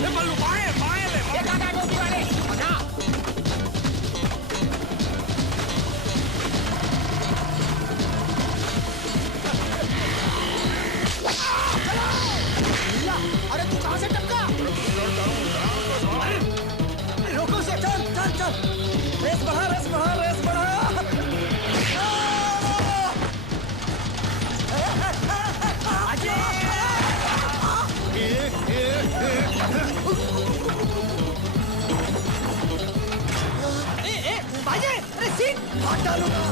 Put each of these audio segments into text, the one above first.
ले बल्लू बाएं बाएं ले ये दादा टोपी वाले ना अरे तू कहां से टपका? रोको से चल चल चल रेस बढ़ा रेस बढ़ा रेस बढ़ा अरे सीट हाथ डालूंगा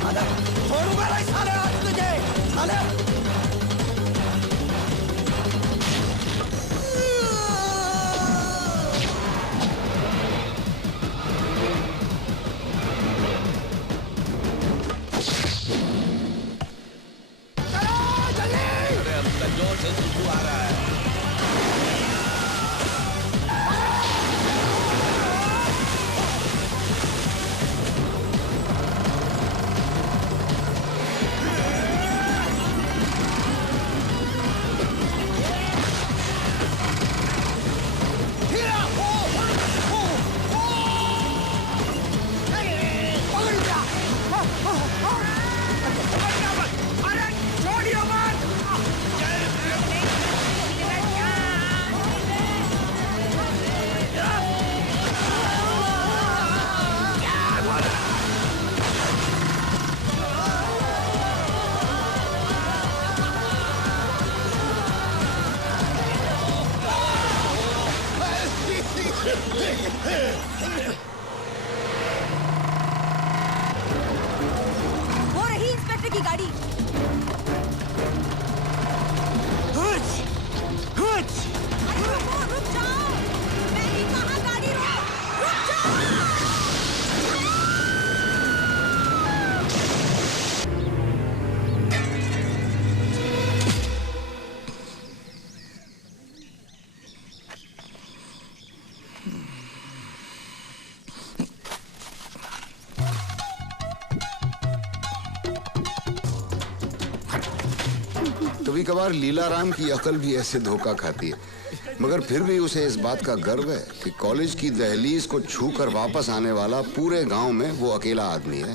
साले छोड़ूंगा नहीं साले आज तुझे साले जोर से खुशबू आ रहा है। वो रही इंस्पेक्टर की गाड़ी। अरे रुको, रुक जाओ। मैंने कहा गाड़ी रोक, रुक जाओ। कभी कभार लीलाराम की अकल भी ऐसे धोखा खाती है, मगर फिर भी उसे इस बात का गर्व है कि कॉलेज की दहलीज को छूकर वापस आने वाला पूरे गांव में वो अकेला आदमी है।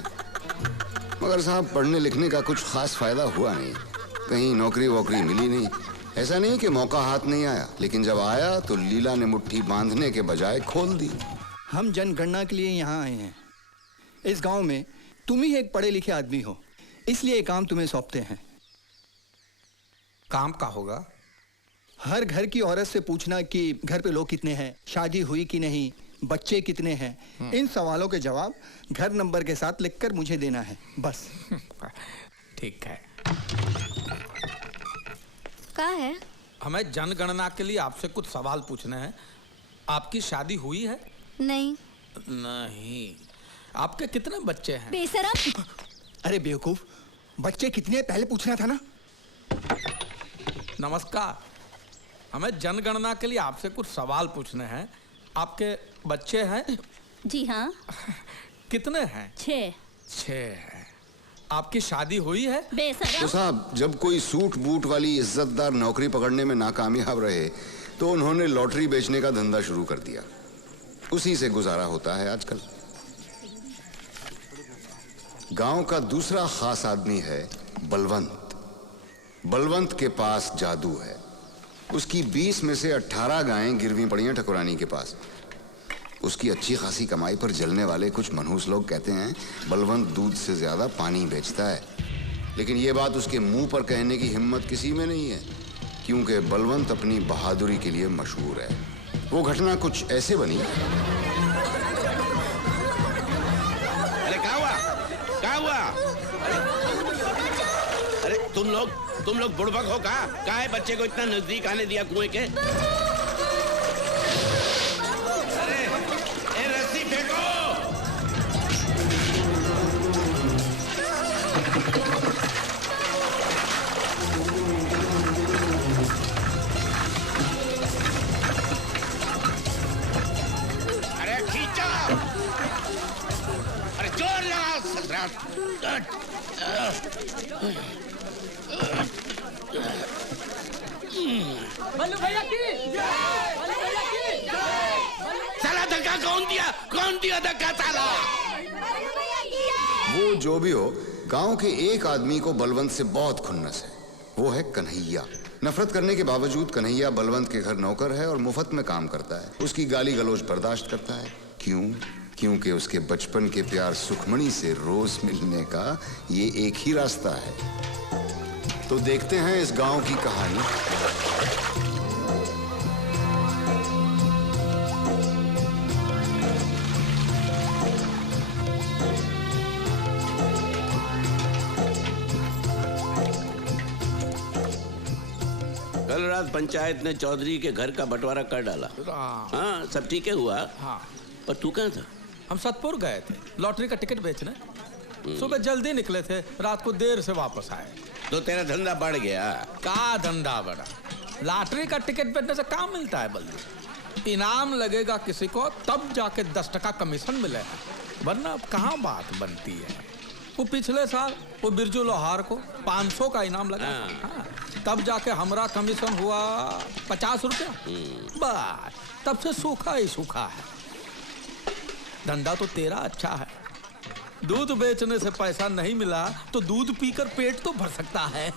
मगर साहब पढ़ने लिखने का कुछ खास फायदा हुआ नहीं, कहीं नौकरी वोकरी मिली नहीं। ऐसा नहीं कि मौका हाथ नहीं आया, लेकिन जब आया तो लीला ने मुट्ठी बांधने के बजाय खोल दी। हम जनगणना के लिए यहाँ आए हैं। इस गांव में तुम ही एक पढ़े लिखे आदमी हो, इसलिए ये काम तुम्हें सौंपते हैं। काम का होगा? हर घर की औरत से पूछना कि घर पे लोग कितने हैं, शादी हुई कि नहीं, बच्चे कितने हैं। इन सवालों के जवाब घर नंबर के साथ लिखकर मुझे देना है, बस। ठीक है। क्या है? हमें जनगणना के लिए आपसे कुछ सवाल पूछने हैं। आपकी शादी हुई है? नहीं। नहीं। आपके कितने बच्चे हैं? बेशरम। अरे बेवकूफ, बच्चे कितने पहले पूछना था ना। नमस्कार, हमें जनगणना के लिए आपसे कुछ सवाल पूछने हैं। आपके बच्चे हैं? जी हाँ। कितने हैं? 6। 6 हैं। आपकी शादी हुई है? बेशरम। तो साहब जब कोई सूट बूट वाली इज्जतदार नौकरी पकड़ने में नाकामयाब रहे तो उन्होंने लॉटरी बेचने का धंधा शुरू कर दिया। उसी से गुजारा होता है आजकल। गांव का दूसरा खास आदमी है बलवंत। बलवंत के पास जादू है। उसकी 20 में से 18 गायें गिरवी पड़ी हैं ठकुरानी के पास। उसकी अच्छी खासी कमाई पर जलने वाले कुछ मनहूस लोग कहते हैं बलवंत दूध से ज्यादा पानी बेचता है, लेकिन ये बात उसके मुंह पर कहने की हिम्मत किसी में नहीं है, क्योंकि बलवंत अपनी बहादुरी के लिए मशहूर है। वो घटना कुछ ऐसे बनी। अरे क्या हुआ? क्या हुआ? अरे तुम लोग बुड़बक हो का है बच्चे को इतना नजदीक आने दिया कुएं के? अरे ए रस्सी फेंको। अरे खींचो। अरे जोर लगाओ ससुराल। बल्लू भैया की जय, बल्लू भैया की जय। साला धक्का कौन दिया धक्का साला? वो जो भी हो, गांव के एक आदमी को बलवंत से बहुत खुन्नस है। वो है कन्हैया। नफरत करने के बावजूद कन्हैया बलवंत के घर नौकर है और मुफ्त में काम करता है। उसकी गाली गलौज बर्दाश्त करता है। क्यों? क्योंकि उसके बचपन के प्यार सुखमणि से रोज मिलने का ये एक ही रास्ता है। तो देखते हैं इस गांव की कहानी। कल रात पंचायत ने चौधरी के घर का बंटवारा कर डाला। हाँ, सब ठीक है हुआ। हाँ। पर तू कहाँ था? हम सतपुर गए थे लॉटरी का टिकट बेचने। सुबह जल्दी निकले थे, रात को देर से वापस आए। तो तेरा धंधा बढ़ गया। का धंधा बढ़ा? लॉटरी का टिकट बेचने से काम मिलता है बल्लू। इनाम लगेगा किसी को तब जाके 10 टका कमीशन मिलेगा, वरना अब कहाँ बात बनती है। वो पिछले साल वो बिरजू लोहार को 500 का इनाम लगा। हाँ, तब जाके हमारा कमीशन हुआ 50 रुपया। बस तब से सूखा ही सूखा है। धंधा तो तेरा अच्छा है। दूध बेचने से पैसा नहीं मिला तो दूध पीकर पेट तो भर सकता है।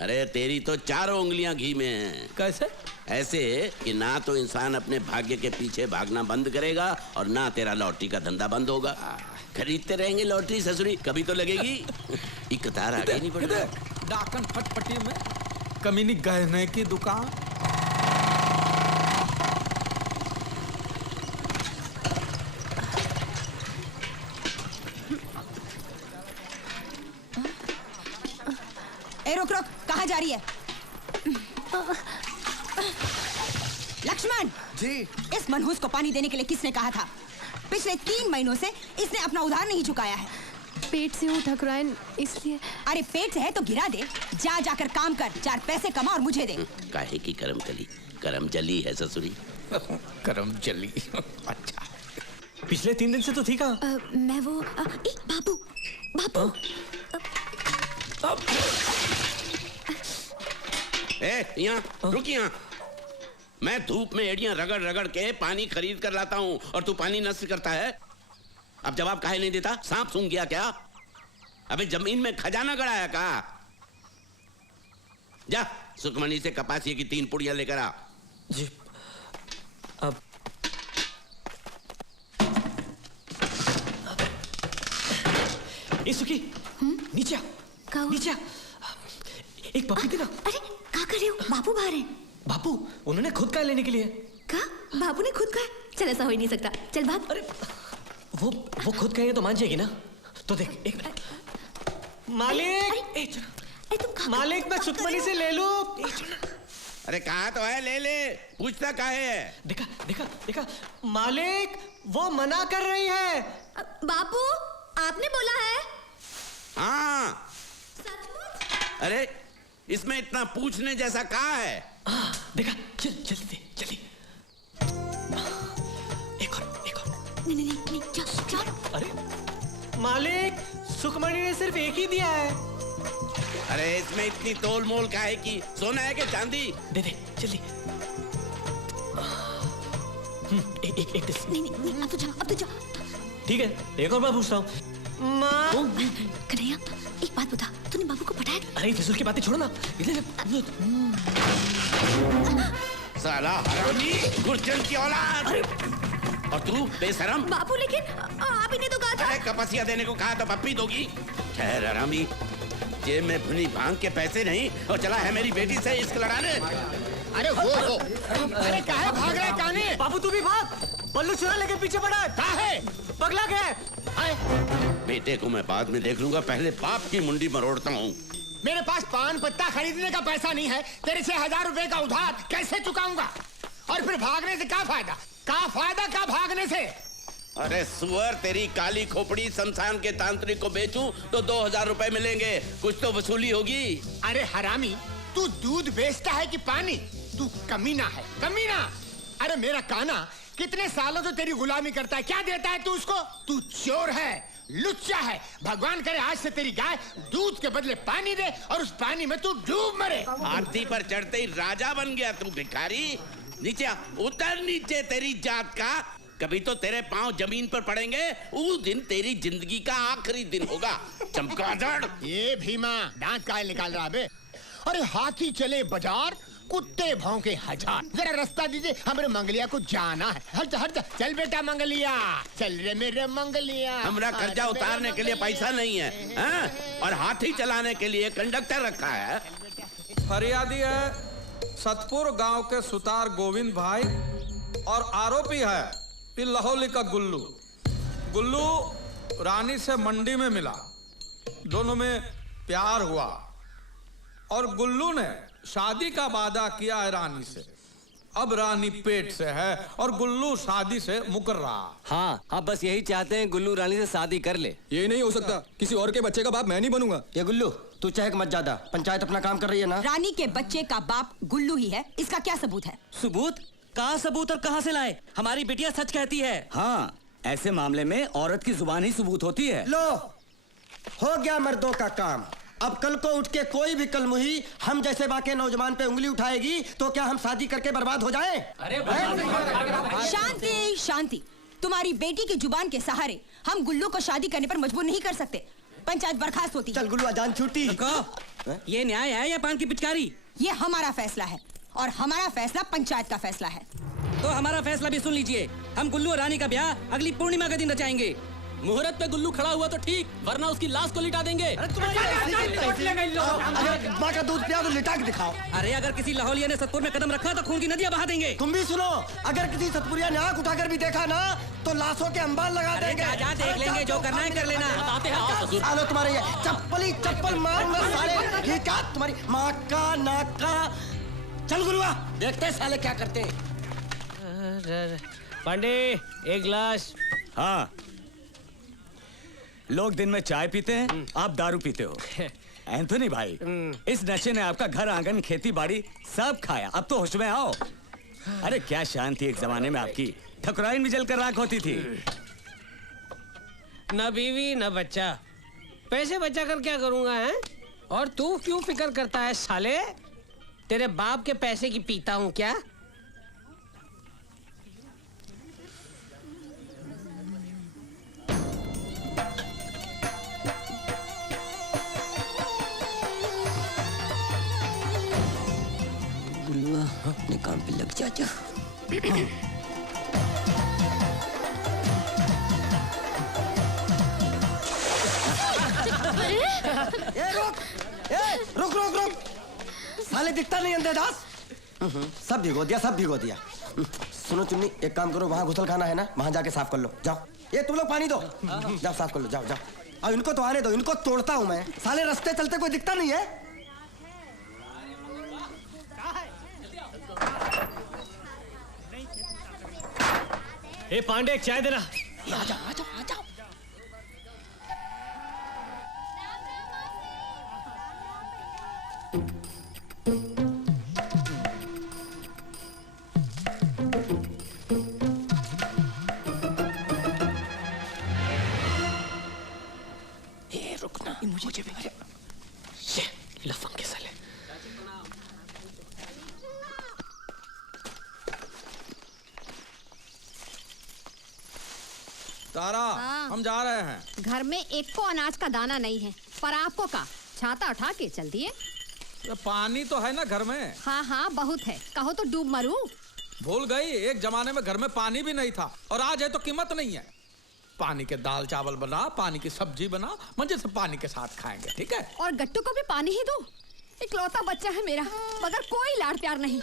अरे तेरी तो 4 उंगलियां घी में हैं। कैसे? ऐसे कि ना तो इंसान अपने भाग्य के पीछे भागना बंद करेगा और ना तेरा लॉटरी का धंधा बंद होगा। खरीदते रहेंगे लॉटरी ससुरी, कभी तो लगेगी। एक कतार आगे नहीं बढ़ रहा। डाकन फटफटी में कमीनी गहने की दुकान। ए रुक रुक, कहाँ जा रही है? लक्ष्मण जी। इस मनहूस को पानी देने के लिए किसने कहा था? पिछले 3 महीनों से इसने अपना उधार नहीं चुकाया है। पेट से हूँ ठकुराइन, इसलिए। अरे पेट से है तो गिरा दे, जाकर काम कर, 4 पैसे कमा और मुझे दे। काहे की करम जली है ससुरी। करम जली। अच्छा, पिछले 3 दिन से तो थी कहाँ? मैं वो बाबू बाबू यहाँ रुक। यहाँ मैं धूप में एड़ियां रगड़ रगड़ के पानी खरीद कर लाता हूँ और तू पानी नष्ट करता है। अब जवाब काहे नहीं देता? सांप सूंघ गया क्या? अबे जमीन में खजाना गड़ाया का? जा सुखमणि से कपासिया की 3 पुड़ियां लेकर आ। जी। अब सुखी नीचे आ, नीचे आ। एक पप्पी देना। अरे क्या कर रहे हो? बाबू बाहर हैं। बापू उन्होंने खुद का लेने के लिए। क्या? बाबू ने खुद कहा? चल ऐसा हो ही नहीं सकता, चल भाग। अरे वो खुद कहेंगे तो मान जाएगी ना। तो देख, एक मिनट। मालिक, मालिक मैं सुखमणि से ले लूं। अरे कहा तो है, ले ले। पूछता काहे है? देखा देखा देखा, मालिक वो मना कर रही है। बापू आपने बोला है? हाँ। अरे इसमें इतना पूछने जैसा कहा है? देखा, चल जल्दी जल्दी। एक और। नहीं चल। अरे मालिक सुखमणि ने सिर्फ एक ही दिया है। अरे इसमें इतनी तोल मोल काहे की? सोना है कि चांदी? दे जल्दी। एक नहीं अब तो जा। ठीक है, एक और बार पूछता हूँ। माँ कन्हैया एक बात बता, तूने बाबू को पटाया? अरे फिजूल की बातें छोड़ो ना। साला हरामी, गुर्जन की औलाद। और तू बेशरम। बाबू लेकिन आप ही ने तो कहा था। अरे कपसिया देने को कहा तो पप्पी दोगी। ठहर हरामी, जेब में भुनी भांग के पैसे नहीं और चला है मेरी बेटी से इश्क लड़ाने। अरे वो अरे काहे भाग रहे काने? बाबू तू भी भाग। बल्लू चुरा लेके पीछे पड़ा है। काहे? पगला गया। बेटे को मैं बाद में देख लूंगा, पहले बाप की मुंडी मरोड़ता हूँ। मेरे पास पान पत्ता खरीदने का पैसा नहीं है। तेरे से 1000 रुपए का उधार कैसे चुकाऊंगा? और फिर भागने से क्या फायदा? क्या भागने से? अरे सुअर, तेरी काली खोपड़ी शमशान के तांत्रिक को बेचूं तो 2000 रुपए मिलेंगे। कुछ तो वसूली होगी। अरे हरामी, तू दूध बेचता है कि पानी? तू कमीना है, कमीना। अरे मेरा काना कितने सालों से तेरी गुलामी करता है, क्या देता है तू उसको? तू चोर है, लुच्चा है। भगवान करे आज से तेरी गाय दूध के बदले पानी दे और उस पानी में तू डूब मरे। हाथी पर चढ़ते ही राजा बन गया तू भिखारी। नीचे आ, उतर नीचे, तेरी जात का। कभी तो तेरे पांव जमीन पर पड़ेंगे, उस दिन तेरी जिंदगी का आखिरी दिन होगा। चमगादड़। ये भीमा दांत काहे निकाल रहा बे? अरे हाथी चले बाजार, कुत्ते भौंके हजार। जरा रास्ता दीजिए, हमारे मंगलिया को जाना है। हट जा, हट जा। चल बेटा मंगलिया, चल रे मेरे मंगलिया। हमरा कर्जा उतारने के लिए पैसा नहीं है, हाँ? और हाथी चलाने के लिए कंडक्टर रखा है। फरियादी है सतपुर गांव के सुतार गोविंद भाई और आरोपी है कि लाहौली का गुल्लू। गुल्लू रानी से मंडी में मिला, दोनों में प्यार हुआ और गुल्लू ने शादी का वादा किया है रानी से। अब रानी पेट से है और गुल्लू शादी से मुकर रहा। हाँ, आप बस यही चाहते हैं गुल्लू रानी से शादी कर ले। ये नहीं हो सकता, किसी और के बच्चे का बाप मैं नहीं बनूंगा। ये गुल्लू तू चहक मत ज्यादा, पंचायत अपना काम कर रही है ना। रानी के बच्चे का बाप गुल्लू ही है, इसका क्या सबूत है? सबूत? कहाँ सबूत और कहाँ से लाए? हमारी बिटिया सच कहती है। हाँ, ऐसे मामले में औरत की जुबान ही सबूत होती है। लो, हो गया मर्दों का काम। अब कल को उठ के कोई भी कलमुही हम जैसे बाकी नौजवान पे उंगली उठाएगी तो क्या हम शादी करके बर्बाद हो जाएं? शांति शांति। तुम्हारी बेटी की जुबान के सहारे हम गुल्लू को शादी करने पर मजबूर नहीं कर सकते। पंचायत बर्खास्त होती। चल गुल्लू जान छुट्टी। ये न्याय है या पान की पिचकारी? ये हमारा फैसला है और हमारा फैसला पंचायत का फैसला है। तो हमारा फैसला भी सुन लीजिए। हम गुल्लू और रानी का ब्याह अगली पूर्णिमा के दिन रचाएंगे। मुहूर्त पे गुल्लू खड़ा हुआ तो ठीक, वरना उसकी लाश को लिटा देंगे। अगर माँ का दूध पिया तो लिटा के दिखाओ। अरे अगर किसी लाहौलिया ने सतपुर में कदम रखा तो खून की नदियां बहा देंगे। तुम भी सुनो, अगर किसी सतपुरिया ने आंख उठाकर भी देखा ना तो लाशों के अंबार लगा देंगे। जा देख लेंगे, जो करना है कर लेना। सालो तुम्हारे ये चप्पल चप्पल मारूंगा साले। ठीक है तुम्हारी माँ का नाक का। चल गुरुआ, देखते साले क्या करते। पांडे एक गिलास। हाँ, लोग दिन में चाय पीते हैं, आप दारू पीते हो। एंथोनी भाई, इस नशे ने आपका घर आंगन खेती बाड़ी सब खाया। अब तो होश में आओ। अरे क्या शान थी एक जमाने में आपकी, ठकुराइन भी जलकर राख होती थी। न बीवी न बच्चा, पैसे बचा कर क्या करूंगा है? और तू क्यों फिक्र करता है साले? तेरे बाप के पैसे की पीता हूं क्या? अपने काम पे लग जा। रुक रुक रुक, साले दिखता नहीं अंधेदास। सब भिगो दिया, सब भिगो दिया। सुनो चुन्नी, एक काम करो, वहाँ घुसल खाना है ना, वहाँ जाके साफ कर लो। जाओ, ये तुम लोग पानी दो, जाओ साफ कर लो। जाओ जाओ, अब इनको तो आने दो, इनको तोड़ता हूँ मैं। साले रास्ते चलते कोई दिखता नहीं है। ए पांडे, एक चाय देना। आ जाओ आ जाओ आ जाओ। ए रुकना, मुझे भी ये लफंग के साले। तारा, हम जा रहे हैं। घर में एक को अनाज का दाना नहीं है, पर आपको का छाता उठा के चल दिए। पानी तो है ना घर में। हाँ हाँ बहुत है, कहो तो डूब मरूं। भूल गई, एक जमाने में घर में पानी भी नहीं था और आज है तो कीमत नहीं है। पानी के दाल चावल बना, पानी की सब्जी बना, मजे से पानी के साथ खाएंगे, ठीक है? और गट्टू को भी पानी ही दो। इकलौता बच्चा है मेरा, मगर कोई लाड़ प्यार नहीं।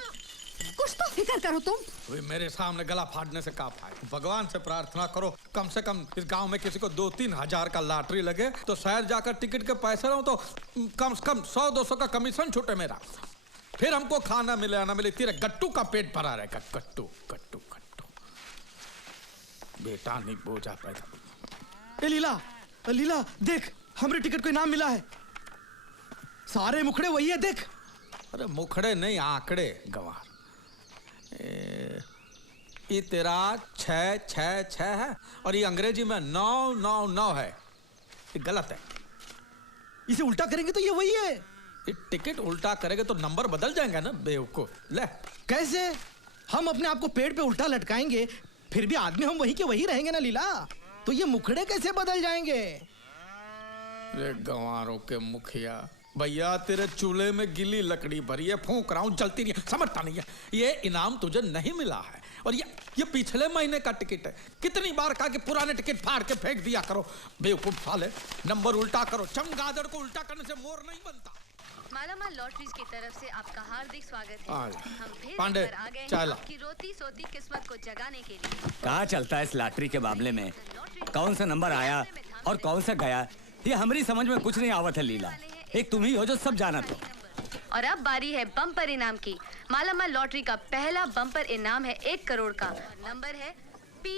कुछ तो फिक्र करो तुम। वे मेरे सामने गला फाड़ने से का फायदा? भगवान से प्रार्थना करो कम से कम इस गांव में किसी को 2-3 हजार का लॉटरी लगे तो शहर जाकर टिकट के पैसे रहो तो कम से कम 100-200 का कमीशन छूटे मेरा। फिर हमको खाना मिले ना मिले, तेरे गट्टू का पेट भरा रहेगा। गट्टू गट्टू गट्टू, बेटा नहीं बोझा पैदा। ए लीला, लीला देख, हमारे टिकट को इनाम मिला है। सारे मुखड़े वही है, देख। अरे मुखड़े नहीं, आंकड़े गंवार। ये तेरा 666 है और ये अंग्रेजी में 999 है। ये गलत है। इसे उल्टा करेंगे तो ये वही है। ये टिकट उल्टा करेंगे तो नंबर बदल जाएंगे ना बेवकूफ। ले कैसे? हम अपने आप को पेड़ पे उल्टा लटकाएंगे, फिर भी आदमी हम वही के वही रहेंगे ना लीला। तो ये मुखड़े कैसे बदल जाएंगे? रे गंवारों के मुखिया, भैया तेरे चूल्हे में गिली लकड़ी भरी है, फूंक रहा हूं जलती नहीं है, समझता नहीं है। ये इनाम तुझे नहीं मिला है और ये पिछले महीने का टिकट है। कितनी बार कहा कि पुराने टिकट फाड़ के फेंक दिया करो। बेवकूफ साले, नंबर उल्टा करो। चमगादड़ को उल्टा करने से मोर नहीं बनता। मालामाल लॉटरीज की तरफ से आपका हार्दिक स्वागत है। हम फिर पांडे, एक बार आ गए हैं चाय ला। आपकी रोती सोती किस्मत को जगाने के लिए। कहाँ चलता है इस लॉटरी के मामले में? कौन सा नंबर आया और कौन सा गया, ये हमारी समझ में कुछ नहीं आवत है लीला। एक तुम ही हो जो सब जाना तो। और अब बारी है बम्पर इनाम की। मालामाल लॉटरी का पहला बम्पर इनाम है 1 करोड़ का। नंबर है पी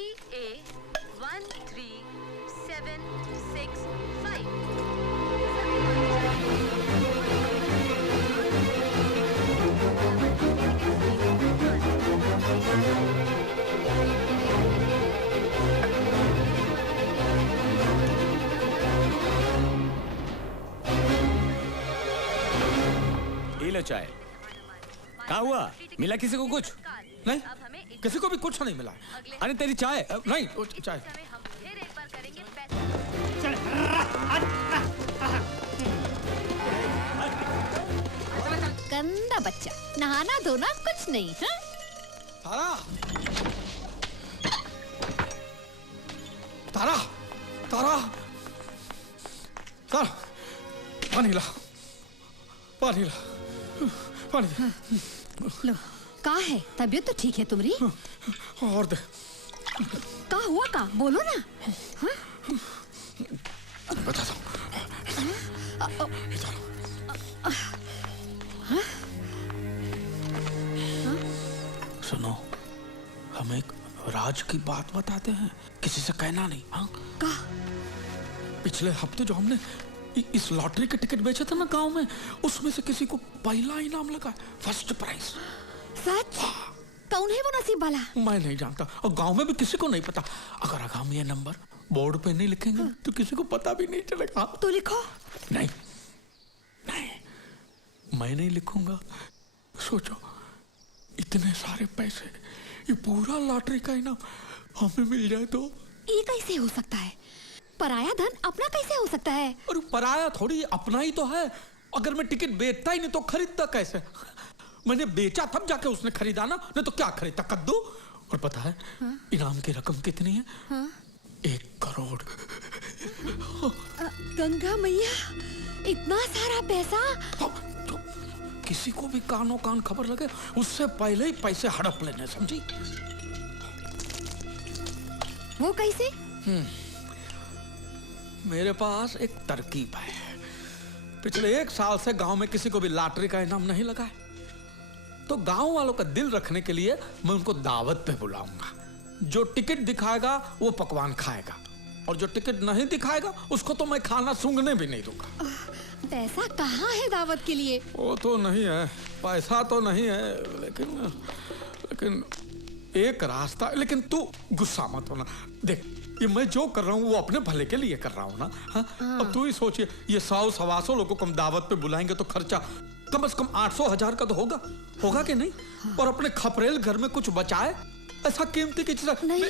लो चाय। क्या हुआ, मिला किसी को कुछ? नहीं, किसी को भी कुछ नहीं मिला। अरे तेरी चाय नहीं, चाय गंदा बच्चा, नहाना धोना कुछ नहीं। हाँ? तारा, तारा, तारा, तारा, पानी ला, पानी ला, पानी दे। लो, कहाँ है? तबीयत तो ठीक है तुम्हारी? और दे। कहाँ हुआ का? बोलो ना। हाँ? बता दो। सुनो, हम एक राज की बात बताते हैं, किसी से कहना नहीं। हाँ? पिछले हफ्ते जो हमने इस लॉटरी के टिकट बेचे थे ना गांव में, उसमें से किसी को पहला इनाम लगा, फर्स्ट प्राइज। सच? कौन है वो नसीब वाला? मैं नहीं जानता और गांव में भी किसी को नहीं पता। अगर हम ये नंबर बोर्ड पे नहीं लिखेंगे तो किसी को पता भी नहीं चलेगा। तो लिखो। नहीं, नहीं, मैं नहीं लिखूंगा। सोचो, इतने सारे पैसे, ये पूरा लॉटरी का इनाम हमें मिल जाए तो? ये कैसे हो सकता है? पराया धन अपना कैसे हो सकता है? और पराया थोड़ी, अपना ही तो है। अगर मैं टिकट बेचता ही नहीं तो खरीदता कैसे? मैंने बेचा तब जाके उसने खरीदा ना, नहीं तो क्या खरीदता, कद्दू। और पता है इनाम की रकम कितनी है? 1 करोड़। गंगा मैया, इतना सारा पैसा? तो किसी को भी कानों कान खबर लगे उससे पहले ही पैसे हड़प लेने, समझी? वो कैसे? मेरे पास एक तरकीब है। पिछले 1 साल से गांव में किसी को भी लॉटरी का इनाम नहीं लगा है, तो गांव वालों का दिल रखने के लिए मैं उनको दावत पे बुलाऊंगा। जो टिकट दिखाएगा वो पकवान खाएगा, और जो टिकट नहीं दिखाएगा उसको तो मैं खाना सूंघने भी नहीं दूंगा। पैसा कहाँ है दावत के लिए? वो तो नहीं है, पैसा तो नहीं है, लेकिन एक रास्ता। लेकिन तू गुस्सा मत होना। देख, ये मैं जो कर रहा हूँ वो अपने भले के लिए कर रहा हूँ ना। हाँ? अब तू ही सोचिए, ये 100-125 लोगों को हम दावत पे बुलाएंगे तो खर्चा कम से कम 800-1000 का तो होगा कि नहीं? और अपने खपरेल घर में कुछ बचाए, ऐसा कीमती की चीज नहीं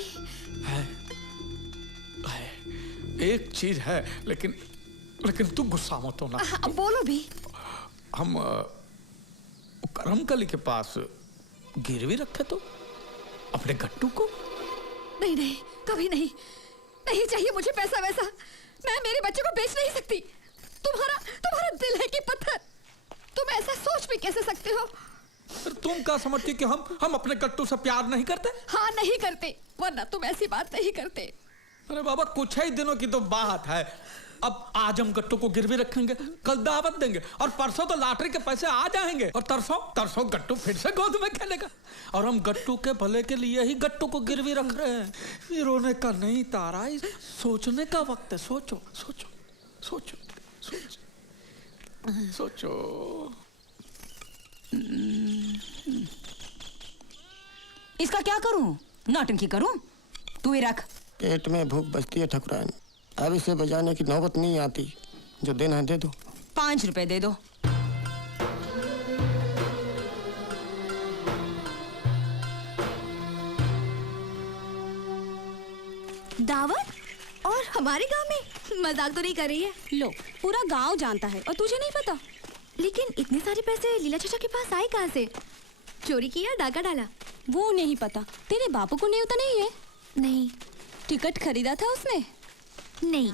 है। एक चीज है, लेकिन तू गुस्सा मत होना। बोलो भी। हम करमकली के पास गिरवी रखे तो अपने गट्टू को। नहीं नहीं, कभी नहीं, नहीं चाहिए मुझे पैसा वैसा। मैं मेरे बच्चे को बेच नहीं सकती। तुम्हारा दिल है कि पत्थर? तुम ऐसा सोच भी कैसे सकते हो? तुम क्या समझती कि हम अपने गट्टू से प्यार नहीं करते? हाँ, नहीं करते, वरना तुम ऐसी बात नहीं करते। अरे बाबा, कुछ ही दिनों की तो बात है। अब आज हम गट्टू को गिरवी रखेंगे, कल दावत देंगे, और परसों तो लॉटरी के पैसे आ जाएंगे, और तरसों गट्टू फिर से गोद में खेलेगा। और हम गट्टू के भले के लिए ही गट्टू को गिरवी रख रहे हैं। ये रोने का नहीं तारा, सोचने का वक्त है। सोचो सोचो सोचो सोचो सोचो। इसका क्या करूं? नौटंकी करूं? तू ही रख। पेट में भूख बचती है ठकुराइन। अब इसे बजाने की नौबत नहीं आती। जो देना है दे दो। 5 रुपए दे दो। दावत और हमारे गांव में? मजाक तो नहीं कर रही है? लो, पूरा गांव जानता है और तुझे नहीं पता। लेकिन इतने सारे पैसे लीला चाचा के पास आए कहाँ से? चोरी किया, डाका डाला? वो नहीं पता। तेरे बापू को न्योता नहीं है? नहीं। टिकट खरीदा था उसने? नहीं।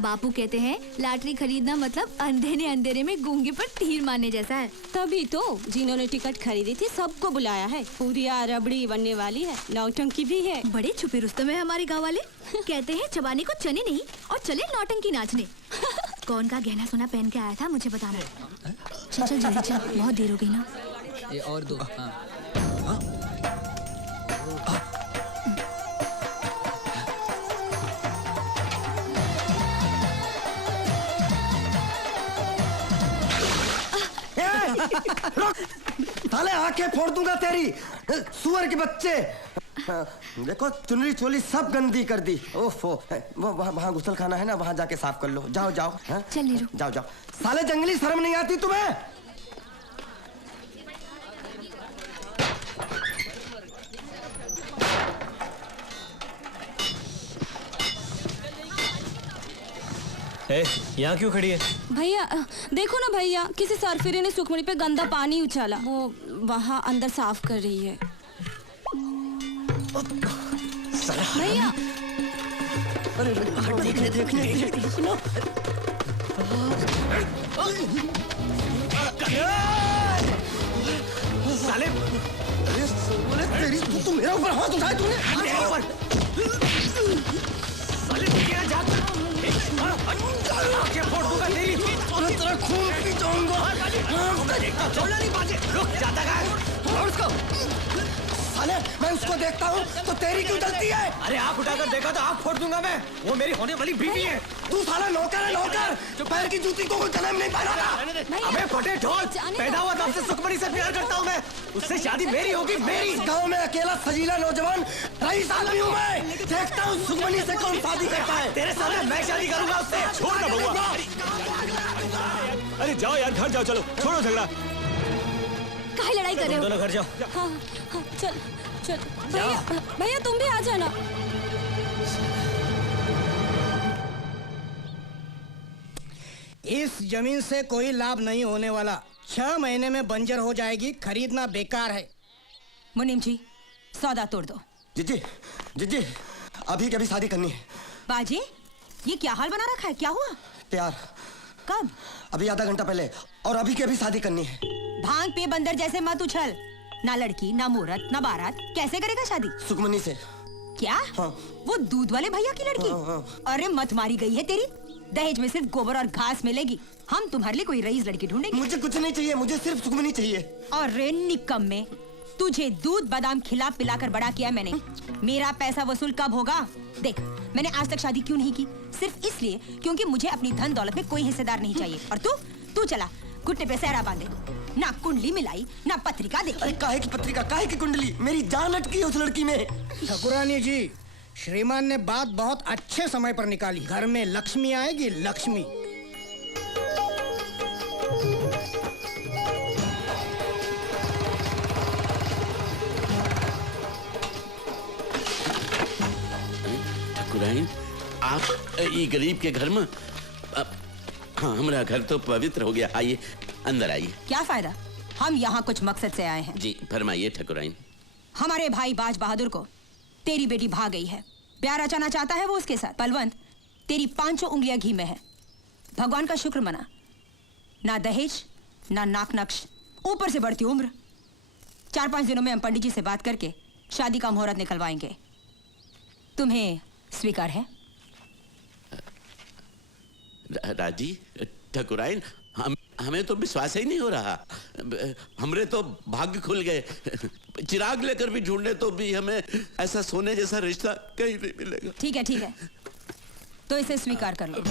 बापू कहते हैं लॉटरी खरीदना मतलब अंधे ने अंधेरे में गूंगे पर तीर मारने जैसा है। तभी तो जिन्होंने टिकट खरीदी थी सबको बुलाया है। पूरिया रबड़ी बनने वाली है, नौटंकी भी है। बड़े छुपे रुस्तम है हमारे गाँव वाले। कहते हैं चबाने को चने नहीं और चले नौटंकी नाचने। कौन का गहना सोना पहन के आया था मुझे बताना। चल चल जल्दी चल, बहुत देर हो गई ना। ये और दो। साले आंखें फोड़ दूंगा तेरी, सुअर के बच्चे। देखो चुनरी चोली सब गंदी कर दी। ओफो, वो वहाँ गुसल खाना है ना, वहाँ जाके साफ कर लो। जाओ जाओ। चल नीरू। जाओ जाओ। साले जंगली शर्म नहीं आती तुम्हें? यहाँ क्यों खड़ी है? भैया देखो ना भैया, किसी सरफिरे ने सुखमणि पे गंदा पानी उछाला। वो वहाँ अंदर साफ कर रही है। भैया देखने साले तेरी तू मेरे ऊपर हाथ उठाए तूने। साले क्या जाता? आंखें फोड़ दूंगा तेरी। तेरा खून पी जाऊंगा। छोड़ना नहीं बाजे। रुक जाता कहाँ? और उसको। साले मैं उसको देखता हूँ तो तेरी क्यों जलती है? अरे आँख उठाकर देखा तो आँख फोड़ दूंगा मैं। वो मेरी होने वाली बीवी है। तू साला नौकर है, नौकर। जो पैर की जूती को कोई जन्म नहीं पाया था। अबे फटे ढोल, पैदा हुआ तब से सुखमणि से प्यार करता हूँ मैं। उससे शादी मेरी होगी, मेरी। गांव में अकेला सजीला नौजवान रईस आदमी हूँ मैं। देखता हूँ सुखमणि से कौन शादी करता है। तेरे सामने मैं शादी करूंगा उससे। छोड़ ना बउआ। अरे जाओ यार, घर जाओ। चलो छोड़ो झगड़ा। काहे लड़ाई कर रहे हो? दोनों घर जाओ। हाँ हाँ चल चल। भैया भैया तुम भी आ जाना। इस जमीन से कोई लाभ नहीं होने वाला। 6 महीने में बंजर हो जाएगी, खरीदना बेकार है। मुनीम जी सौदा तोड़ दो। जीजी जीजी अभी के अभी शादी करनी है। बाजी ये क्या हाल बना रखा है? क्या हुआ? प्यार। कब? अभी आधा घंटा पहले। और अभी के अभी शादी करनी है। भांग पे बंदर जैसे मत उछल। ना लड़की ना मुहूर्त ना बारात, कैसे करेगा शादी? सुखमणि से। क्या? हाँ। वो दूध वाले भैया की लड़की? हाँ, हाँ। अरे मत मारी गई है तेरी। दहेज में सिर्फ गोबर और घास मिलेगी। हम तुम्हारे लिए कोई रईस लड़की ढूंढेंगे। मुझे कुछ नहीं चाहिए, मुझे सिर्फ सुखमणि चाहिए। और रे निकम्मे, तुझे दूध बादाम खिला पिलाकर बड़ा किया मैंने। मेरा पैसा वसूल कब होगा? देख मैंने आज तक शादी क्यों नहीं की? सिर्फ इसलिए क्योंकि मुझे अपनी धन दौलत में कोई हिस्सेदार नहीं चाहिए। और तू चला घुटने पे सहरा बांधे, ना कुंडली मिलाई ना पत्रिका देखी। अरे काहे की पत्रिका, काहे की कुंडली? मेरी जान अटकी है उस लड़की में। ठाकुरानी जी, श्रीमान ने बात बहुत अच्छे समय पर निकाली। घर में लक्ष्मी आएगी, लक्ष्मी। ठाकुराइन, आप ये गरीब के घर में। हाँ, हमारा घर तो पवित्र हो गया। आइए अंदर आइए। क्या फायदा? हम यहाँ कुछ मकसद से आए हैं। जी फरमाइए ठाकुराइन। हमारे भाई बाज बहादुर को तेरी बेटी भाग गई है। प्यार रचाना चाहता है वो उसके साथ। बलवंत तेरी 5 उंगलियां घी में है। भगवान का शुक्र मना। ना दहेज ना नाक नक्श, ऊपर से बढ़ती उम्र। 4-5 दिनों में हम पंडित जी से बात करके शादी का मुहूर्त निकलवाएंगे। तुम्हें स्वीकार है? राजी ठाकुराइन, हमें तो विश्वास ही नहीं हो रहा। हमरे तो भाग्य खुल गए। चिराग लेकर भी ढूंढने तो भी हमें ऐसा सोने जैसा रिश्ता कहीं नहीं मिलेगा। ठीक है तो इसे स्वीकार कर लो।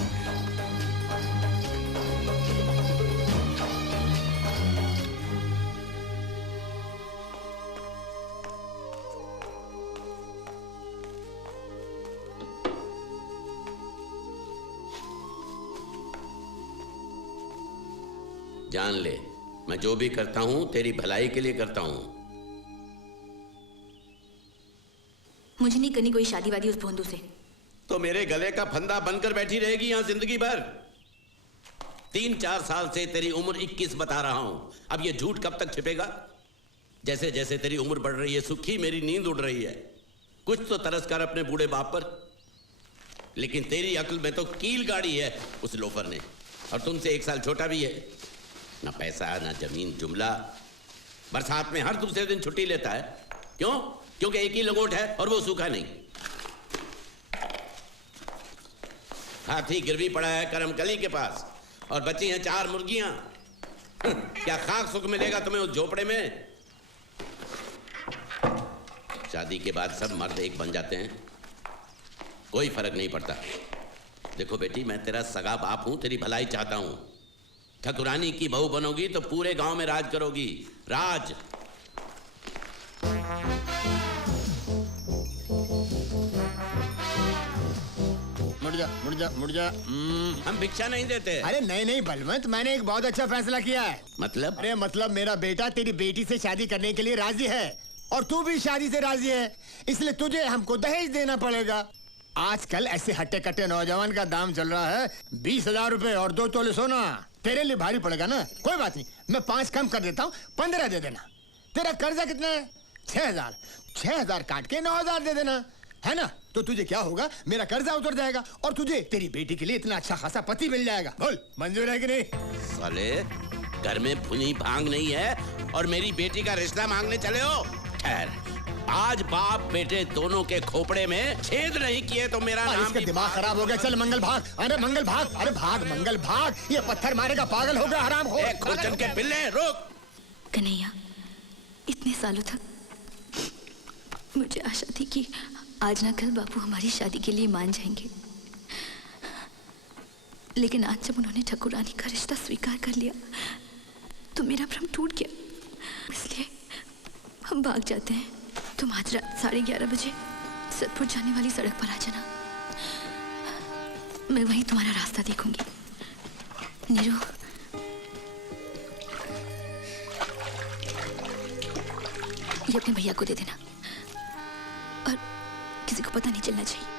जान ले, मैं जो भी करता हूं तेरी भलाई के लिए करता हूं। मुझे नहीं करनी कोई शादी वादी उस भोंदू से। तो मेरे गले का फंदा बनकर बैठी रहेगी यहां जिंदगी भर? 3-4 साल से तेरी उम्र 21 बता रहा हूं। अब ये झूठ कब तक छिपेगा? जैसे जैसे तेरी उम्र बढ़ रही है सुखी मेरी नींद उड़ रही है। कुछ तो तरस कर अपने बूढ़े बाप पर, लेकिन तेरी अक्ल में तो कील गाड़ी है उस लोफर ने, और तुमसे 1 साल छोटा भी है। ना पैसा ना जमीन जुमला, बरसात में हर दूसरे दिन छुट्टी लेता है। क्यों? क्योंकि एक ही लंगोट है और वो सूखा नहीं। हाथी गिरवी पड़ा है करमकली के पास और बची हैं 4 मुर्गियां। क्या खाक सुख मिलेगा तुम्हें उस झोपड़े में? शादी के बाद सब मर्द एक बन जाते हैं, कोई फर्क नहीं पड़ता। देखो बेटी, मैं तेरा सगा बाप हूं, तेरी भलाई चाहता हूं। ठकुरानी की बहू बनोगी तो पूरे गांव में राज करोगी, राज। मुड़ जा। हम भिक्षा नहीं देते। अरे नहीं बलवंत, मैंने एक बहुत अच्छा फैसला किया है। मतलब? अरे मतलब मेरा बेटा तेरी बेटी से शादी करने के लिए राजी है और तू भी शादी से राजी है, इसलिए तुझे हमको दहेज देना पड़ेगा। आजकल ऐसे हट्टे कट्टे नौजवान का दाम चल रहा है 20,000 रुपए और 2 तोले सोना। तेरे लिए भारी पड़ेगा ना? कोई बात नहीं, मैं 5 कम कर देता हूँ, 15 दे देना। तेरा कर्जा कितना है? 6,000। 6,000 काट के 9,000 दे देना, है ना? तो तुझे क्या होगा, मेरा कर्जा उतर जाएगा और तुझे तेरी बेटी के लिए इतना अच्छा खासा पति मिल जाएगा। बोल मंजूर है कि नहीं? साले, घर में भुनी भांग नहीं है और मेरी बेटी का रिश्ता मांगने चले हो? खैर, आज बाप बेटे दोनों के खोपड़े में छेद नहीं किए तो मेरा नाम इसका दिमाग खराब हो गया। चल मंगल भाग, अरे मंगल भाग, अरे भाग मंगल भाग। ये पत्थर मारेगा, पागल हो गया हराम हो। खुरचन के पिल्ले, रुक। कन्हैया, इतने सालों तक मुझे आशा थी कि आज ना कल बापू हमारी शादी के लिए मान जाएंगे, लेकिन आज जब उन्होंने ठकुरानी का रिश्ता स्वीकार कर लिया तो मेरा भ्रम टूट गया। इसलिए हम भाग जाते हैं। तुम आज रात 11:30 बजे सतपुर जाने वाली सड़क पर आ जाना। मैं वहीं तुम्हारा रास्ता देखूंगी। नीरू, ये अपने भैया को दे देना और किसी को पता नहीं चलना चाहिए।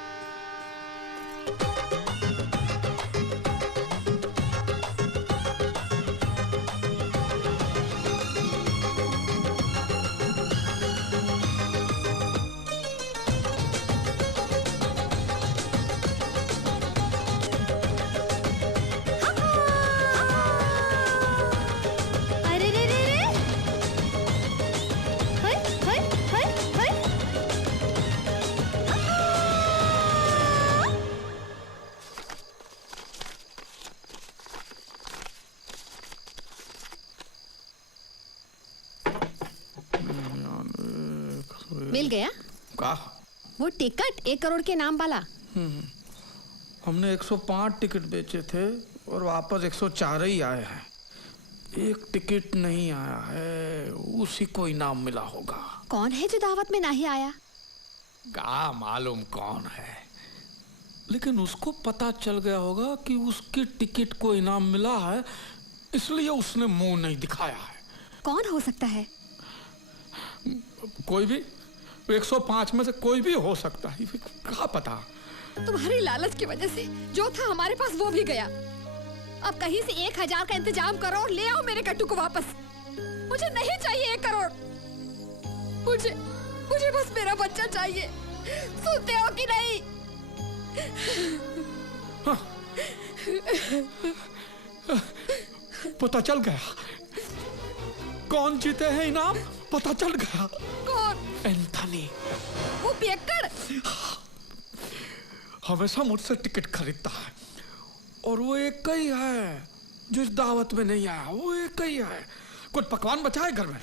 मिल गया का? वो टिकट 1 करोड़ के नाम वाला। हमने 105 टिकट बेचे थे और वापस 104 ही आए हैं। एक टिकट नहीं आया है, उसी को इनाम मिला होगा। कौन है जो दावत में नहीं आया? का मालूम कौन है, लेकिन उसको पता चल गया होगा कि उसकी टिकट को इनाम मिला है, इसलिए उसने मुंह नहीं दिखाया है। कौन हो सकता है? कोई भी, 105 में से कोई भी हो सकता है, क्या पता। तुम्हारी लालच की वजह से जो था हमारे पास वो भी गया। अब कहीं से 1,000 का इंतजाम करो और ले आओ मेरे कट्टू को वापस। मुझे नहीं चाहिए 1 करोड़। मुझे बस मेरा बच्चा चाहिए। सुनते हो कि नहीं? पता चल गया कौन जीते हैं इनाम। पता चल गया। कौन? एंथनी। वो पियक्कड़ हमेशा मुझसे टिकट खरीदता है और वो एक ही है जो इस दावत में नहीं आया। वो एक ही है। कुछ पकवान बचा है घर में?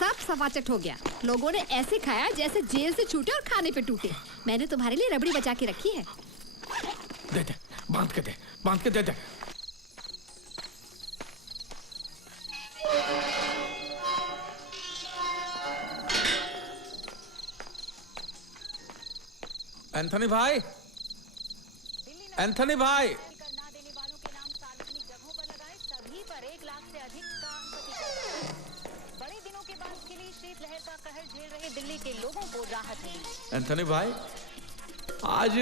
सब सवाचट हो गया। लोगों ने ऐसे खाया जैसे जेल से छूटे और खाने पे टूटे। मैंने तुम्हारे लिए रबड़ी बचा के रखी है। दे दे, बांध के दे दे। एंथनी भाई, एंथनी भाई, सभी पर 1 लाख से अधिक दिल्ली के लोगों को राहत मिली। एंथनी भाई, आज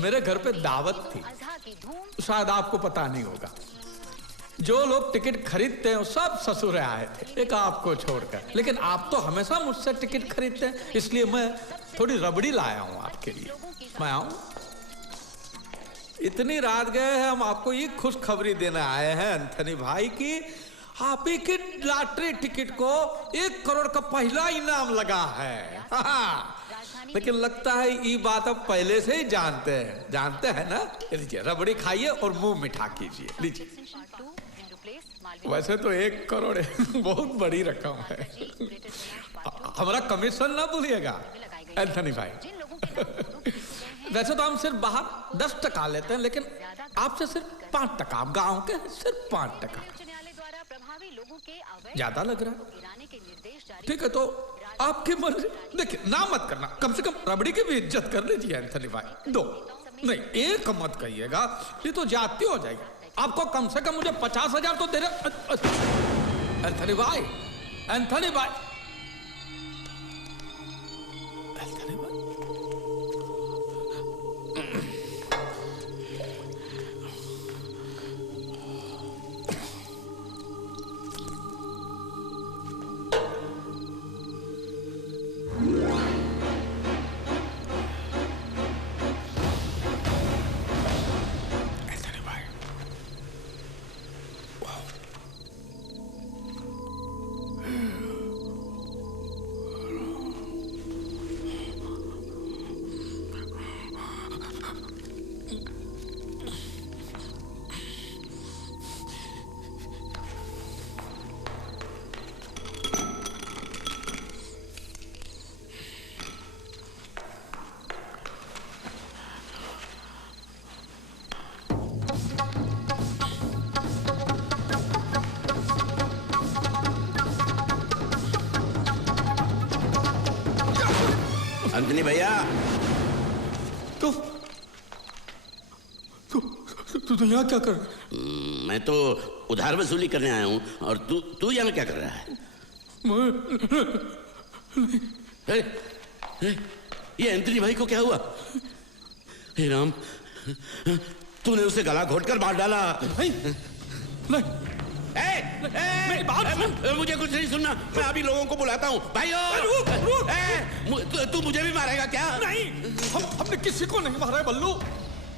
मेरे घर पे दावत थी, शायद आपको पता नहीं होगा। जो लोग टिकट खरीदते हैं सब ससुरे आए थे, एक आपको छोड़कर। लेकिन आप तो हमेशा मुझसे टिकट खरीदते हैं, इसलिए मैं थोड़ी रबड़ी लाया हूं आपके लिए। मैं आऊं? इतनी रात गए हैं, हम आपको ये खुशखबरी देने आए हैं एंथनी भाई की आप ही की लॉटरी टिकट को 1 करोड़ का पहला इनाम लगा है। लेकिन लगता है ये बात आप पहले से ही जानते हैं ना। लीजिए रबड़ी खाइए और मुंह मिठा कीजिए, लीजिए। वैसे तो 1 करोड़ बहुत बड़ी रकम है। हमारा कमीशन ना भूलिएगा एंथनी भाई। वैसे तो हम सिर्फ बाहर 10% लेते हैं, लेकिन आपसे सिर्फ 5%। आप गांव के सिर्फ 5%। ज्यादा लग रहा है? ठीक है, तो आपकी मर्जी। देखिए ना मत करना, कम से कम रबड़ी की भी इज्जत कर लीजिए एंथनी भाई। 2 नहीं, 1 मत कहिएगा, ये तो जाती हो जाएगी। आपको कम से कम मुझे 50,000 तो दे रहे एंथनी भाई। एंथनी भाई, एंथनी भाई, अंजनी भैया, तू यहाँ क्या कर? मैं तो उधार वसूली करने आया हूँ, और तू यहाँ क्या कर रहा है? ये एंथनी भाई को क्या हुआ? हे राम, तूने उसे गला घोटकर मार डाला। नहीं। मेरी बात सुन। मुझे कुछ नहीं सुनना, मैं अभी लोगों को बुलाता हूँ। भाइयों, तू मुझे भी मारेगा क्या? नहीं, हमने किसी को नहीं मारा है बल्लू।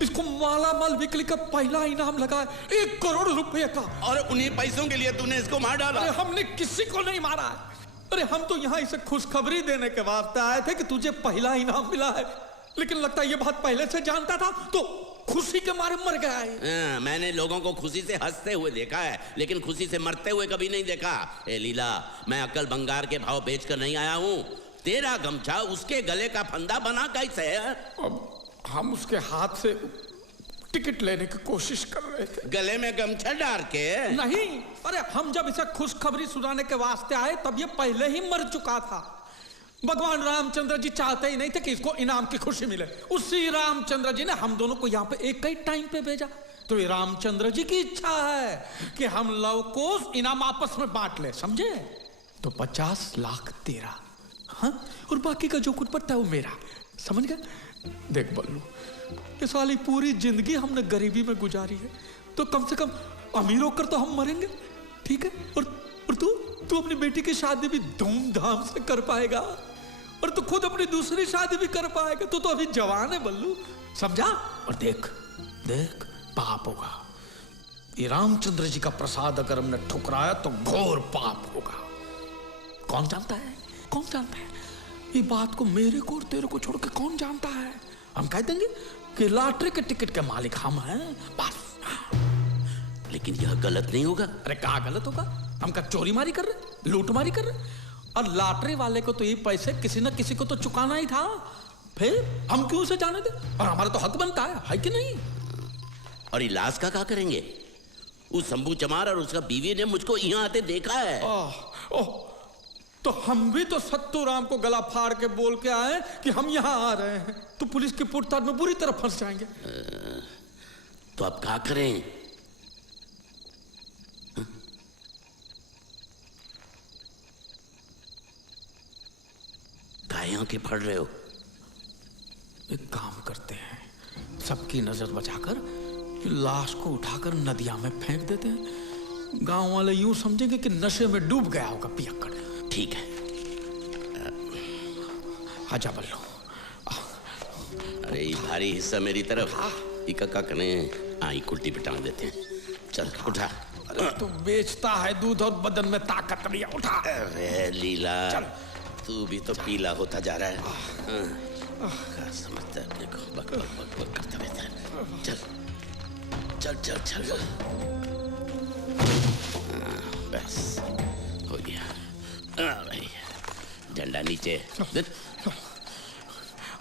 इसको मालामाल बिकली का पहला इनाम लगा है 1 करोड़ रुपए का। और उन्हीं पैसों के लिए तूने इसको मार डाला? अरे हमने किसी को नहीं मारा है। अरे हम तो यहाँ इसे खुशखबरी देने के वास्ते आए थे कि तुझे पहला इनाम मिला है। लेकिन लगता है ये बात पहले से जानता था, तो खुशी के मारे मर गया है। मैंने लोगों को खुशी से हंसते हुए देखा है, लेकिन खुशी से मरते हुए कभी नहीं देखा। ए लीला, मैं अक्ल बंगार के भाव बेचकर नहीं आया हूँ। तेरा गमछा उसके गले का फंदा बना कैसे है? अब हम उसके हाथ से टिकट लेने की कोशिश कर रहे थे। गले में गमछा डाल के? नहीं, अरे हम जब इसे खुशखबरी सुनाने के वास्ते आए तब ये पहले ही मर चुका था। भगवान रामचंद्र जी चाहते ही नहीं थे कि इसको इनाम की खुशी मिले। उसी रामचंद्र जी ने हम दोनों को यहाँ पे एक ही टाइम पे भेजा। तो ये रामचंद्र जी की इच्छा है कि हम लोग को इनाम आपस में बांट ले, समझे? तो 50 लाख तेरा, हाँ, और बाकी का जो कुछ बचता है वो मेरा, समझ गए? देख बल्लू, ये साली पूरी जिंदगी हमने गरीबी में गुजारी है, तो कम से कम अमीर होकर तो हम मरेंगे, ठीक है? और तू अपनी बेटी की शादी भी धूमधाम से कर पाएगा, और तू खुद अपनी दूसरी शादी भी कर पाएगा। तू तो अभी जवान है बल्लू, समझा? और देख देख, पाप होगा। ये रामचंद्र जी का प्रसाद अगर हमने ठुकराया तो घोर पाप होगा। कौन जानता है? कौन जानता है? ये बात को मेरे को और तेरे को छोड़ के कौन जानता है? हम कह देंगे कि लॉटरी के टिकट के मालिक हम हैं, बस। लेकिन यह गलत नहीं होगा। अरे क्या गलत होगा? हम क्या चोरी मारी कर रहे, लूट मारी कर रहे? और लॉटरी वाले को तो ये पैसे किसी न किसी को तो चुकाना ही था, फिर हम क्यों उसे जाने दे? और हमारा तो हक बनता है कि नहीं? और इलाज का क्या करेंगे? उस शंभू चमार और उसका बीवी ने मुझको यहाँ आते देखा है। तो हम भी तो सत्तू राम को गला फाड़ के बोल के आए कि हम यहाँ आ रहे हैं, तो पुलिस की पूछताछ में बुरी तरह फंस जाएंगे। तो अब क्या करें? काहे आंखें फाड़ रहे हो? एक काम करते हैं, सबकी नजर बचाकर लाश को उठाकर नदिया में फेंक देते हैं। गांव वाले यूं समझेंगे कि नशे में डूब गया होगा पियक्कड़। ठीक है। आजा बल्लू। अरे ये भारी हिस्सा मेरी तरफ, इका कने आई कुल्टी पे टांग देते हैं। चल उठा। अरे तू बेचता है दूध और बदन में ताकत नहीं है, उठा। अरे लीला, तू भी तो पीला होता जा रहा है। क्या समझता है अपने को? बक बक बक बक करता रहता है। चल चल चल चल। बस हो गया। भाई झंडा नीचे।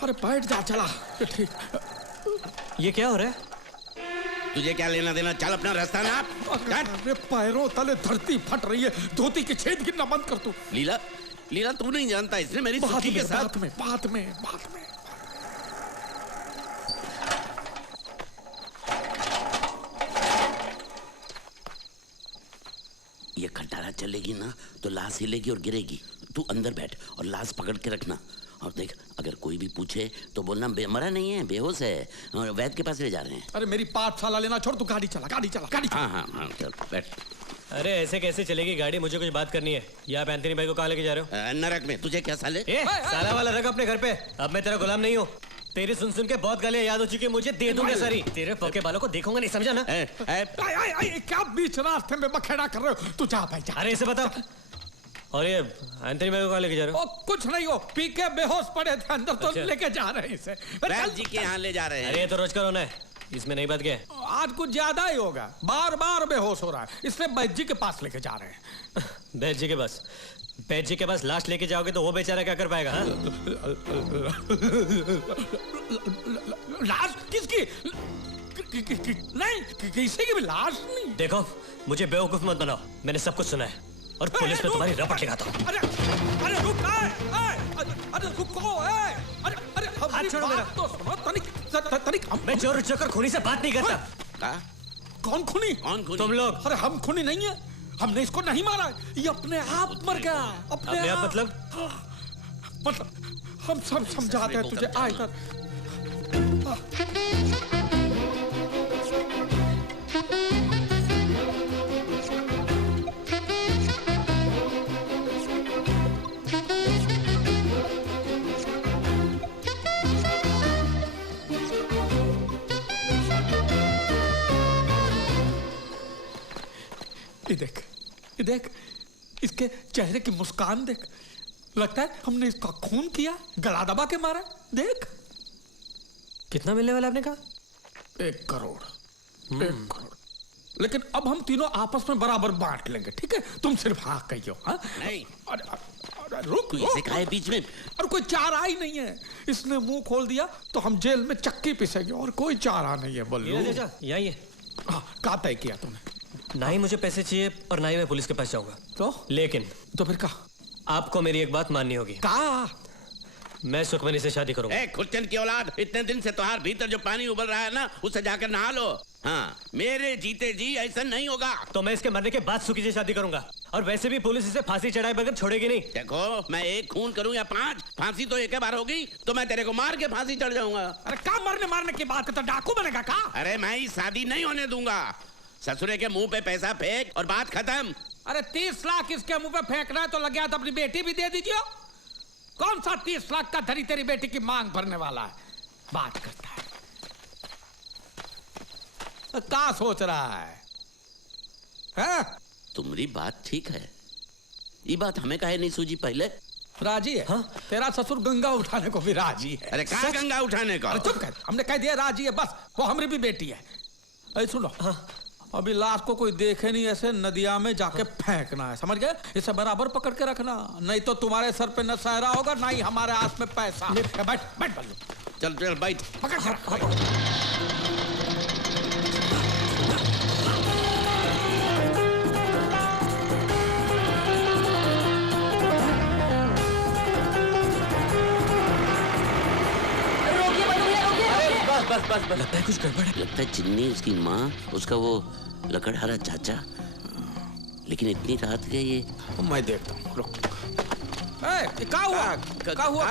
अरे बैठ जा, चला। ठीक। ये क्या हो रहा है? तुझे क्या लेना देना? चल अपना रास्ता नाप। अरे पैरों तले धरती फट रही है, धोती के छेद गिरना बंद कर तू। लीला, लीला तू नहीं जानता, इसने मेरी सुखी के साथ। बात में ये खटारा चलेगी ना तो लाश हिलेगी और गिरेगी। तू अंदर बैठ और लाश पकड़ के रखना। और देख, अगर कोई भी पूछे तो बोलना मरा नहीं है, बेहोश है, और वैद्य के पास ले जा रहे हैं। अरे मेरी पाठशाला लेना छोड़, तू गाड़ी चला, गाड़ी चला, गाड़ी चला। हाँ हाँ हाँ, चल बैठ। अरे ऐसे कैसे चलेगी गाड़ी? मुझे कुछ बात करनी है। या आप एंथनी भाई को कहाँ लेके जा रहे हो? नरक में। तुझे क्या साले? साला वाला रख अपने घर पे। अब मैं तेरा गुलाम नहीं हूँ। तेरी सुन सुन के बहुत गालियां याद हो चुकी है मुझे। दे दूंगा सारी। तेरे पोके बालों को देखूंगा नहीं, समझा ना? क्या बीच रास्ते में बखेड़ा कर रहे हो? तू जा भाई जा। अरे ऐसे बताओ। और ये एंथनी भाई को कहाँ लेके जा रहे हो? कुछ नहीं हो, पी के बेहोश पड़े थे अंदर, तो लेके जा रहे हैं इसे। वैद्य जी के यहाँ ले जा रहे हैं। अरे ये तो रोज का रोना है, इसमें नई बात क्या है? आज कुछ ज्यादा ही होगा, बार बार बेहोश हो रहा है, इसलिए वैद्य जी के पास लेके जा रहे हैं। वैद्य जी के पास? वैद्य जी के पास लाश लेके जाओगे तो वो बेचारा क्या कर पाएगा? हाँ? लाश किसकी? नहीं, किसी की भी लाश नहीं। देखो, मुझे बेवकूफ मत बनाओ, मैंने सब कुछ सुना है और पुलिस में तुम्हारी रपट लगाता हूँ। अरे रुक, अरे रुको, अरे हाथ छोड़ो मेरा। तो सुनो, तनिक मैं चोर चक्कर खूनी से बात नहीं करता। कौन खूनी? कौन खूनी? तुम लोग। अरे हम खूनी नहीं है, हमने इसको नहीं मारा, ये अपने आप मर गया। अपने आप मतलब? हम सब समझाते हैं तुझे। आ इधर। ये देख, इसके चेहरे की मुस्कान देख, लगता है हमने इसका खून किया, गला दबा के मारा। देख। कितना मिलने वाला आपने कहा? 1 करोड़। 1 करोड़। लेकिन अब हम तीनों आपस में बराबर बांट लेंगे, ठीक है? तुम सिर्फ हाँ कहियो। हाँ नहीं। अरे रुक, इसे काहे बीच में? और कोई चारा ही नहीं है, इसने मुंह खोल दिया तो हम जेल में चक्की पिसेंगे, और कोई चारा नहीं है। बल्लू यही है। क्या तय किया तुमने? ना ही मुझे पैसे चाहिए और ना ही मैं पुलिस के पास जाऊंगा। लेकिन तो फिर कहा? आपको मेरी एक बात माननी होगी। मैं सुखमनी से शादी करूंगा। खुर्चन की औलाद, इतने दिन से तुम्हारे भीतर जो पानी उबल रहा है ना, उसे जाकर नहा लो। हाँ, मेरे जीते जी ऐसा नहीं होगा। तो मैं इसके मरने के बाद सुखी से शादी करूंगा, और वैसे भी पुलिस इसे फांसी चढ़ाए बगैर छोड़ेगी नहीं। देखो, मैं 1 खून करूं या 5, फांसी तो एक बार होगी, तो मैं तेरे को मार के फांसी चढ़ जाऊंगा। अरे क्या मारने की बात करता, डाकू बनेगा क्या? अरे मैं ही शादी नहीं होने दूंगा। ससुरे के मुंह पे पैसा फेंक और बात खत्म। अरे 30 लाख इसके मुंह पे फेंकना है तो लग गया तो अपनी बेटी भी दे दीजिए। कौन सा 30 लाख का धरी तेरी बेटी की मांग भरने वाला है? बात करता है। क्या सोच रहा है? तुम्हारी बात ठीक है, ये बात हमें काहे नहीं सूझी पहले? राजी है। हाँ? तेरा ससुर गंगा उठाने को भी राजी है। अरे कहाँ गंगा उठाने का? अरे चुप कर, हमने कह दिया राजी है, बस। वो हमारी भी बेटी है। अरे सुनो, अभी लाश को कोई देखे नहीं, ऐसे नदिया में जाके फेंकना है, समझ गए? इसे बराबर पकड़ के रखना, नहीं तो तुम्हारे सर पे न सहरा होगा, ना ही हमारे हाथ में पैसा। बैठ बैठ बल्लू। चल चल बैठ। पकड़ के रख। बस बस बस। लगता है कुछ गड़बड़ है। लगता है चिन्नी, उसकी माँ, उसका वो लकड़हारा चाचा। लेकिन इतनी रात के ये मैं देखता हूँ, रुक। क्या हुआ? क्या हुआ?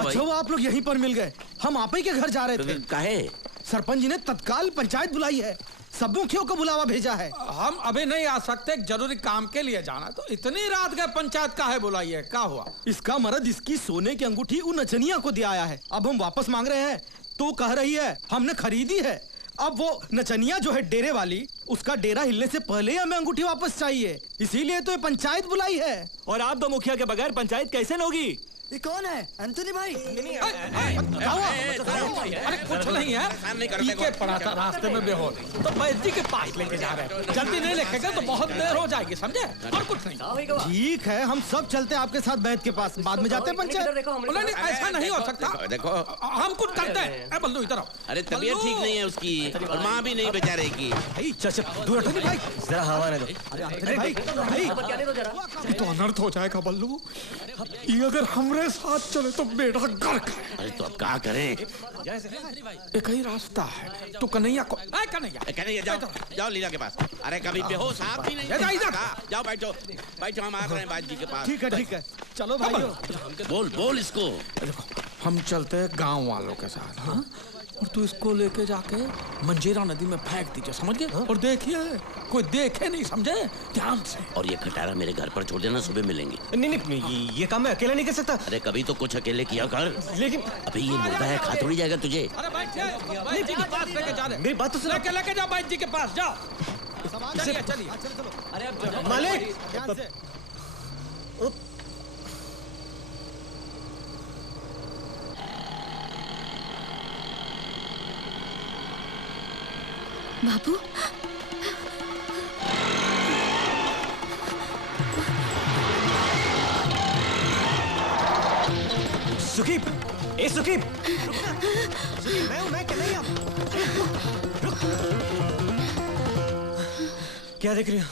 अच्छा वो आप लोग यहीं पर मिल गए, हम आप ही के घर जा रहे थे। काहे? सरपंच जी ने तत्काल पंचायत बुलाई है, सब मुखियों को बुलावा भेजा है। हम अभी नहीं आ सकते, जरूरी काम के लिए जाना। तो इतनी रात गए पंचायत काहे बुलाई है? क्या हुआ? इसका मर्द इसकी सोने की अंगूठी उन नचनिया को दिया आया है। अब हम वापस मांग रहे हैं तो कह रही है हमने खरीदी है। अब वो नचनिया जो है डेरे वाली, उसका डेरा हिलने से पहले ही हमें अंगूठी वापस चाहिए, इसीलिए तो ये पंचायत बुलाई है। और आप दो मुखिया के बगैर पंचायत कैसे होगी? ये कौन है? एंथोनी भाई? अरे कुछ नहीं है, पीके पड़ा था रास्ते में बेहोश, तो वैद्य के पास लेके जा रहे हैं। जल्दी नहीं लेके तो बहुत देर हो जाएगी, समझे? और कुछ नहीं। ठीक है, हम सब चलते हैं आपके साथ वैद्य के पास, बाद में जाते हैं पंचायत। नहीं, ऐसा नहीं हो सकता। देखो हम कुछ करते हैं। बल्लू इधर आओ। अरे तबीयत ठीक नहीं है उसकी, और माँ भी नहीं बेचारे की। दूर हटो भाई, जरा हवा आने दो। अरे भाई, ये तो अनर्थ हो जाएगा बल्लू। ये अगर हमरे साथ चले तो बेटा गर्क है। अरे तो अब क्या करें? एक ही रास्ता है, तो कन्हैया को कन्हैया जाओ लीला के पास। अरे कभी बेहोश आप भी नहीं। जाओ बैठो बैठो, हम आ रहे हैं बाजी जी के पास। ठीक है, चलो भाई। बोल इसको। देखो हम चलते हैं गांव वालों के साथ, हाँ? और तू इसको लेके जाके मंजीरा नदी में फेंक दीजिए, समझ गए? और देखिए कोई देखे नहीं, समझे? ध्यान से। और ये खटारा मेरे घर पर छोड़ देना, सुबह मिलेंगे। नहीं, ये काम मैं अकेला नहीं कर सकता। अरे कभी तो कुछ अकेले किया कर। लेकिन अभी ये मुर्दा है, खा थोड़ी जाएगा तुझे। अरे बाइक जी के पास लेके जा रहे। मेरी बात तो सुनो। लेके जाओ बाइक जी के पास, जाओ। चलिए। अरे मालिक, बाबू, सुकीब, ए सुकीब, मैं कन्हैया। क्या देख रही हो?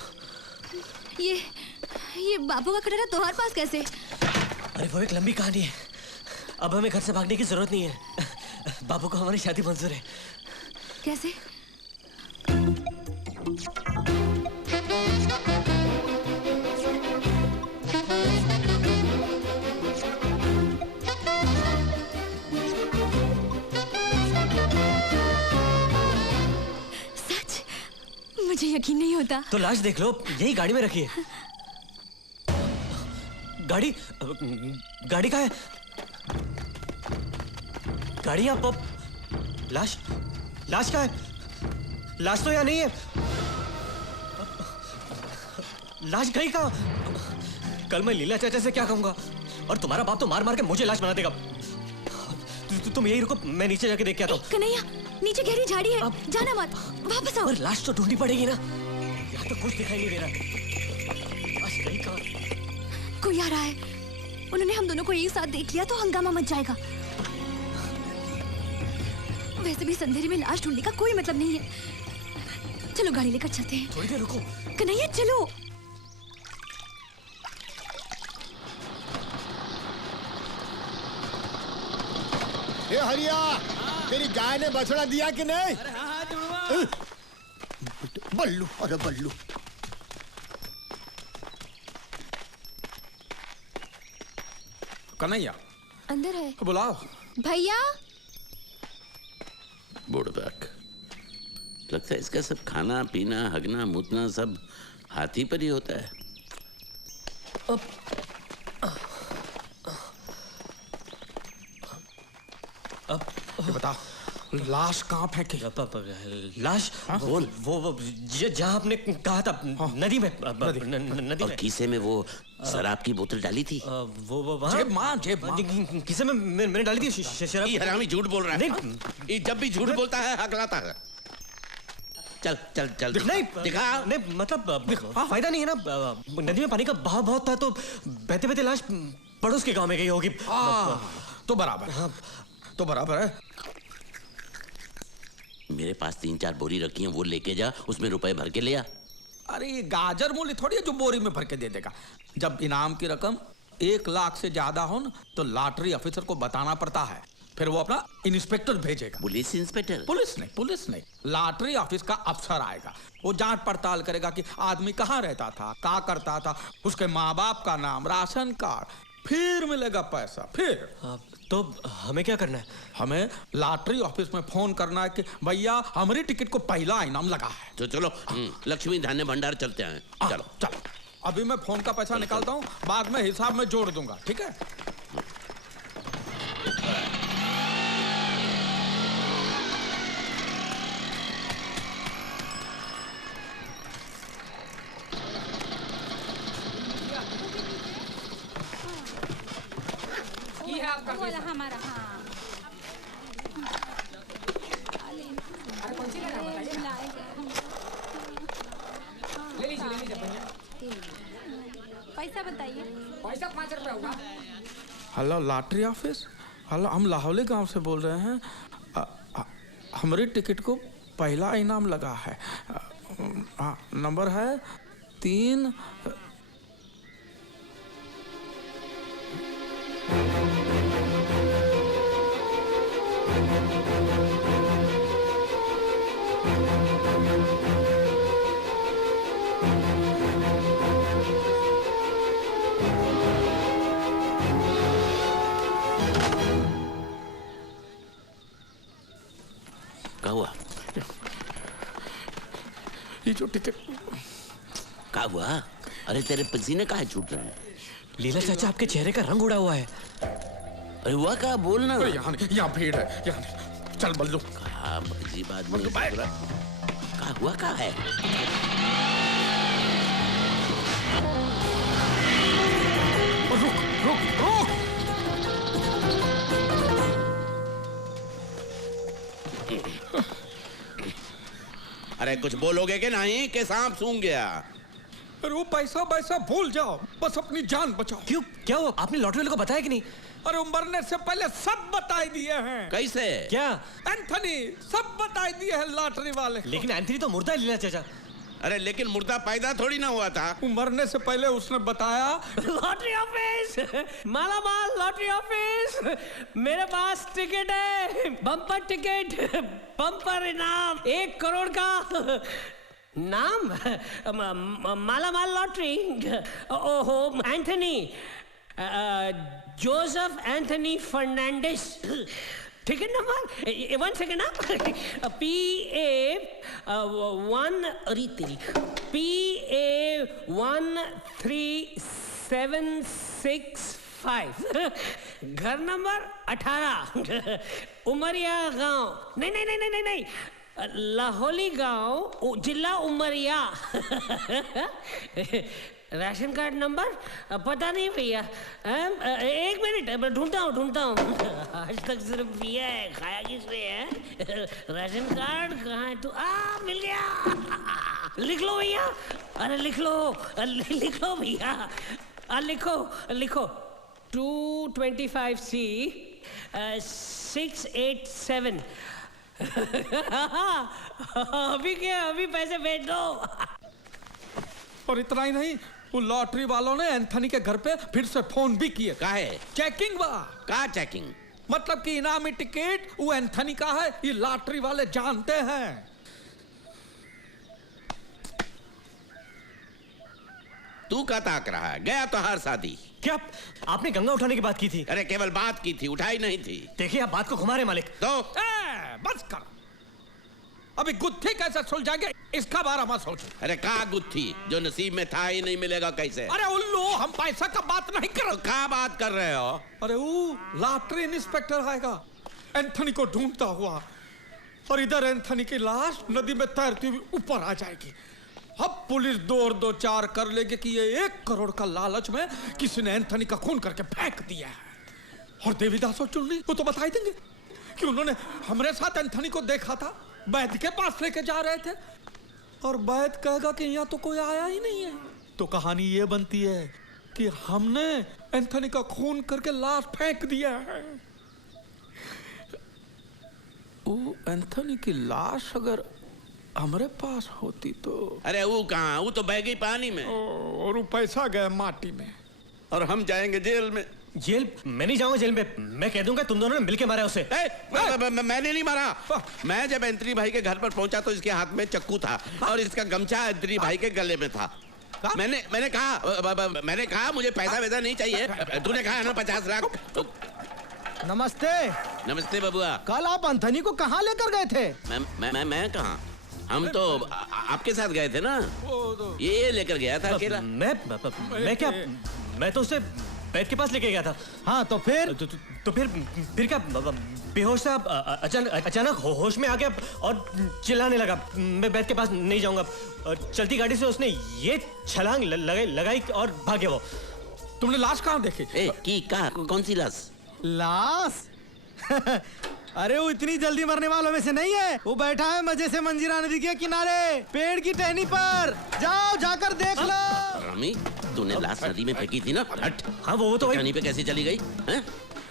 ये बाबू का कटोरा तुम्हारे पास कैसे? अरे वो एक लंबी कहानी है। अब हमें घर से भागने की जरूरत नहीं है। बाबू को हमारी शादी मंजूर है। कैसे? सच? मुझे यकीन नहीं होता। तो लाश देख लो, यही गाड़ी में रखी है। गाड़ी कहाँ है? गाड़ी यहाँ पर। लाश कहाँ है? लाश तो यहाँ नहीं है। लाश गई कहाँ? कल मैं लीला चाचा से क्या कहूंगा? और तुम्हारा बाप तो मार मार के मुझे लाश बना देगा। तुम यही रुको, मैं नीचे जाके देख के आता हूँ। कन्हैया, नीचे गहरी झाड़ी है, जाना मत, वापस आओ। और लाश तो ढूंढनी पड़ेगी ना, यहाँ तो कुछ दिखाई नहीं दे रहा। लाश गई कहाँ? कोई आ रहा है। उन्होंने हम दोनों को एक साथ देख लिया तो हंगामा मच जाएगा। वैसे भी अंधेरे में लाश ढूंढने का कोई मतलब नहीं है। चलो गाड़ी लेकर चलते हैं। थोड़ी देर रुको। कन्हैया चलो। ए हरिया, तेरी गाय ने बछड़ा दिया कि नहीं? बल्लू, अरे बल्लू। कन्हैया अंदर है, बुलाओ। भैया। बुढ़बक, लगता है इसका सब खाना पीना हगना मुतना सब हाथी पर ही होता है। ये बताओ, लाश कहाँ फेंकी? लाश? बोल। वो जहाँ आपने कहा था, नदी में। नदी और में। कीसे में वो शराब की बोतल डाली थी? वो वहाँ जेब मां। किसे में मैंने डाली थी शराब। ये हरामी झूठ बोल रहा है। ये जब भी झूठ बोलता है हकलाता है। चल चल चल नहीं दिखा। नहीं, मतलब फायदा नहीं है ना। नदी में पानी का बहाव बहुत था, तो बहते बहते लाश पड़ोस के गांव में गई होगी। तो बराबर। हाँ, तो बराबर है। मेरे पास 3-4 बोरी रखी हैं, वो लेके जा, उसमें रुपए भर के ले आ। अरे ये गाजर मूली थोड़ी है जो बोरी में भर के दे देगा। जब इनाम की रकम 1 लाख से ज्यादा हो न, तो लॉटरी ऑफिसर को बताना पड़ता है, फिर वो अपना इंस्पेक्टर भेजेगा। Police inspector? पुलिस नहीं, लॉटरी ऑफिस का अफसर आएगा। वो जांच पड़ताल करेगा कि आदमी कहाँ रहता था, क्या करता था, उसके माँ बाप का नाम, राशन कार्ड, फिर मिलेगा पैसा फिर। तो हमें क्या करना है? हमें लॉटरी ऑफिस में फोन करना है कि भैया हमारी टिकट को पहला इनाम लगा है। तो चलो लक्ष्मी धान्य भंडार चलते हैं। चलो चलो अभी मैं फोन का पैसा निकालता हूँ, बाद में हिसाब में जोड़ दूंगा, ठीक है? ये आपका बोला हमारा। हाँ ले लीजिए भैया। पैसा बताइए। पैसा 5 रुपए होगा। हेलो लॉटरी ऑफिस, हेलो हम लाहौली गांव से बोल रहे हैं। हमारी टिकट को पहला इनाम लगा है। नंबर है 3। क्या हुआ? ये जो टिकट क्या हुआ? अरे तेरे पसीने काहे छूट रहे हैं? लीला चाचा आपके चेहरे का रंग उड़ा हुआ है। अरे हुआ क्या? बोलना। यहाँ भीड़ है, यहाँ नहीं। चल बल्लू। कहा अजीब आदमी। क्या हुआ क्या है? रुक रुक रुक। अरे कुछ बोलोगे कि नहीं कि सांप सूंघ गया? अरे वो पैसा वैसा भूल जाओ, बस अपनी जान बचाओ। क्यों? क्या हुआ? आपने लॉटरी वाले को बताया कि नहीं? अरे मरने से पहले सब बता दिए हैं। कैसे? क्या? एंथनी सब बता दिए हैं लॉटरी वाले। लेकिन एंथनी तो मुर्दा है लीला चाचा। अरे लेकिन मुर्दा पैदा थोड़ी ना हुआ था। मरने से पहले उसने बताया। Lottery office, Malamaal lottery office, मेरे पास टिकट है, बम्पर टिकट, बम्पर इनाम 1 करोड़ का। नाम मालामाल लॉटरी। ओहो एंथनी, जोसेफ एंथनी फर्नांडिस। टिकट नंबर 1 सेकेंड ना, PA13765, घर नंबर 18, उमरिया गांव। नहीं, लाहौली गांव, जिला उमरिया। राशन कार्ड नंबर पता नहीं भैया। 1 मिनट ढूंढता हूँ। आज तक सिर्फ पिया है, खाया किसने है? राशन कार्ड कहाँ है? तू मिल गया। लिख लो भैया। अरे लिख लो भैया। लिखो 225C 687। अभी पैसे भेज दो। और इतना ही नहीं, वो लॉटरी वालों ने एंथनी के घर पे फिर से फोन भी किए। काहे? चेकिंग बा। का चेकिंग? मतलब कि इनामी टिकट वो एंथनी का है, ये लॉटरी वाले जानते हैं। तू क्या ताक रहा है? गया तो हर शादी। क्या आपने गंगा उठाने की बात की थी? अरे केवल बात की थी, उठाई नहीं थी। देखिए आप बात को घुमा रहे मालिक। तो बस कर। अभी गुत्थी कैसे सुलझाएंगे इसका बारे में सोचो। अरे का गुत्थी? जो नसीब में था ही नहीं मिलेगा कैसे? अरे उल्लू, हम पैसा का बात नहीं कर। क्या बात कर रहे हो? अरे वो लॉटरी इंस्पेक्टर आएगा एंथनी को ढूंढता हुआ, और इधर एंथनी की लाश नदी में तैरती हुई ऊपर आ जाएगी। अब पुलिस 2 और 2 4 कर लेगी कि ये 1 करोड़ का लालच में किसी ने एंथनी का खून करके फेंक दिया है। और देवीदास और चुन्नी वो तो बता ही देंगे कि उन्होंने हमारे साथ एंथनी को देखा था, वैद्य के पास लेके जा रहे थे, और वैद्य कहेगा कि यहाँ तो कोई आया ही नहीं है। तो कहानी ये बनती है कि हमने एंथनी का खून करके लाश फेंक दिया है। वो एंथनी की लाश अगर हमारे पास होती तो। अरे वो कहाँ? वो तो बह गई पानी में। और वो पैसा गया माटी में, और हम जाएंगे जेल में। जेल? मैं नहीं जाऊंगा जेल में। मैं कह दूंगा तुम दोनों ने मिलके मारा उसे। मैंने नहीं मारा। मैं जब एंथनी भाई के घर पर पहुंचा तो इसके हाथ में चक्कू था और इसका गमछा एंथनी भाई के गले में था। मैंने कहा मुझे पैसा वैसा नहीं चाहिए। तूने कहा ना 50 लाख। नमस्ते। नमस्ते बबुआ। कल आप अंथनी को कहाँ लेकर गए थे? मैं कहाँ? हम तो आपके साथ गए थे ना। ये लेकर गया था अकेला। मैं क्या? मैं तो उसे बेड के पास लेके गया था। हाँ तो फिर? तो फिर क्या? बेहोश था, अचानक होश में आ गया और चिल्लाने लगा। मैं बेड के पास नहीं जाऊंगा। चलती गाड़ी से उसने ये छलांग लगाई और भागे वो। तुमने लाश कहाँ देखी? कौन सी लाश? लाश? अरे वो इतनी जल्दी मरने वालों में से नहीं है। वो बैठा है मजे से मंजीरा नदी के किनारे पेड़ की टहनी पर। जाओ जाकर देख लो। रामी, तूने लाश नदी में फेंकी थी ना? हट। हाँ वो तो टहनी पे कैसे चली गई?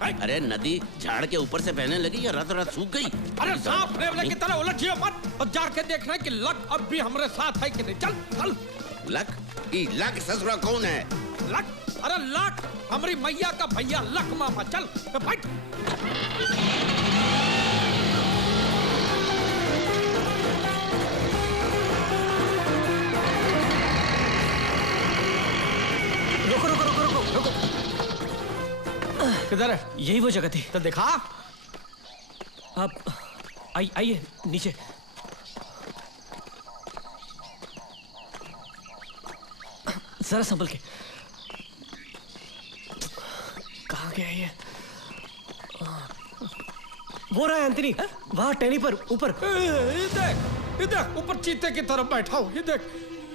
अरे नदी झाड़ के ऊपर से बहने लगी या रात रात सूख गई? अरे सांप नेवले की तरह उलझियो मत और जाके देखना कि लक अब भी हमारे साथ है कि नहीं। चल चल। लक? लक ससुरा कौन है? लक? अरे लक हमारी मैया का भैया लक मामा। चल बैठ। रुको। किधर है? यही वो जगह थी। तो दिखा। आप आइए नीचे। जरा संभल के। कहाँ गया ये? वो रहा है एंथनी, वहाँ टहनी पर ऊपर। ये देख ऊपर चीते की तरफ बैठा हूँ। ये देख।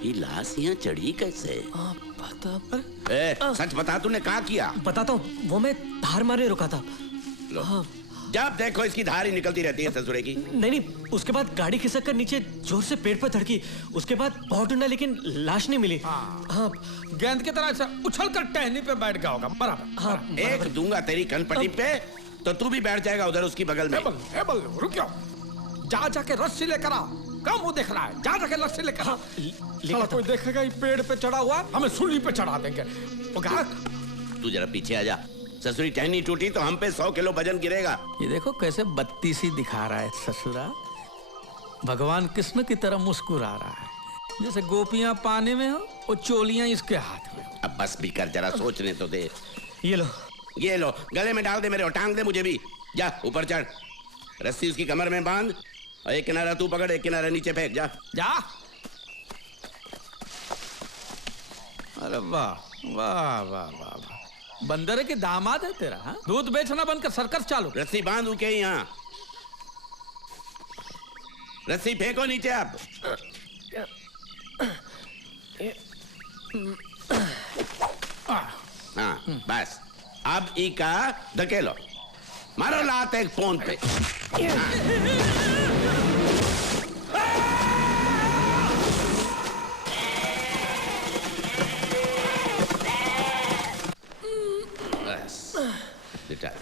ये लाश यहाँ चढ़ी कैसे? सच बता, तूने क्या किया? बताता हूँ। वो मैं धार मारे रुका था। जब देखो इसकी धार ही निकलती रहती है ससुरे की। नहीं, उसके बाद गाड़ी खिसक कर नीचे जोर से पेड़ पर धड़की। उसके बाद बहुत ढूंढा लेकिन लाश नहीं मिली। हाँ, गेंद की तरह ऐसा उछल कर टहनी पे बैठ गया होगा। बराबर। हाँ, एक दूंगा तेरी कनपट्टी पे तो तू भी बैठ जाएगा उधर उसकी बगल में। एबल, रुकियो। जाके रस्सी लेकर आ। कम वो देख रहा है। जाके रस्सी लेकर आ। साला कोई देखेगा ये पेड़ पे चढ़ा हुआ, हमें सूली पे चढ़ा देंगे। तू जरा पीछे आ जा। ससुरी टहनी टूटी तो हम पे 100 किलो वजन गिरेगा। ये देखो कैसे बत्तीसी दिखा रहा है ससुरा। भगवान कृष्ण की तरह मुस्कुरा रहा है, जैसे गोपियां पानी में हो और चोलियां इसके हाथ में। अब बस भी कर, जरा सोचने तो दे। ये लो, गले में डाल दे मेरे और टांग दे मुझे भी। जा ऊपर चढ़, रस्सी उसकी कमर में बांध और एक किनारा तू पकड़, एक किनारा नीचे फेंक। जा। अरे वाह वाह वाह वाह, बंदर के दामाद है तेरा। हाँ? दूध बेचना बंद कर, सर्कस चालू। रस्सी बांध के यहाँ, रस्सी फेंको नीचे। आप हाँ बस, अब ई का धकेलो, मारो लात एक फोन पे।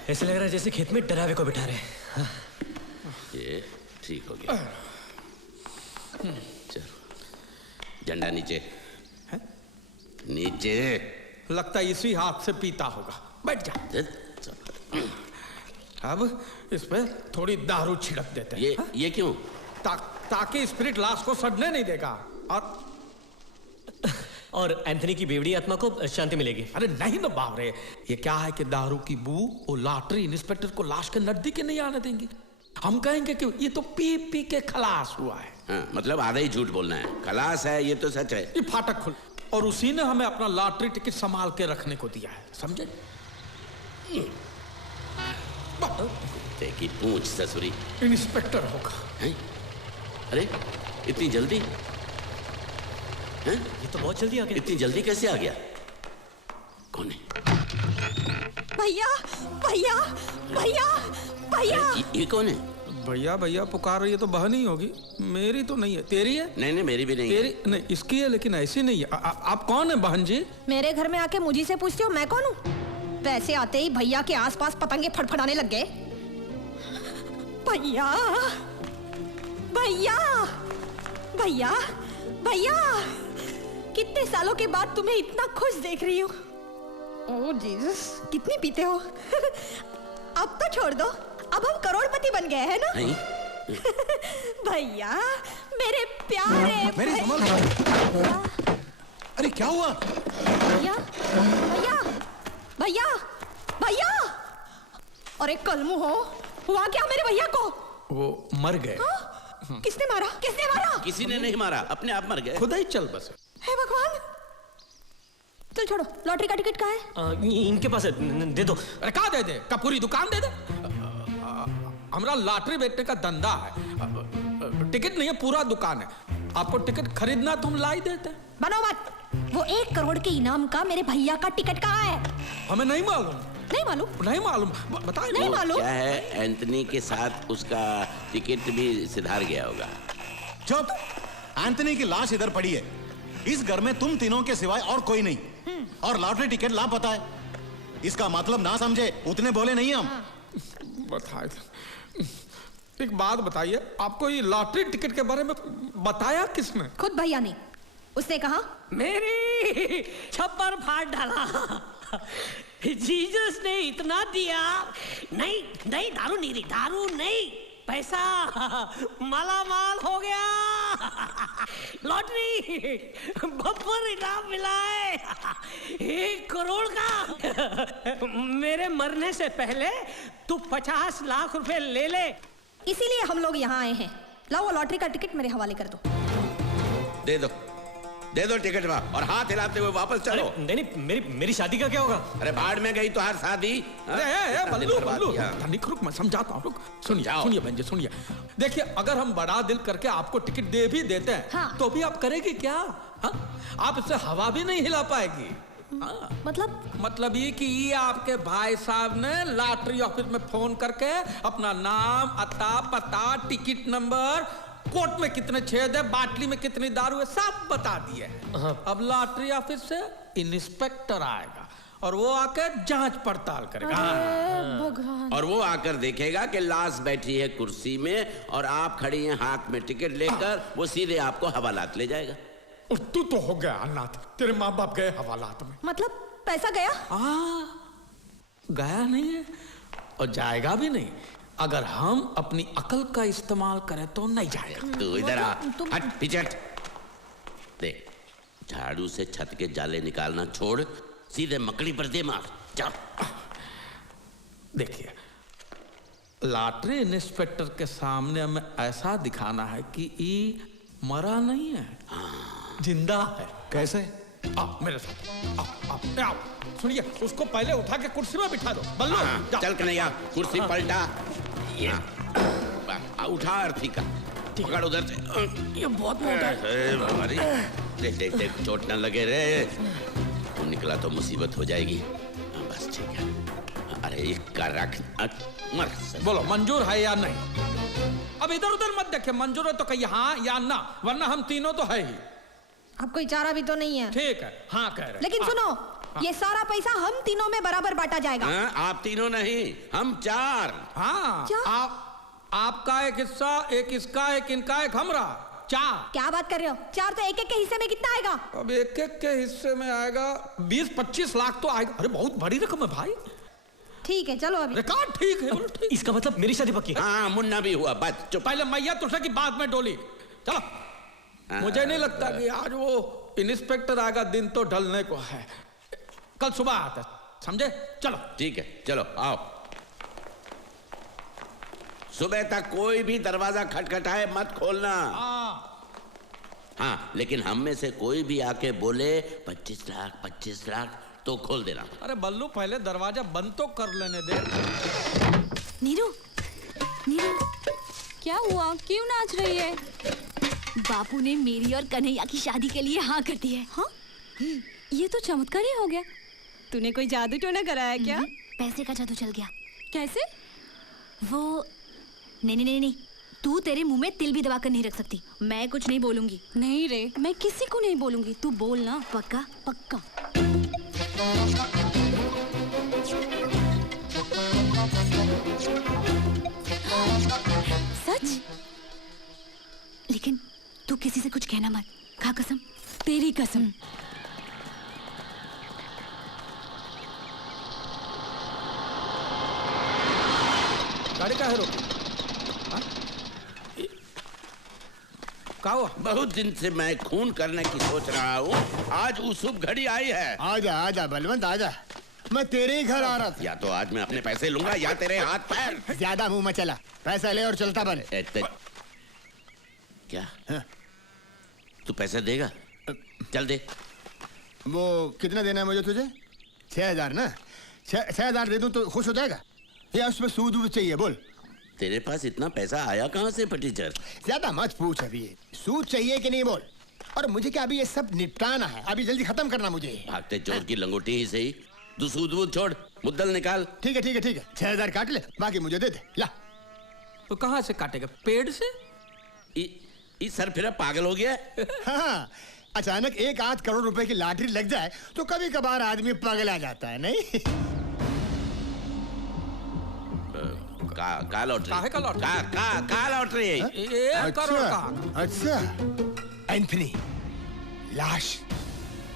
ऐसे लग रहा है जैसे खेत में डरावे को बिठा रहे हैं। हाँ। ये ठीक हो गया। चलो, झंडा नीचे। नीचे। लगता है इसी हाथ से पीता होगा। बैठ जा। अब इस पे थोड़ी दारू छिड़क देते हैं। ये क्यों? ताकि स्पिरिट लाश को सड़ने नहीं देगा और एंथनी की बेवड़ी आत्मा को शांति मिलेगी। अरे नहीं ना बावरे, ये क्या है कि दारू की बू और लॉटरी इंस्पेक्टर को लाश के नजदीक नहीं आने देंगे। हम कहेंगे कि ये तो पी पी के खलास हुआ है। हाँ, मतलब आधा ही झूठ बोलना है। खलास है ये तो सच है। ये फाटक खुल, और उसी ने हमें अपना लॉटरी टिकट संभाल के रखने को दिया है, समझे? देखी पूछ ससुरी। इंस्पेक्टर होगा। अरे इतनी जल्दी? ये तो बहुत जल्दी आ गया। इतनी जल्दी कैसे आ गया? कौन है? भैया भैया भैया भैया। ये कौन है? भैया भैया पुकार रही है तो बहन ही होगी। मेरी तो नहीं है। तेरी है? नहीं मेरी भी नहीं तेरी है। नहीं, इसकी है लेकिन ऐसी नहीं है। आप कौन है बहन जी? मेरे घर में आके मुझी से पूछते हो मैं कौन हूँ? वैसे आते ही भैया के आसपास पतंगे फड़फड़ाने लग गए। भैया भैया भैया भैया, कितने सालों के बाद तुम्हें इतना खुश देख रही हूँ। ओह जीसस, कितनी पीते हो? अब तो छोड़ दो, अब हम करोड़पति बन गए हैं ना? भैया मेरे प्यारे मेरी संभल। अरे क्या हुआ? भैया भैया भैया भैया, अरे कलमू हो, हुआ क्या मेरे भैया को? वो मर गए। किसने मारा? किसने मारा? किसी ने नहीं मारा, अपने आप मर गए। खुदा ही चल बस। हे भगवान, चल छोड़ो, लॉटरी का टिकट कहाँ है? इनके पास है, दे दो। अरे कहाँ दे दे? का पूरी दुकान दे दे? हमारा लॉटरी बेचने का धंधा है, टिकट नहीं है, पूरा दुकान है। आपको टिकट खरीदना तुम लाई देते। बनो मत, वो 1 करोड़ के इनाम का मेरे भैया का टिकट कहाँ है? हमें नहीं मालूम। नहीं मालूम? नहीं मालूम, बताए नहीं मालूम। क्या है, एंथनी के साथ उसका टिकट भी सिधार गया होगा। चुप, एंथनी की लाश इधर पड़ी है। इस घर में तुम तीनों के सिवाय और कोई नहीं, और लॉटरी टिकट लापता है। इसका मतलब ना समझे, उतने बोले नहीं हम। बताए, एक बात बताइए, आपको ये लॉटरी टिकट के बारे में बताया किसने? खुद भैया ने। उसने कहा मेरी छप्पर फाड़ डाला। जीसस ने इतना दिया। नहीं नहीं, दारू नहीं रही, दारू नहीं, पैसा माला माल हो गया। लॉटरी बम्पर इनाम मिला है 1 करोड़ का। मेरे मरने से पहले तू 50 लाख रुपए ले ले। इसीलिए हम लोग यहाँ आए हैं। लाओ, लॉटरी का टिकट मेरे हवाले कर दो। दे दो टिकट वहाँ, और हाथ हिलाते हुए वापस चलो। नहीं, मेरी शादी का क्या होगा? अरे भाड़ में गई तो हर शादी। रुक, मैं समझाता हूँ। सुनिए बहन जी, सुनिए। देखिए, अगर हम बड़ा दिल करके आपको टिकट दे भी देते हैं, हाँ। तो भी आप करेगी क्या? हाँ? आप इससे हवा भी नहीं हिला पाएगी। हाँ। मतलब ये कि ये आपके भाई साहब ने लॉटरी ऑफिस में फोन करके अपना नाम, अता, पता, टिकट नंबर, कोट में कितने छेद है, बाटली में कितनी दारू है, सब बता दिए। अब लॉटरी ऑफिस से इंस्पेक्टर आएगा और वो आकर जांच पड़ताल करेगा। और वो आकर देखेगा कि लाश बैठी है कुर्सी में और आप खड़ी हैं हाथ में टिकट लेकर, वो सीधे आपको हवालात ले जाएगा। और तू तो हो गया अनाथ, तेरे माँ बाप गए हवालात में। मतलब पैसा गया? गया नहीं है और जाएगा भी नहीं। अगर हम अपनी अकल का इस्तेमाल करें तो नहीं जाएगा। तू इधर आ, हट पीछे हट। देख, झाड़ू से छत के जाले निकालना छोड़, सीधे मकड़ी पर दे मार। जा। देखिए, लॉटरी इंस्पेक्टर के सामने हमें ऐसा दिखाना है कि ये मरा नहीं है, जिंदा है। कैसे? मेरे साथ आओ। सुनिए, उसको पहले उठा के कुर्सी में बिठा दो। बल्लू, चल कन्हैया, कुर्सी पलटा। उठा अर्थी का, पकड़ उधर से। ये बहुत मोटा है। देख, चोट न लगे रे। तू निकला तो मुसीबत हो जाएगी। बस ठीक है। अरे इसका रख, मर। बोलो, मंजूर है या नहीं? अब इधर उधर मत देखे, मंजूर है तो कहिए हाँ या ना, वरना हम तीनों तो है ही। अब कोई चारा भी तो नहीं है। ठीक है, हाँ कह रहे। लेकिन सुनो, ये सारा पैसा हम तीनों में बराबर बांटा जाएगा। आप तीनों नहीं, हम 4। हाँ, आपका एक हिस्सा, एक इसका, एक इनका, एक हमरा। 4। क्या बात कर रहे हो? 4 तो एक एक के हिस्से में कितना आएगा? अब एक एक के हिस्से में आएगा 20-25 लाख तो आएगा। अरे बहुत बड़ी रकम है भाई। ठीक है, चलो अभी। रिकॉर्ड ठीक है, बोलो ठीक। इसका मतलब मेरी शादी पक्की? हाँ, मुन्ना भी हुआ। बस चुप। पहले मैया तुझे की बाद में डोली। चलो। मुझे नहीं लगता कि आज वो इंस्पेक्टर आएगा, दिन तो ढलने को है, कल सुबह आता, समझे? चलो। ठीक है, चलो आओ। सुबह तक कोई भी दरवाजा खटखटाए मत खोलना। हाँ, लेकिन हम में से कोई भी आके बोले 25 लाख तो खोल देना। अरे बल्लू, पहले दरवाजा बंद तो कर लेने दे। नीरू, क्या हुआ? क्यों नाच रही है? बापू ने मेरी और कन्हैया की शादी के लिए हाँ कर दी है। हाँ? ये तो चमत्कार ही हो गया। तूने कोई जादू टोना कराया क्या? पैसे का जादू चल गया। कैसे? वो नहीं, तू तेरे मुंह में तिल भी दबा कर नहीं रख सकती। मैं कुछ नहीं बोलूंगी। नहीं रे, मैं किसी को नहीं बोलूंगी। तू बोल ना। पक्का? पक्का। सच? लेकिन तू किसी से कुछ कहना मत। खा कसम। तेरी कसम। गाड़ी का है रोक। बहुत दिन से मैं खून करने की सोच रहा हूँ, आज वो शुभ घड़ी आई है। आजा आजा बलवंत आजा, मैं तेरे ही घर आ रहा था। या तो आज मैं अपने पैसे लूंगा या तेरे हाथ पैर। ज्यादा मुंह मत चला, पैसा ले और चलता बन। क्या तू पैसे देगा? चल दे। वो कितना देना है मुझे तुझे? 6,000 ना? 6,000 दे दूं तो खुश हो जाएगा या उसमें सूद वूद चाहिए? बोल। तेरे पास इतना पैसा आया कहाँ से फटीचर? ज्यादा मत पूछ, अभी सूद चाहिए कि नहीं बोल। और मुझे क्या अभी ये सब निपटाना है, अभी जल्दी खत्म करना मुझे। भागते चोर की लंगोटी ही सही, तू सूद वूद छोड़, मुद्दल निकाल। ठीक है ठीक है ठीक है, 6,000 काट ले, बाकी मुझे दे दे। ला। तो कहाँ से काटेगा? पेड़ से? इस सर फिर पागल हो गया। हाँ, अचानक 1-8 करोड़ रुपए की लॉटरी लग जाए तो कभी कभार आदमी पागल आ जाता है, नहीं? का लॉटरी? काहे का लॉटरी? का लॉटरी? अच्छा, एंथनी, लाश,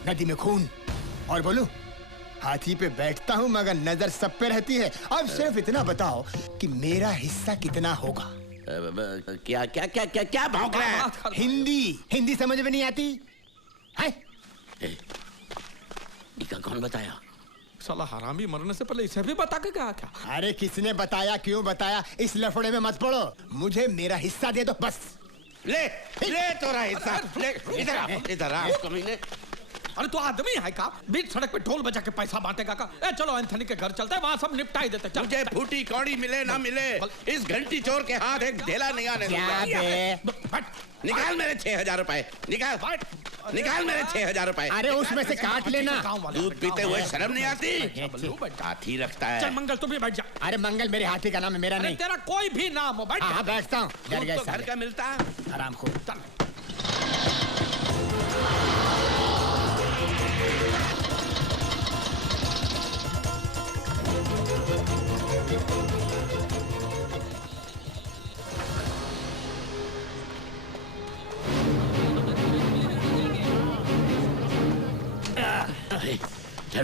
नदी में खून, और बोलूं, हाथी पे बैठता हूँ मगर नजर सब पे रहती है। अब सिर्फ इतना बताओ कि मेरा हिस्सा कितना होगा? क्या क्या क्या क्या क्या भौंक रहा है? हिंदी समझ में नहीं आती है? इका कौन बताया? साला हरामी मरने से पहले इसे भी बता के गया क्या? अरे किसने बताया, क्यों बताया, इस लफड़े में मत पड़ो। मुझे मेरा हिस्सा दे दो बस। ले तोरा हिस्सा, ले इधर आ कमीने। अरे तू आदमी है का? बीच सड़क पे ढोल बजा के पैसा बांटेगा का? चलो एंथनी के घर चलते हैं, वहाँ सब निपटा ही देते। मुझे फूटी कौड़ी मिले ना मिले, इस घंटी चोर के हाथ एक ढेला नहीं आने दूंगा। निकाल मेरे 6,000 रुपए, निकाल मेरे 6,000 रुपए। अरे उसमें से काट लेना। दूध पीते हुए शर्म नहीं आती? हाथी रखता है। चल मंगल तू भी बैठ जा। अरे मंगल मेरे हाथी का नाम है, मेरा नहीं। तेरा कोई भी नाम हो, बैठ। हाँ बैठता हूँ। तो घर का मिलता है। आराम खूब।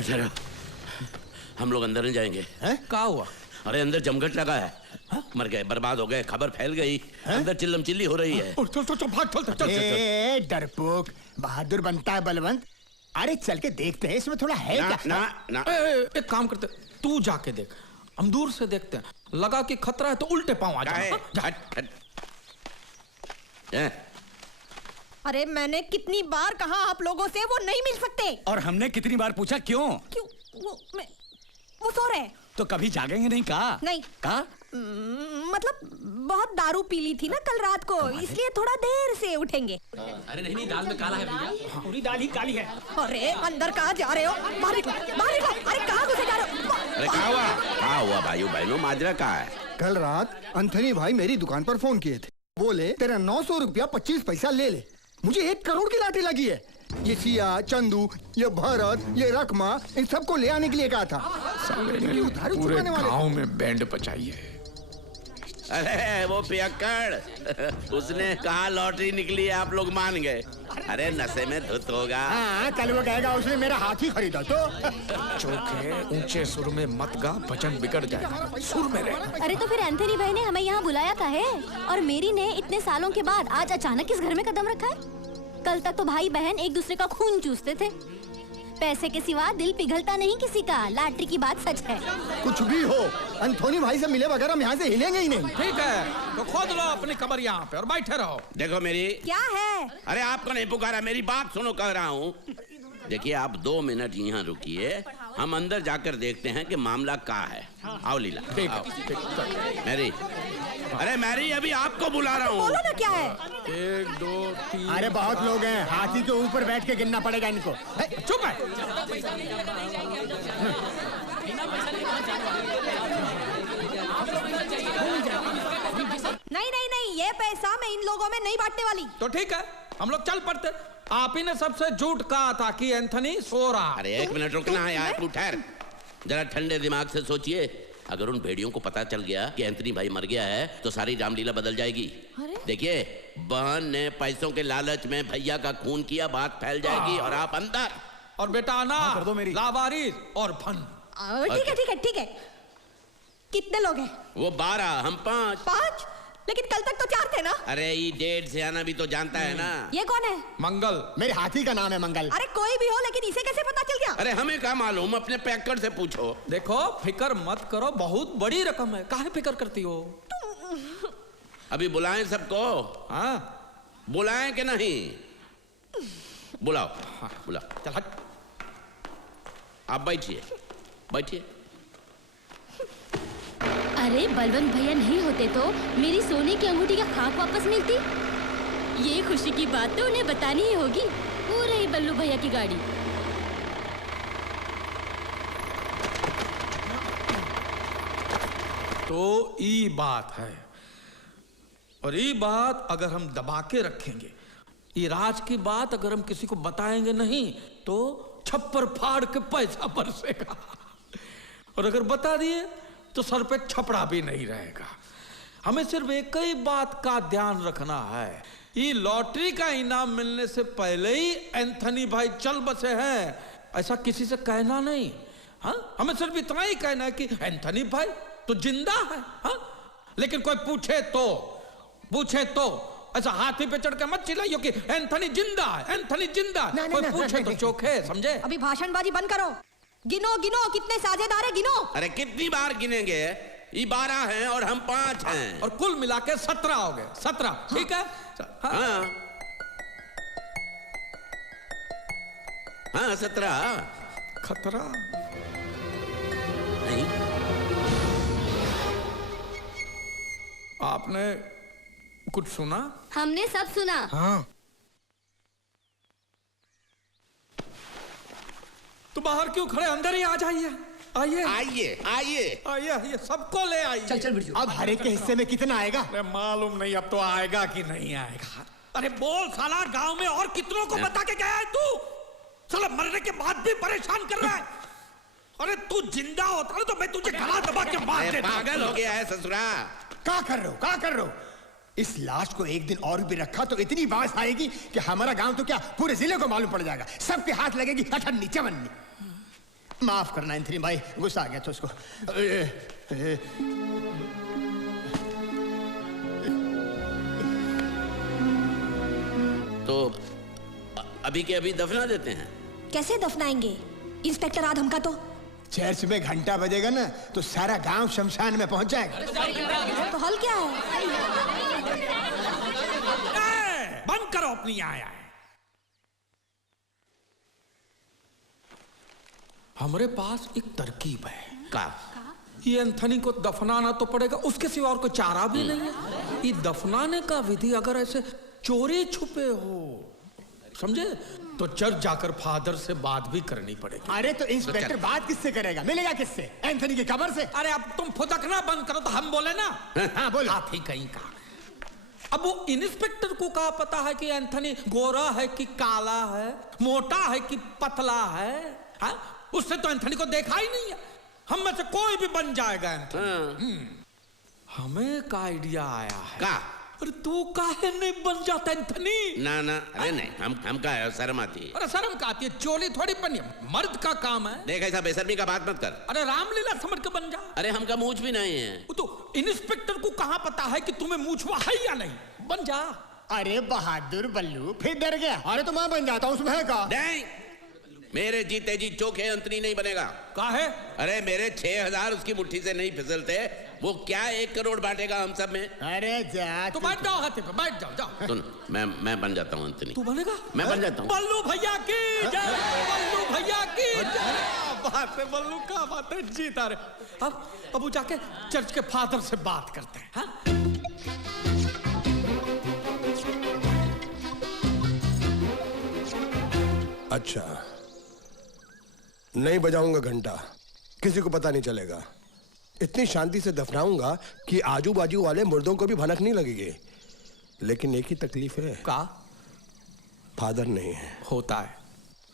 चलो हम लोग अंदर नहीं जाएंगे। क्या हुआ? अरे अंदर जमघट लगा है। मर गए, बर्बाद हो गए, खबर फैल गई, अंदर चिल्लम चिल्ली हो रही है। चल भाग, चल। डरपोक, बहादुर बनता है बलवंत। अरे चल के देखते हैं इसमें थोड़ा है क्या? ना। एक काम करते, तू जाके देख, हम दूर से देखते हैं, लगा कि खतरा है तो उल्टे पांव आ जाए। अरे मैंने कितनी बार कहा आप लोगों से वो नहीं मिल सकते। और हमने कितनी बार पूछा क्यों? वो सो रहे। तो कभी जागेंगे नहीं? कहा नहीं। कहा मतलब बहुत दारू पी ली थी ना कल रात को, इसलिए थोड़ा देर से उठेंगे। अरे नहीं, दाल में काला है भैया, पूरी दाल ही काली है। अरे अंदर कहाँ जा रहे हो? बाहर निकलो। अरे कहाँ घुसे जा रहे हो? अरे क्या हुआ भाइयों बहनों, माजरा कहाँ है? कल रात एंथनी भाई मेरी दुकान पर फोन किए थे, बोले तेरा 900 रुपया 25 पैसा ले ले। मुझे 1 करोड़ की लाठी लगी है। ये सिया, चंदू, ये भरत, ये रकमा, इन सबको ले आने के लिए कहा था। पूरे गांव में बैंड बजाइए। अरे वो पियक्कड़, उसने कहा लॉटरी निकली है, आप लोग मान गए। अरे नशे में धुत होगा। हाँ, कल वो कहेगा उसने मेरा हाथी खरीदा तो। चौके ऊंचे सुर में मत गा, भजन बिगड़ जाएगा, सुर में रह। अरे तो फिर एंथनी भाई ने हमें यहाँ बुलाया था है, और मेरी ने इतने सालों के बाद आज अचानक इस घर में कदम रखा है। कल तक तो भाई बहन एक दूसरे का खून चूसते थे। पैसे के सिवा दिल पिघलता नहीं किसी का। लॉटरी की बात सच है। कुछ भी हो, एंथनी भाई से मिले बगैर हम यहाँ से हिलेंगे ही नहीं। ठीक है, तो खोद लो अपनी कब्र यहाँ पे और बैठे रहो। देखो मेरी। क्या है? अरे आपको नहीं पुकारा, मेरी बात सुनो, कह रहा हूँ। देखिए आप 2 मिनट यहाँ रुकिए, हम अंदर जाकर देखते हैं कि मामला क्या है। आओ लीला। ठीक। मैरी, अरे मैरी अभी आपको बुला रहा हूँ। बोलो ना क्या है? 1 2 3। अरे बहुत लोग हैं, हाथी के ऊपर बैठ के गिनना पड़ेगा इनको। चुप है। नहीं, ये पैसा मैं इन लोगों में नहीं बांटने वाली। तो ठीक है, हम लोग चल पड़ते। आप ही ने सबसे झूठ कहा था कि एंथनी सो रहा। अरे 1 मिनट रुकना है यार, तू ठहर जरा, ठंडे दिमाग से सोचिए। अगर उन भेड़ियों को पता चल गया कि एंथनी भाई मर गया है तो सारी रामलीला बदल जाएगी। देखिए बहन ने पैसों के लालच में भैया का खून किया, बात फैल जाएगी और आप अंदर। और बेटा अनार, कर दो मेरी लावारिस और फन। ठीक है। कितने लोग हैं? वो 12, हम 5। लेकिन कल तक तो 4 थे ना। अरे ये डेढ़ से आना भी तो जानता है ना। ये कौन है? मंगल। मेरे हाथी का नाम है मंगल। अरे कोई भी हो, लेकिन इसे कैसे पता चल गया? अरे हमें क्या मालूम, अपने पैकर से पूछो। देखो फिकर मत करो, बहुत बड़ी रकम है, काहे फिकर करती हो? अभी बुलाएं सबको? हाँ बुलाएं कि नहीं? बुलाओ। हाँ बुलाओ। चल हट। आप बैठिए बैठिए। अरे बलवंत भैया नहीं होते तो मेरी सोने की अंगूठी का खाक वापस मिलती। ये खुशी की बात तो उन्हें बतानी ही होगी। वो रही बल्लू भैया की गाड़ी। तो ये बात है, और ये बात अगर हम दबा के रखेंगे, ये राज की बात अगर हम किसी को बताएंगे नहीं तो छप्पर फाड़ के पैसा बरसेगा, और अगर बता दिए तो सर पे छपड़ा भी नहीं रहेगा। हमें सिर्फ एक ही बात का ध्यान रखना है, ये लॉटरी का इनाम मिलने से पहले ही एंथनी भाई चल बसे हैं, ऐसा किसी से कहना नहीं। हाँ, हमें सिर्फ इतना ही कहना है कि एंथनी भाई तो जिंदा है। हाँ, लेकिन कोई पूछे तो ऐसा हाथी पे चढ़ के मत चिल्लाइयो कि एंथनी जिंदा है, एंथनी जिंदा है। कोई पूछे तो चोखे, समझे? अभी भाषणबाजी बंद करो। गिनो गिनो कितने साझेदार है, गिनो। अरे कितनी बार गिनेंगे? ये 12 हैं और हम 5 हैं। और कुल मिला के 17 हो गए। 17 ठीक है। हाँ हाँ 17। खतरा नहीं। आपने कुछ सुना? हमने सब सुना। हाँ। तो बाहर क्यों खड़े, अंदर ही आ जाइए। आइए आइए आइए आइए आइए, सबको ले आइए। चल चल बिरजू। अब हर एक के हिस्से में कितना आएगा? अरे मालूम नहीं अब तो आएगा कि नहीं आएगा। अरे बोल साला, गांव में और कितनों को बता के गया है तू? साला मरने के बाद भी परेशान कर रहा है। अरे तू जिंदा होता ना तो मैं तुझे गला दबा के मार देता। पागल हो गया है ससुरा। क्या कर रहे हो? इस लाश को एक दिन और भी रखा तो इतनी बात आएगी कि हमारा गांव तो क्या पूरे जिले को मालूम पड़ जाएगा। सबके हाथ लगेगी अठन्नी चवन्नी। माफ करना एंथनी भाई, गुस्सा आ गया तो उसको। तो अभी के अभी दफना देते हैं। कैसे दफनाएंगे? इंस्पेक्टर आधम का तो चर्च में घंटा बजेगा ना तो सारा गांव शमशान में पहुंच जाएगा। तो हल क्या है? बंद करो अपनी आया। हमारे पास एक तरकीब है। का? ये एंथनी को दफनाना तो पड़ेगा, उसके सिवा और कोई चारा भी नहीं है। ये दफनाने का विधि अगर ऐसे चोरी छुपे हो, समझे, तो चर्च जाकर फादर से बात भी करनी पड़ेगी। अरे तो इंस्पेक्टर बात किससे करेगा? मिलेगा किससे? एंथनी की कब्र से। अरे अब तुम फुदकना बंद करो तो हम बोले ना। हाँ बोलो। आप ही कहीं का। अब वो इंस्पेक्टर को क्या पता है कि एंथनी गोरा है कि काला है, मोटा है कि पतला है? हाँ? उससे तो एंथनी को देखा ही नहीं है। हम में से कोई भी बन जाएगा एंथनी। हमें एक आइडिया आया है। का? अरे तू काहे नहीं बन जाता एंथनी? ना ना, अरे नहीं, हम का है, शर्म आती है। अरे शर्म का आती है? चोली थोड़ी पहनी, मर्द का काम है। देख ऐसा बेशर्मी का बात मत कर। अरे रामलीला समझ के बन जा। अरे हमका मूछ भी नहीं है। तो इंस्पेक्टर को कहाँ पता है कि तुम्हें मूछवा है या नहीं? बन जा। अरे बहादुर बल्लू फिर डर गया। अरे तो मैं बन जाता हूँ, उसमें है का? नहीं, मेरे जीते जी चोखे अंतरी नहीं बनेगा। काहे? अरे मेरे 6000 उसकी मुट्ठी से नहीं फिसलते। वो क्या 1 करोड़ बांटेगा हम सब में? अरे जा तो बैठ जाओ, हाथी पे बैठ जाओ। जाओ सुन, मैं बन जाता हूँ अंतरी। तू बनेगा? मैं बन जाता हूँ। बल्लू भैया की जय, बल्लू भैया की जय। बात है बल्लू, का बात है, जीता रे। अब वो जाके चर्च के फादर से बात करते हैं। हाँ? अच्छा, नहीं बजाऊंगा घंटा, किसी को पता नहीं चलेगा। इतनी शांति से दफनाऊंगा कि आजू बाजू वाले मुर्दों को भी भनक नहीं लगेगी। लेकिन एक ही तकलीफ है। का? फादर नहीं है। होता है,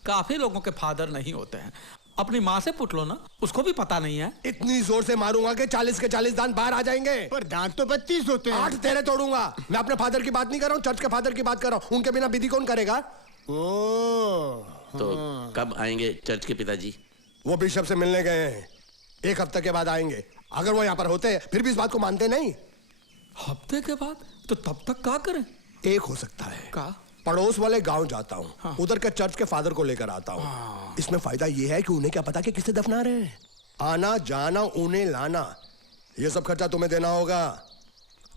काफी लोगों के फादर नहीं होते हैं। अपनी माँ से पूछ लो ना, उसको भी पता नहीं है। इतनी जोर से मारूंगा कि 40 के 40 दांत बाहर आ जाएंगे। पर दांत तो 32 होते हैं। 8 तेरे तोड़ूंगा। मैं अपने फादर की बात नहीं कर रहा हूँ, चर्च के फादर की बात कर रहा हूँ। उनके बिना विधि कौन करेगा? तो कब आएंगे चर्च के पिताजी? वो बिशप से मिलने गए हैं, 1 हफ्ते के बाद आएंगे। अगर वो यहाँ पर होते फिर भी इस बात को मानते नहीं। हफ्ते के बाद? तो तब तक क्या करें? एक हो सकता है, का पड़ोस वाले गांव जाता हूँ, उधर के चर्च के फादर को लेकर आता हूँ। इसमें फायदा ये है कि उन्हें क्या पता कि किसे दफना रहे हैं। आना जाना उन्हें लाना ये सब खर्चा तुम्हें देना होगा।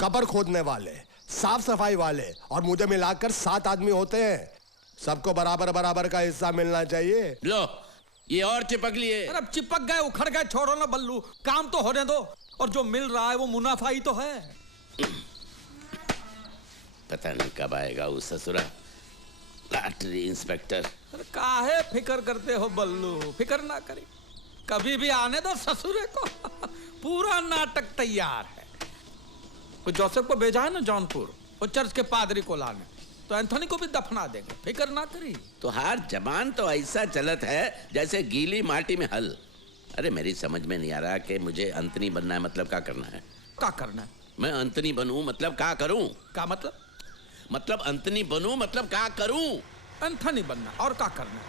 कब्र खोदने वाले, साफ सफाई वाले और मुझे मिलाकर 7 आदमी होते हैं। सबको बराबर बराबर का हिस्सा मिलना चाहिए। लो ये और चिपक लिए। अरे अब चिपक गए, उखड़ गए, छोड़ो ना बल्लू, काम तो होने दो। और जो मिल रहा है वो मुनाफा ही तो है। पता नहीं कब आएगा वो ससुरा लॉटरी इंस्पेक्टर। अरे काहे फिकर करते हो बल्लू, फिकर ना करी, कभी भी आने दो ससुरे को। पूरा नाटक तैयार है। वो जोसेफ को भेजा है ना जौनपुर, वो चर्च के पादरी को लाने, तो एंथोनी को भी दफना देंगे, फिकर ना करी। तो हर जबान तो ऐसा चलत है जैसे गीली माटी में हल। अरे मेरी समझ में नहीं आ रहा कि मुझे अंतनी बनना है मतलब क्या करना है? क्या करना है? मैं अंतनी बनूं मतलब क्या करूं? क्या मतलब? मतलब अंतनी बनूं मतलब क्या करूं? एंथोनी बनना और क्या करना है?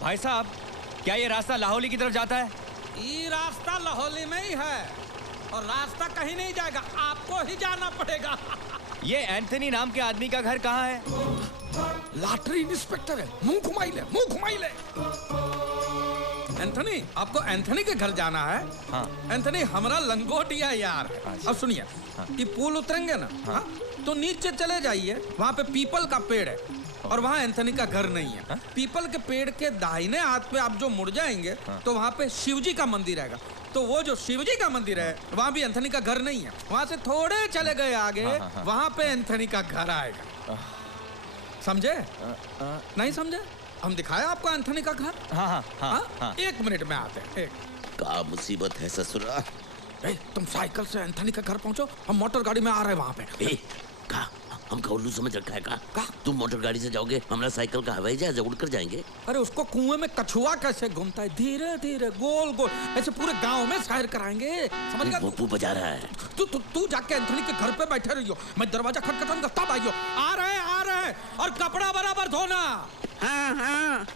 भाई साहब, क्या ये रास्ता लाहौली की तरफ जाता है? ये रास्ता लाहौली में ही है और रास्ता कहीं नहीं जाएगा, आपको ही जाना पड़ेगा। ये एंथनी नाम के आदमी का घर कहाँ है? लॉटरी इंस्पेक्टर है, मुंह घुमाई ले, मुंह घुमाई ले। एंथनी, आपको एंथनी के घर जाना है? हाँ। एंथनी हमारा लंगोटिया यार है। अब सुनिए, ये पुल उतरेंगे ना, हाँ? तो नीचे चले जाइए, वहाँ पे पीपल का पेड़ है और वहाँ एंथनी का घर नहीं है। पीपल के पेड़ के दाहिने हाथ पे आप जो मुड़ जाएंगे तो वहाँ पे शिवजी का मंदिर आएगा। तो वो जो शिवजी का मंदिर है वहाँ भी एंथनी का घर नहीं है। वहाँ से थोड़े चले गए आगे, वहाँ पे एंथनी का घर आएगा। समझे? नहीं समझे? हम दिखाए आपको एंथनी का घर? हाँ? 1 मिनट में आते हैं। क्या मुसीबत है ससुरा? तुम साइकिल से एंथनी के घर पहुंचो, हम मोटर गाड़ी में आ रहे हैं वहाँ पे। हमका उल्लू समझ रखा है का? तुम मोटर गाड़ी से जाओगे, हमारा साइकिल का हवाई जहाज उड़ कर जाएंगे। अरे उसको कुएं में कछुआ कैसे घूमता है, धीरे धीरे गोल गोल ऐसे पूरे गांव में सैर कराएंगे। समझ गया? वो बजा रहा है। तू जाके एंथनी के घर पे बैठे रहियो, मैं दरवाजा खटखटाऊंगा तब आइयो। आ रहे हैं और कपड़ा बराबर धोना। हाँ।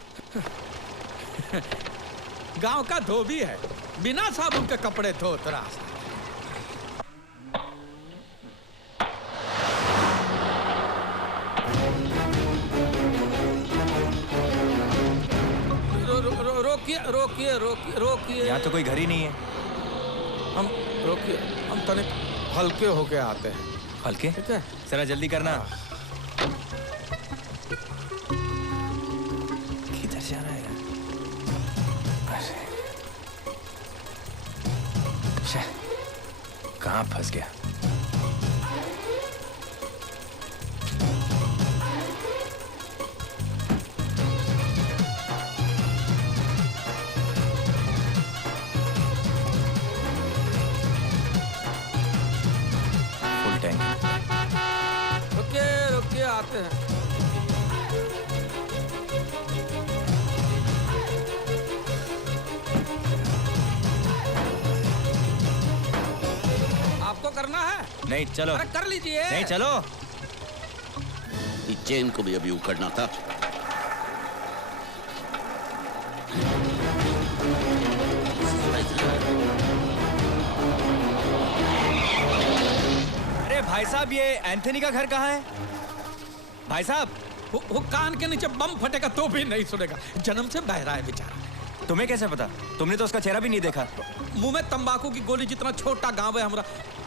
गांव का धोबी है, बिना साबुन के कपड़े धोत रहा। रोकिए। यहाँ तो कोई घर ही नहीं है। हम रोकिए, हम तनिक हल्के होके आते हैं। हल्के? ठीक है, जरा जल्दी करना। किधर जा रहा है यार? कहाँ फंस गया? रुकिए आते हैं। आपको करना है? नहीं, चलो। अरे कर लीजिए। नहीं, चलो। इस चेन को भी अभी उखड़ना था। अरे भाई साहब, ये एंथनी का घर कहाँ है? भाई साहब, वो कान के नीचे बम फटेगा तो भी नहीं सुनेगा, जन्म से बहरा है बेचारा। तुम्हें कैसे पता? तुमने तो उसका चेहरा भी नहीं देखा। मुंह में तंबाकू की गोली जितना छोटा गांव है हमारा,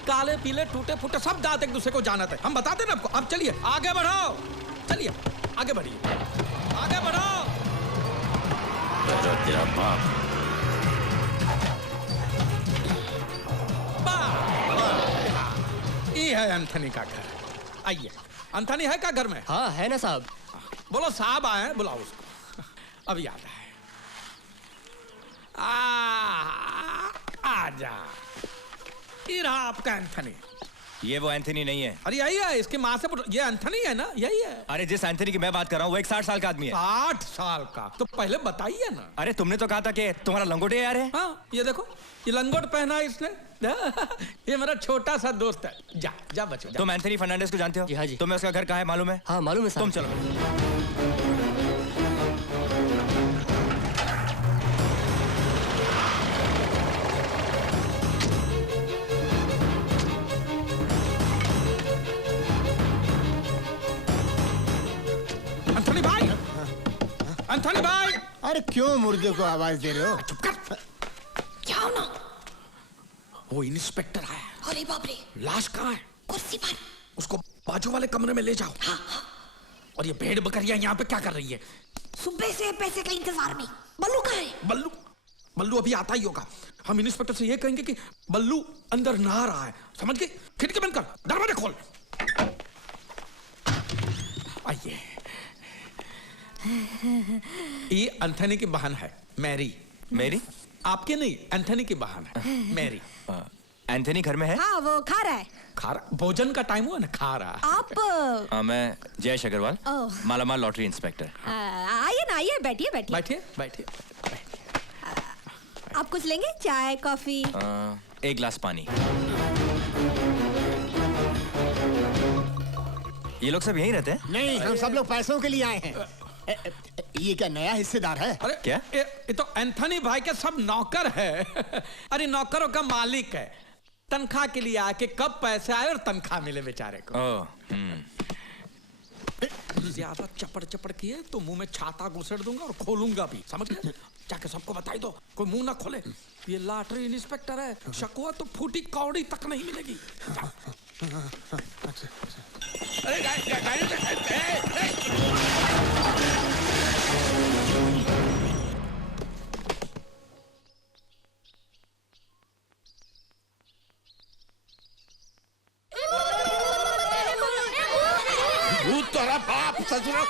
काले पीले टूटे फूटे सब दांत एक दूसरे को जानते हैं। हम बताते ना आपको। अब चलिए आगे बढ़ो, चलिए आगे बढ़िए, आगे बढ़ो। तेरा बाप। ये है एंथनी का घर। आइए। एंथनी है क्या घर में? हाँ है ना साहब। बोलो साहब आए हैं, बुलाओ उसको। अब याद आए। आजा। ये रहा आपका एंथनी। ये वो एंथनी नहीं है। अरे यही है, इसकी माँ से ये एंथनी है ना, यही है। अरे जिस एंथनी की मैं बात कर रहा हूँ वो एक 60 साल का आदमी है। 60 साल का? तो पहले बताइए ना। अरे तुमने तो कहा था कि तुम्हारा लंगोटे यार है। हाँ, ये देखो, ये लंगोट पहना है इसने। ये मेरा छोटा सा दोस्त है। जा बच्चों। तुम एंथनी फर्नांडिस को जानते हो? हाँ जी। तुम्हें उसका घर कहाँ है मालूम है? हाँ मालूम है साहब। तुम चलो। एंथनी भाई! अरे क्यों मुर्दे को आवाज दे रहे हो? चुप कर। जाओ ना। वो इंस्पेक्टर आया है। अरे बाप रे। लाश कहाँ है? कुर्सी पर। उसको बाजू वाले कमरे में ले जाओ। हाँ, हाँ। और ये भेड़ बकरियां यहाँ पे क्या कर रही है? सुबह से पैसे का इंतजार में। बल्लू कहाँ है? बल्लू? बल्लू अभी आता ही होगा। हम इंस्पेक्टर से ये कहेंगे कि बल्लू अंदर नहा रहा है, समझ गए? खिड़की बंद कर, दरवाजा खोल। आइए। ये एंथनी की बहन है, मैरी। मेरी? आपके नहीं, एंथनी की बहन है, मैरी। एंथनी घर में है? हाँ, वो खा रहा है। खा रहा? भोजन का टाइम हुआ ना, खा रहा। आप मैं जयेश अग्रवाल, ओह। मालामाल लॉटरी इंस्पेक्टर। आइए ना, आइए, बैठिए बैठिए। बैठिए बैठिए। आप कुछ लेंगे? चाय, कॉफी? एक गिलास पानी। ये लोग सब यहीं रहते हैं? नहीं, हम सब लोग पैसों के लिए आए हैं। ये क्या नया हिस्सेदार है? अरे क्या? ये तो एंथनी भाई के सब नौकर है। अरे नौकरों का मालिक है। तनख्वाह के लिए आके कब पैसे आए और तनख्वाह मिले बेचारे को। ज्यादा चपड़ चपड़ किए तो मुंह में छाता घुसेड़ दूंगा और खोलूंगा भी, समझ गए? जाके सबको बताई दो, कोई मुंह ना खोले। ये लॉटरी इंस्पेक्टर है, शक हुआ तो फूटी कौड़ी तक नहीं मिलेगी। अरे भूत तोरा बाप ससुरा।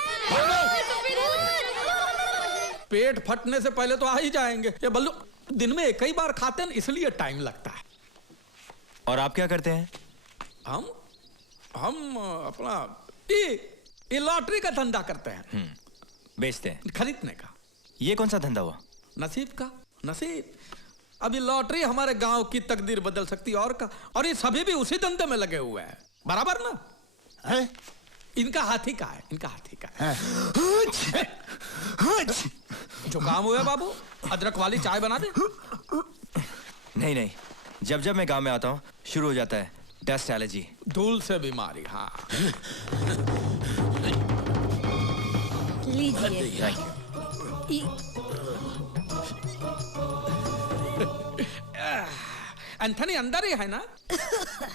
पेट फटने से पहले तो आ ही जाएंगे। ये बल्लू दिन में एक ही बार खाते हैं, इसलिए टाइम लगता है। और आप क्या करते हैं? हम अपना ये लॉटरी का धंधा करते हैं। बेचते हैं? खरीदने का। ये कौन सा धंधा हुआ? नसीब का, नसीब। अभी लॉटरी हमारे गांव की तकदीर बदल सकती है और का, और ये सभी भी उसी धंधे में लगे हुए हैं, बराबर ना है? इनका हाथी का है, इनका हाथी का है। जो काम हुआ बाबू, अदरक वाली चाय बना दे। नहीं नहीं, जब जब मैं गांव में आता हूँ शुरू हो जाता है डस्ट एलर्जी। धूल से बीमारी। हाँ लीजिए। एंथनी अंदर ही है ना?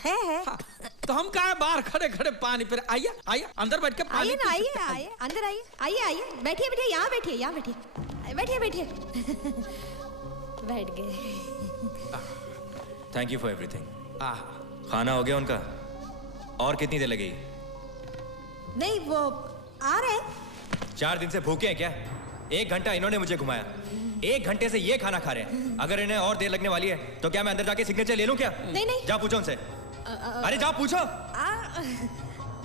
है। हाँ, तो हम कहा बाहर खड़े खड़े पानी पर। आइए आइए अंदर बैठ के पानी। आइए ना, आइए आइए, अंदर आइए, आइए आइए, बैठिए बैठिए, यहाँ बैठिए, यहाँ बैठिए, बैठिए बैठिए। बैठ गए। Thank you for everything. खाना हो गया उनका? और कितनी देर लगेगी? नहीं, वो आ रहे हैं। 4 दिन से भूखे हैं क्या? 1 घंटा इन्होंने मुझे घुमाया, 1 घंटे से ये खाना खा रहे हैं। अगर इन्हें और देर लगने वाली है तो क्या मैं अंदर जाके सिग्नेचर ले लूं क्या? नहीं नहीं, जा पूछो उनसे। अरे जा पूछो।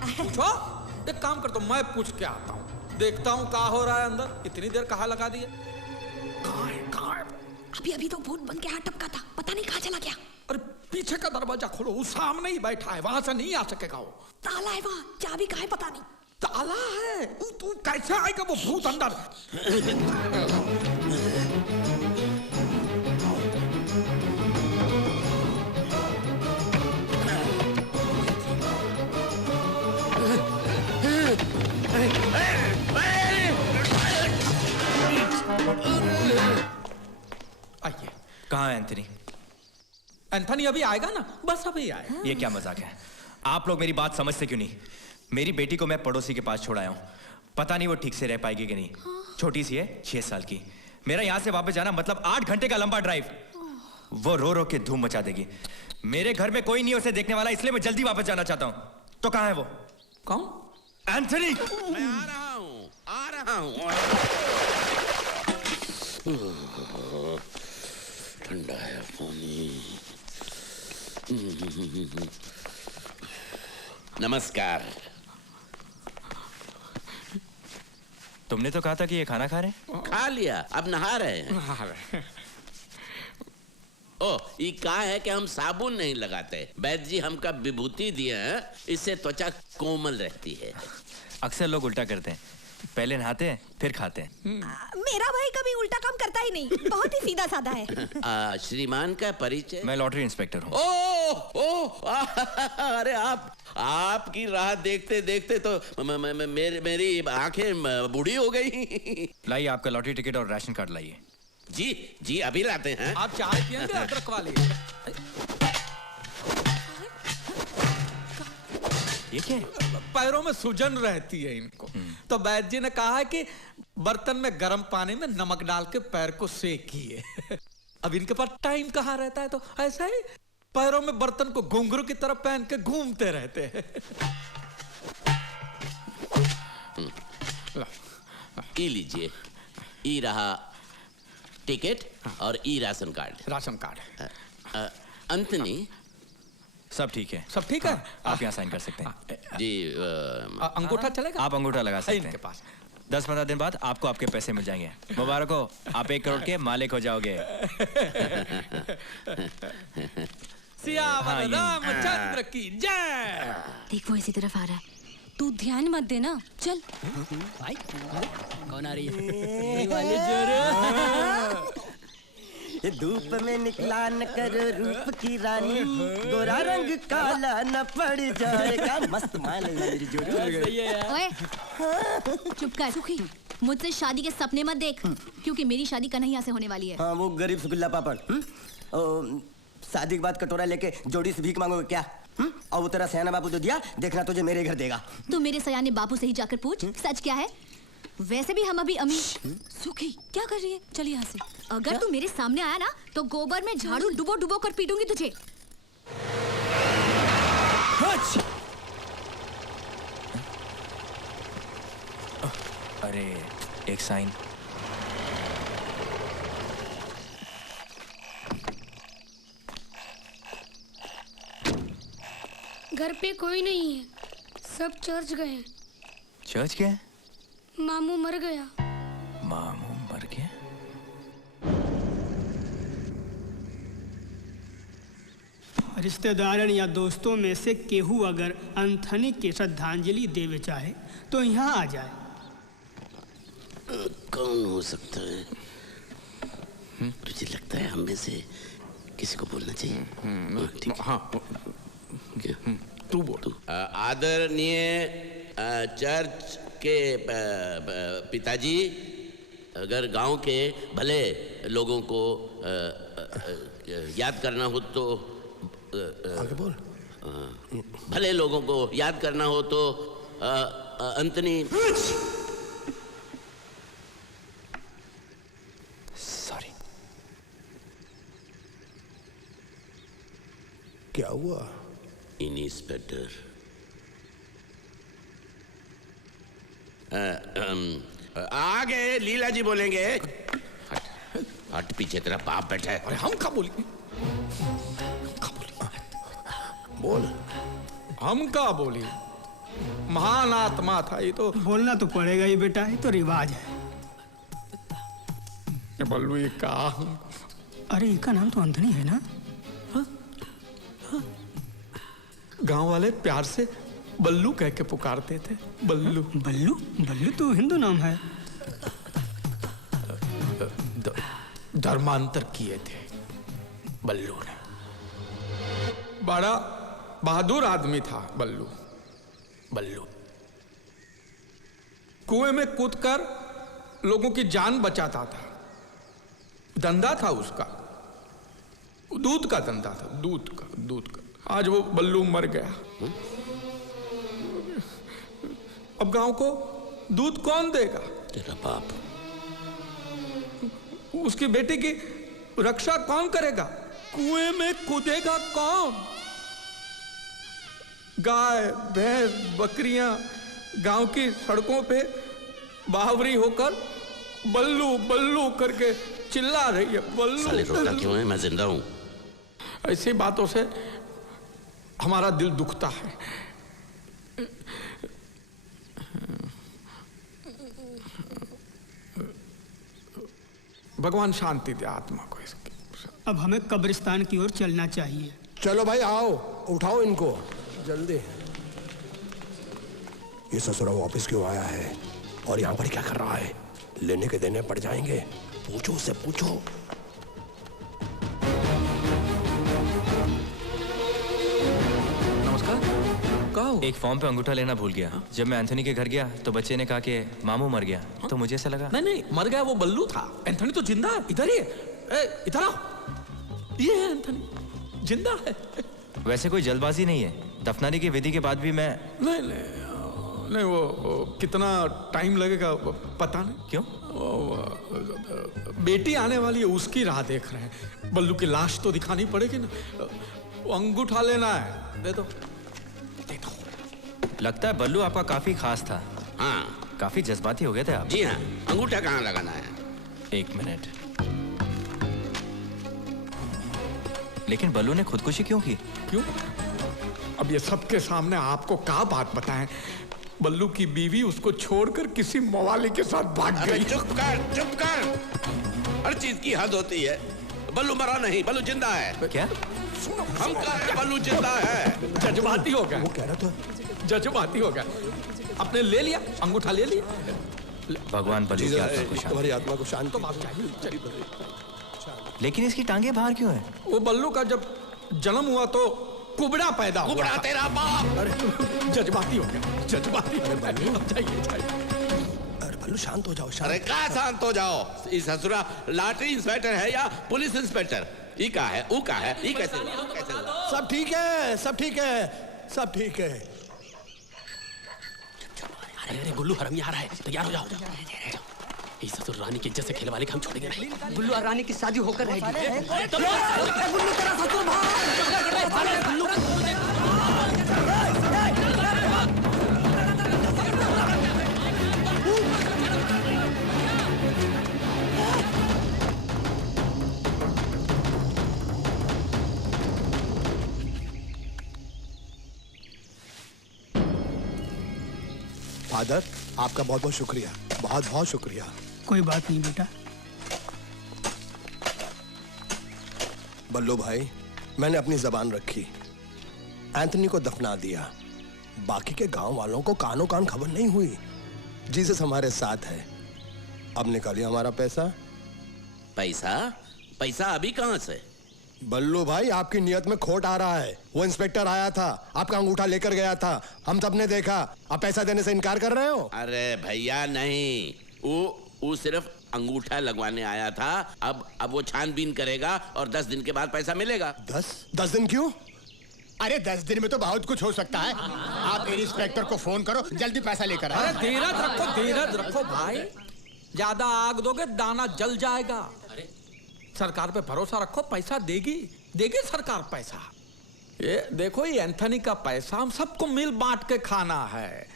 पूछो। एक काम करता हूँ, मैं पूछ के आता हूँ, देखता हूँ क्या हो रहा है अंदर। इतनी देर कहाँ लगा दी है? कहाँ है? अभी अभी तो भूत बन के यहाँ टपका था, पता नहीं कहाँ चला गया। अरे पीछे का दरवाजा खोलो, वो सामने ही बैठा है, वहां से नहीं आ सकेगा वो। ताला है वहाँ, चाबी कहाँ है पता नहीं। ताला है? तू कैसे आएगा वो भूत अंदर? आइए। कहाँ है एंथनी? एंथनी अभी आएगा ना, बस अभी आएगा। ये क्या मजाक है? आप लोग मेरी बात समझते क्यों नहीं? मेरी बेटी को मैं पड़ोसी के पास छोड़ आया हूँ, पता नहीं वो ठीक से रह पाएगी कि नहीं। छोटी सी है, 6 साल की। मेरा यहाँ से वापस जाना मतलब 8 घंटे का लंबा ड्राइव। वो रो रो के धूम मचा देगी। मेरे घर में कोई नहीं उसे देखने वाला, इसलिए मैं जल्दी वापस जाना चाहता हूँ। तो कहाँ है वो? कौन? एंथनी। मैं आ रहा हूँ, आ रहा हूँ। ठंडा है पानी। नमस्कार। तुमने तो कहा था कि ये खाना खा रहे हैं। खा लिया, अब नहा रहे हैं। ओ, ये कहा है कि हम साबुन नहीं लगाते। वैद्य जी हमका विभूति दिए हैं, इससे त्वचा कोमल रहती है। अक्सर लोग उल्टा करते हैं। पहले नहाते हैं फिर खाते हैं। मेरा भाई कभी उल्टा काम करता ही नहीं, बहुत ही सीधा साधा है। श्रीमान का परिचय? मैं लॉटरी इंस्पेक्टर हूँ। अरे आपकी राह देखते देखते तो मेरी आंखें बूढ़ी हो गई। लाइए आपका लॉटरी टिकट और राशन कार्ड लाइए। जी जी अभी लाते हैं। आप चाय पियेंगे अदरक वाली? ये क्या? पैरों में सूजन रहती है इनको, तो वैद्य जी ने कहा है कि बर्तन में गर्म पानी में नमक डाल के पैर को सेकिए। अब इनके पास टाइम कहाँ रहता है, तो ऐसा ही पैरों में बर्तन को घुंघरू की तरफ पहन के घूमते रहते हैं। ये लीजिए, ई रहा टिकट और ई राशन कार्ड। Ration card. अंतनी सब ठीक है? सब ठीक है। आप यहाँ साइन कर सकते हैं। जी अंगूठा चलेगा? आप अंगूठा लगा सकते हैं। इनके पास 10-15 दिन बाद आपको आपके पैसे मिल जाएंगे। मुबारक हो, आप 1 करोड़ के मालिक हो जाओगे। सियावर रामचंद्र की जय। देख वो इसी तरफ आ रहा है, तू ध्यान मत देना। चल भाई कौन आ रही है? ये धूप में निकला न करो रूप की रानी, गोरा रंग काला न पड़ जाएगा। मस्त माल है मेरी जोड़ी। ओए चुप कर सुखी, मुझसे शादी के सपने मत देख, क्योंकि मेरी शादी कन्हैया से होने वाली है। हाँ वो गरीब सुगुल्ला पापड़। शादी के बाद कटोरा लेके जोड़ी से भीख मांगोगे क्या? और वो तेरा सयाना बापू जो दिया, देखना तुझे मेरे घर देगा। तू मेरे सयाने बापू से ही जाकर पूछ सच क्या है। वैसे भी हम अभी अमीर। सुखी क्या कर रही है? चल यहाँ से। अगर तू मेरे सामने आया ना तो गोबर में झाड़ू डुबो डुबो कर पीटूंगी तुझे। अरे एक साइन। घर पे कोई नहीं है, सब चर्च गए हैं। चर्च क्या है? मामू मर गया। मामू मर गया? रिश्तेदारन या दोस्तों में से केहू अगर एंथनी के श्रद्धांजलि देवे चाहे तो यहाँ आ जाए। कौन हो सकता है? तुझे लगता है हम में से किसी को बोलना चाहिए? ठीक। हाँ तू बोल। आदरणीय चर्च के पिताजी, अगर गांव के भले लोगों को याद करना हो तो आगे बोल। भले लोगों को याद करना हो तो अंतनी। सॉरी। क्या हुआ? इंस्पेक्टर आगे लीला जी बोलेंगे। हट पीछे तेरा बाप बैठा है। अरे हम क्या बोली? बोल। हम क्या बोली? महान आत्मा था ये तो। बोलना तो पड़ेगा ही बेटा, ये तो रिवाज है। बल्लू ये का? अरे इसका नाम तो अंधनी है ना? गांव वाले प्यार से बल्लू कह के पुकारते थे। बल्लू बल्लू बल्लू तो हिंदू नाम है। धर्मांतर किए थे बल्लू ने। बड़ा बहादुर आदमी था बल्लू। बल्लू कुएं में कूदकर लोगों की जान बचाता था। धंधा था उसका, दूध का धंधा था। दूध का। आज वो बल्लू मर गया। अब गांव को दूध कौन देगा? तेरा बाप। उसकी बेटी की रक्षा कौन करेगा? कुएं में कूदेगा कौन? गाय भैंस बकरियां गांव की सड़कों पे बावरी होकर बल्लू बल्लू करके चिल्ला रही है। बल्लू। साले रोता क्यों है? मैं जिंदा हूं। ऐसी बातों से हमारा दिल दुखता है। भगवान शांति दे आत्मा को इसकी। अब हमें कब्रिस्तान की ओर चलना चाहिए। चलो भाई आओ, उठाओ इनको जल्दी। ये ससुरा वापस क्यों आया है? और यहाँ पर क्या कर रहा है? लेने के देने पड़ जाएंगे। पूछो उससे, पूछो। एक फॉर्म पे अंगूठा लेना भूल गया। जब मैं एंथनी के घर गया तो बच्चे ने कहा कि मामू मर गया। तो मुझे ऐसा लगा नहीं मर गया वो बल्लू था। एंथनी तो जिंदा है। इधर ही है। इधर आओ। ये है एंथनी, जिंदा है। वैसे कोई जल्दबाजी नहीं है। दफनाने की विधि के बाद भी मैं नहीं वो कितना टाइम लगेगा पता नहीं। क्यों? बेटी आने वाली है, उसकी राह देख रहे हैं। बल्लू की लाश तो दिखानी पड़ेगी ना। वो अंगूठा लेना है, दे दो। लगता है बल्लू आपका काफी खास था। हाँ, काफी जज्बाती हो गए थे आप। जी हाँ। अंगूठा कहाँ लगाना है? 1 मिनट। लेकिन बल्लू ने खुदकुशी क्यों की? क्यों? अब ये सबके सामने आपको क्या बात बताएं? बल्लू की बीवी उसको छोड़कर किसी मवाली के साथ भाग गई। चुप कर। हर चीज की हद होती है। बल्लू मरा नहीं, बल्लू जिंदा है। क्या? हम कह रहे हैं बल्लू जिंदा है। जज्बाती हो गया। वो कह रहा था। जज्बाती हो गया। आपने ले लिया, अंगूठा ले लिया। भगवान बल्लू की आत्मा को शांति। तुम्हारी आत्मा को शांति। लेकिन इसकी टांगे बाहर क्यों है? वो बल्लू का जब जन्म हुआ तो कुबड़ा पैदा हुआ। कुबड़ा तेरा बाप। अरे जज्बाती हो गया, जज्बाती। जाइए। अरे बल्लू शांत हो जाओ। अरे कहाँ शांत हो जाओ? इस ससुरा लॉटरी इंस्पेक्टर है या पुलिस इंस्पेक्टर? ई का है, ऊ का है, ई कैसे? सब ठीक है, सब ठीक है, सब ठीक है। अरे गुल्लू हरम आ रहा है, तैयार हो जाओ। इस ससुर रानी की इज्जत से खेल वाले हम छोड़ेंगे नहीं। गुल्लू और रानी की शादी होकर रहेगी। गुल्लू तेरा ससुर फादर, आपका बहुत बहुत शुक्रिया, बहुत बहुत शुक्रिया। कोई बात नहीं बेटा। बल्लू भाई, मैंने अपनी जबान रखी, एंथनी को दफना दिया। बाकी के गांव वालों को कानों कान खबर नहीं हुई। जीसस हमारे साथ है। अब निकालिए हमारा पैसा। पैसा अभी कहां से? बल्लू भाई, आपकी नियत में खोट आ रहा है। वो इंस्पेक्टर आया था, आपका अंगूठा लेकर गया था, हम सबने देखा। आप पैसा देने से इनकार कर रहे हो? अरे भैया नहीं, वो सिर्फ अंगूठा लगवाने आया था। अब वो छानबीन करेगा और 10 दिन के बाद पैसा मिलेगा। 10 दिन क्यों? अरे 10 दिन में तो बहुत कुछ हो सकता है। आप इंस्पेक्टर को फोन करो, जल्दी पैसा लेकर आओ। अरे धीरज रखो भाई। ज्यादा आग दोगे दाना जल जाएगा। सरकार पे भरोसा रखो, पैसा देगी सरकार पैसा। ये देखो, ये एंथनी का पैसा हम सबको मिल बांट के खाना है।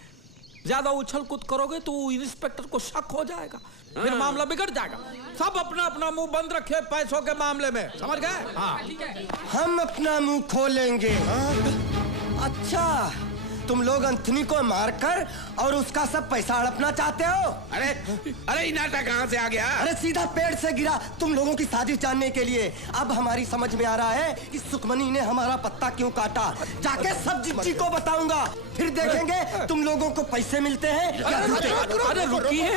ज्यादा उछल कूद करोगे तो इंस्पेक्टर को शक हो जाएगा, फिर मामला बिगड़ जाएगा। सब अपना अपना मुंह बंद रखे पैसों के मामले में, समझ गए? हाँ। हम अपना मुंह खोलेंगे। अच्छा, तुम लोग एंथनी को मारकर और उसका सब पैसा हड़पना चाहते हो? अरे नाटक कहाँ से आ गया? अरे सीधा पेड़ से गिरा तुम लोगों की साजिश जानने के लिए। अब हमारी समझ में आ रहा है कि सुखमनी ने हमारा पत्ता क्यों काटा। जाके सब जिज्जी को बताऊंगा, फिर देखेंगे तुम लोगों को पैसे मिलते हैं या झूठे। अरे रुकिए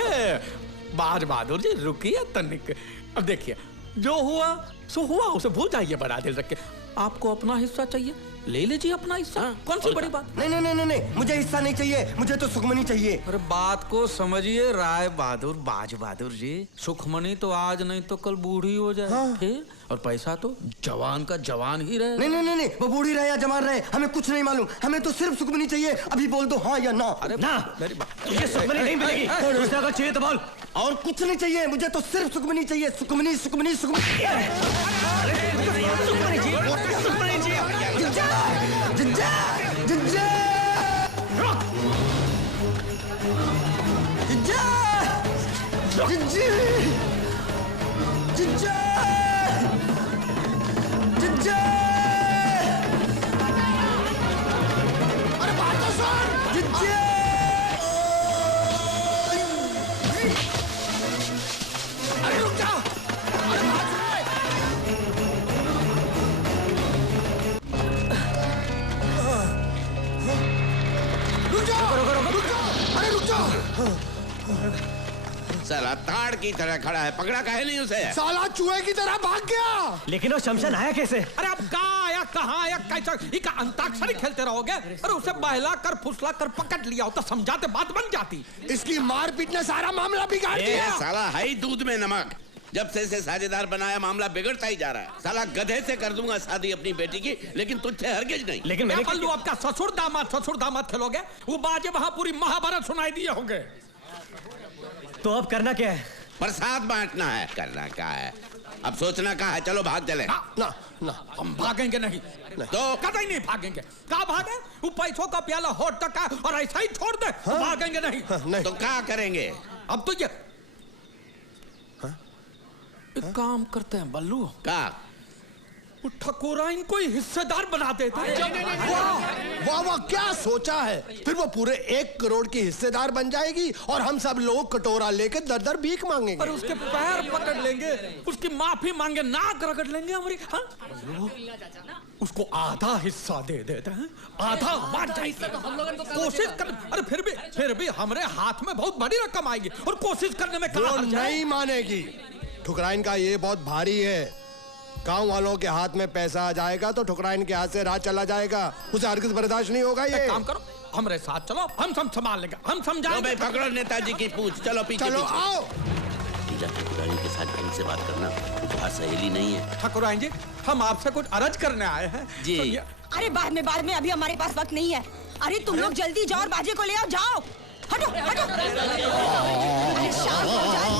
बाज बहादुर जी, रुकिए तनिक। अब देखिए, जो हुआ सो हुआ, उसे भूल जाइए बड़ा दिल रख के। आपको अपना हिस्सा चाहिए, ले लीजिए अपना हिस्सा। कौन सी बड़ी बात? नहीं, मुझे हिस्सा नहीं चाहिए, मुझे तो सुखमनी चाहिए। अरे बात को समझिए राय बहादुर, बाज बहादुर जी। सुखमनी तो आज नहीं तो कल बूढ़ी हो जाए। हाँ। फिर और पैसा तो जवान का जवान ही रहे। नहीं, वो बूढ़ी रहे या जवान रहे हमें कुछ नहीं मालूम। हमें तो सिर्फ सुखमनी चाहिए। अभी बोल दो हाँ या ना। अरे ना, मेरी बात ये सुखमनी नहीं मिलेगी। दूसरा अगर चाहिए तो बोल। और कुछ नहीं चाहिए, मुझे तो सिर्फ सुखमनी चाहिए। सुखमनी। अरे बात तो सुन। अरे रुक जा। अरे बात सुन। रुक जा। अरे रुक जा। साला ताड़ की तरह खड़ा है, पकड़ा काहे नहीं उसे? साला चूहे की तरह भाग गया। लेकिन वो शमशान आया कैसे? अरे अब कहाँ आया, कहाँ आया, कैसा? इका अंताक्षरी खेलते रहोगे? अरे उसे बहला कर फुसला कर पकड़ लिया होता, समझाते बात बन जाती। इसकी मारपीट ने सारा मामला बिगाड़ दिया। साला है ही दूध में नमक। जब से इसे साझेदार बनाया मामला बिगड़ता ही जा रहा है। साला गधे से कर दूंगा शादी अपनी बेटी की, लेकिन तुझसे हरगिज नहीं। लेकिन मैंने पल्लू आपका ससुर दामाद खेलोगे? वो बाजे वहाँ पूरी महाभारत सुनाई दिए होंगे। तो अब करना क्या है? प्रसाद बांटना है। करना क्या है? अब सोचना क्या है? चलो भाग चले। ना ना हम भागेंगे नहीं, तो कतई नहीं भागेंगे। कहाँ भागे? वो पैसों का प्याला होठ तक का और ऐसा ही छोड़ दे। हाँ? भागेंगे नहीं। नहीं तो क्या करेंगे? अब तो ये एक काम करते हैं बल्लू। क्या? ठकुरा इनको हिस्सेदार बना देते हैं। वाह वाह, क्या सोचा है? फिर वो पूरे 1 करोड़ की हिस्सेदार बन जाएगी और हम सब लोग कटोरा लेके दर दर भीख मांगेंगे। और उसके पैर पकड़ लेंगे, उसकी माफी मांगे, नाक रगड़ लेंगे हमारी। हाँ? उसको आधा हिस्सा दे देते हैं, आधा बांट जाएगी। कोशिश कर, अरे फिर भी हमारे हाथ में बहुत बड़ी रकम आएगी और कोशिश करने में वो नहीं मानेगी। ठुकराइन का ये बहुत भारी है। गांव वालों के हाथ में पैसा आ जाएगा तो ठुकराइन के हाथ से राज चला जाएगा। उसे हरगिज बर्दाश्त नहीं होगा। ये काम करो, हमारे साथ चलो, हम सब संभाल लेंगे, हम समझाएंगे। पकड़ो नेताजी की पूछ, चलो पीछे। चलो पीछे। आओ। ठकुराइन के साथ ढंग से बात करना तुम्हारा सहेली नहीं है। ठकुराइन जी, हम आपसे कुछ अर्ज करने आए हैं जी। अरे बाद में अभी हमारे पास वक्त नहीं है। अरे तुम लोग जल्दी जाओ और बाजे को ले आओ। जाओ, हटो हटो। अरे शांत हो जाओ।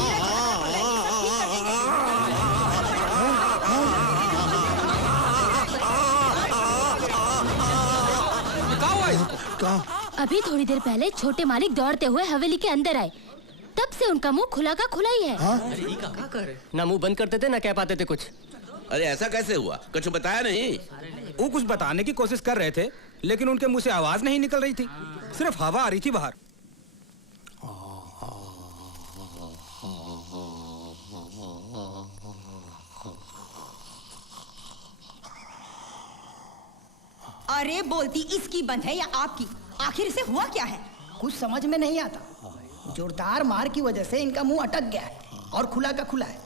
अभी थोड़ी देर पहले छोटे मालिक दौड़ते हुए हवेली के अंदर आए, तब से उनका मुंह खुला का खुला ही है। ना मुंह बंद करते थे ना कह पाते थे कुछ। अरे ऐसा कैसे हुआ? कुछ बताया नहीं? वो कुछ बताने की कोशिश कर रहे थे, लेकिन उनके मुंह से आवाज नहीं निकल रही थी, सिर्फ हवा आ रही थी बाहर। अरे बोलती इसकी बंद है या आपकी? आखिर इसे हुआ क्या है? कुछ समझ में नहीं आता। जोरदार मार की वजह से इनका मुंह अटक गया है और खुला का खुला है।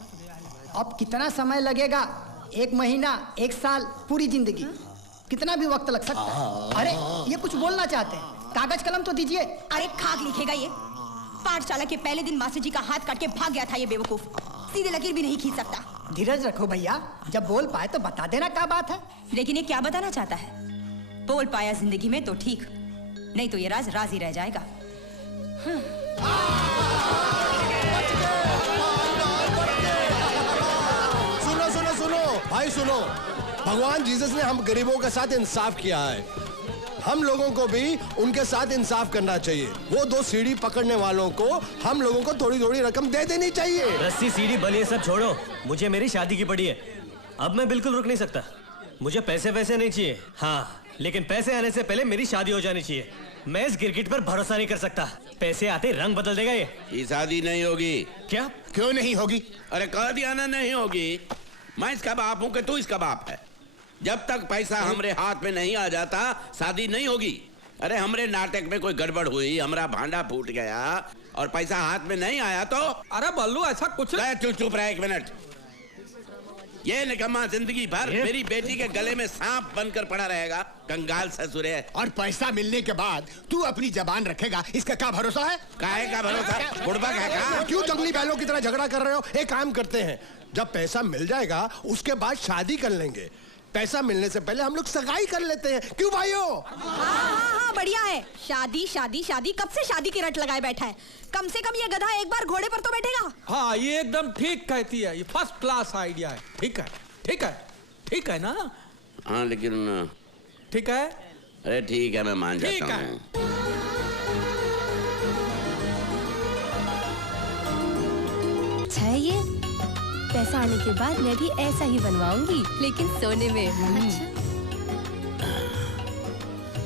अब कितना समय लगेगा? 1 महीना, 1 साल, पूरी जिंदगी, कितना भी वक्त लग सकता है। अरे ये कुछ बोलना चाहते हैं, कागज कलम तो दीजिए। अरे खाक लिखेगा ये? पाठशाला के पहले दिन मास्टर जी का हाथ काट के भाग गया था ये बेवकूफ, सीधे लकीर भी नहीं खींच सकता। धीरज रखो भैया, जब बोल पाए तो बता देना क्या बात है। लेकिन ये क्या बताना चाहता है? बोल पाया जिंदगी में तो ठीक, नहीं तो ये राज राज ही रह जाएगा। सुनो भाई सुनो, भगवान जीसस ने हम गरीबों के साथ इंसाफ किया है। हम लोगों को भी उनके साथ इंसाफ करना चाहिए। वो 2 सीढ़ी पकड़ने वालों को हम लोगों को थोड़ी थोड़ी रकम दे देनी चाहिए। रस्सी सीढ़ी बलिए सब छोड़ो, मुझे मेरी शादी की पड़ी है। अब मैं बिल्कुल रुक नहीं सकता। मुझे पैसे वैसे नहीं चाहिए, हाँ, लेकिन पैसे आने से पहले मेरी शादी हो जानी चाहिए। मैं इस गिरगिट पर भरोसा नहीं कर सकता। पैसे आते रंग बदल देगा ये शादी नहीं होगी। क्या? क्यों नहीं होगी? अरे कह दिया ना नहीं होगी। मैं इसका बाप हूं कि तू इसका बाप है। जब तक पैसा हमरे हाथ में नहीं आ जाता शादी नहीं होगी। अरे हमरे नाटक में कोई गड़बड़ हुई, हमारा भांडा फूट गया और पैसा हाथ में नहीं आया तो? अरे बल्लू ऐसा कुछ नहीं। चुप रहा 1 मिनट। ये निकम्मा जिंदगी भर मेरी बेटी के गले में सांप बनकर पड़ा रहेगा। कंगाल ससुर है। और पैसा मिलने के बाद तू अपनी जबान रखेगा, इसका क्या भरोसा है? काहे का भरोसा? बुड़बक है का? क्यों जंगली बैलों की तरह झगड़ा कर रहे हो? एक काम करते हैं, जब पैसा मिल जाएगा उसके बाद शादी कर लेंगे। पैसा मिलने से पहले हम लोग सगाई कर लेते हैं, क्यों भाइयों? हाँ, बढ़िया है। शादी शादी शादी, कब से शादी की रट लगाए बैठा है। कम से कम ये गधा एक बार घोड़े पर तो बैठेगा। हाँ, ये एकदम ठीक कहती है, ये फर्स्ट क्लास आइडिया है। ठीक है, ठीक है, ठीक है ना? हाँ लेकिन ठीक है। अरे ठीक है, मैं मान जाता हूँ। अच्छा है ये, पैसा आने के बाद मैं भी ऐसा ही बनवाऊंगी, लेकिन सोने में।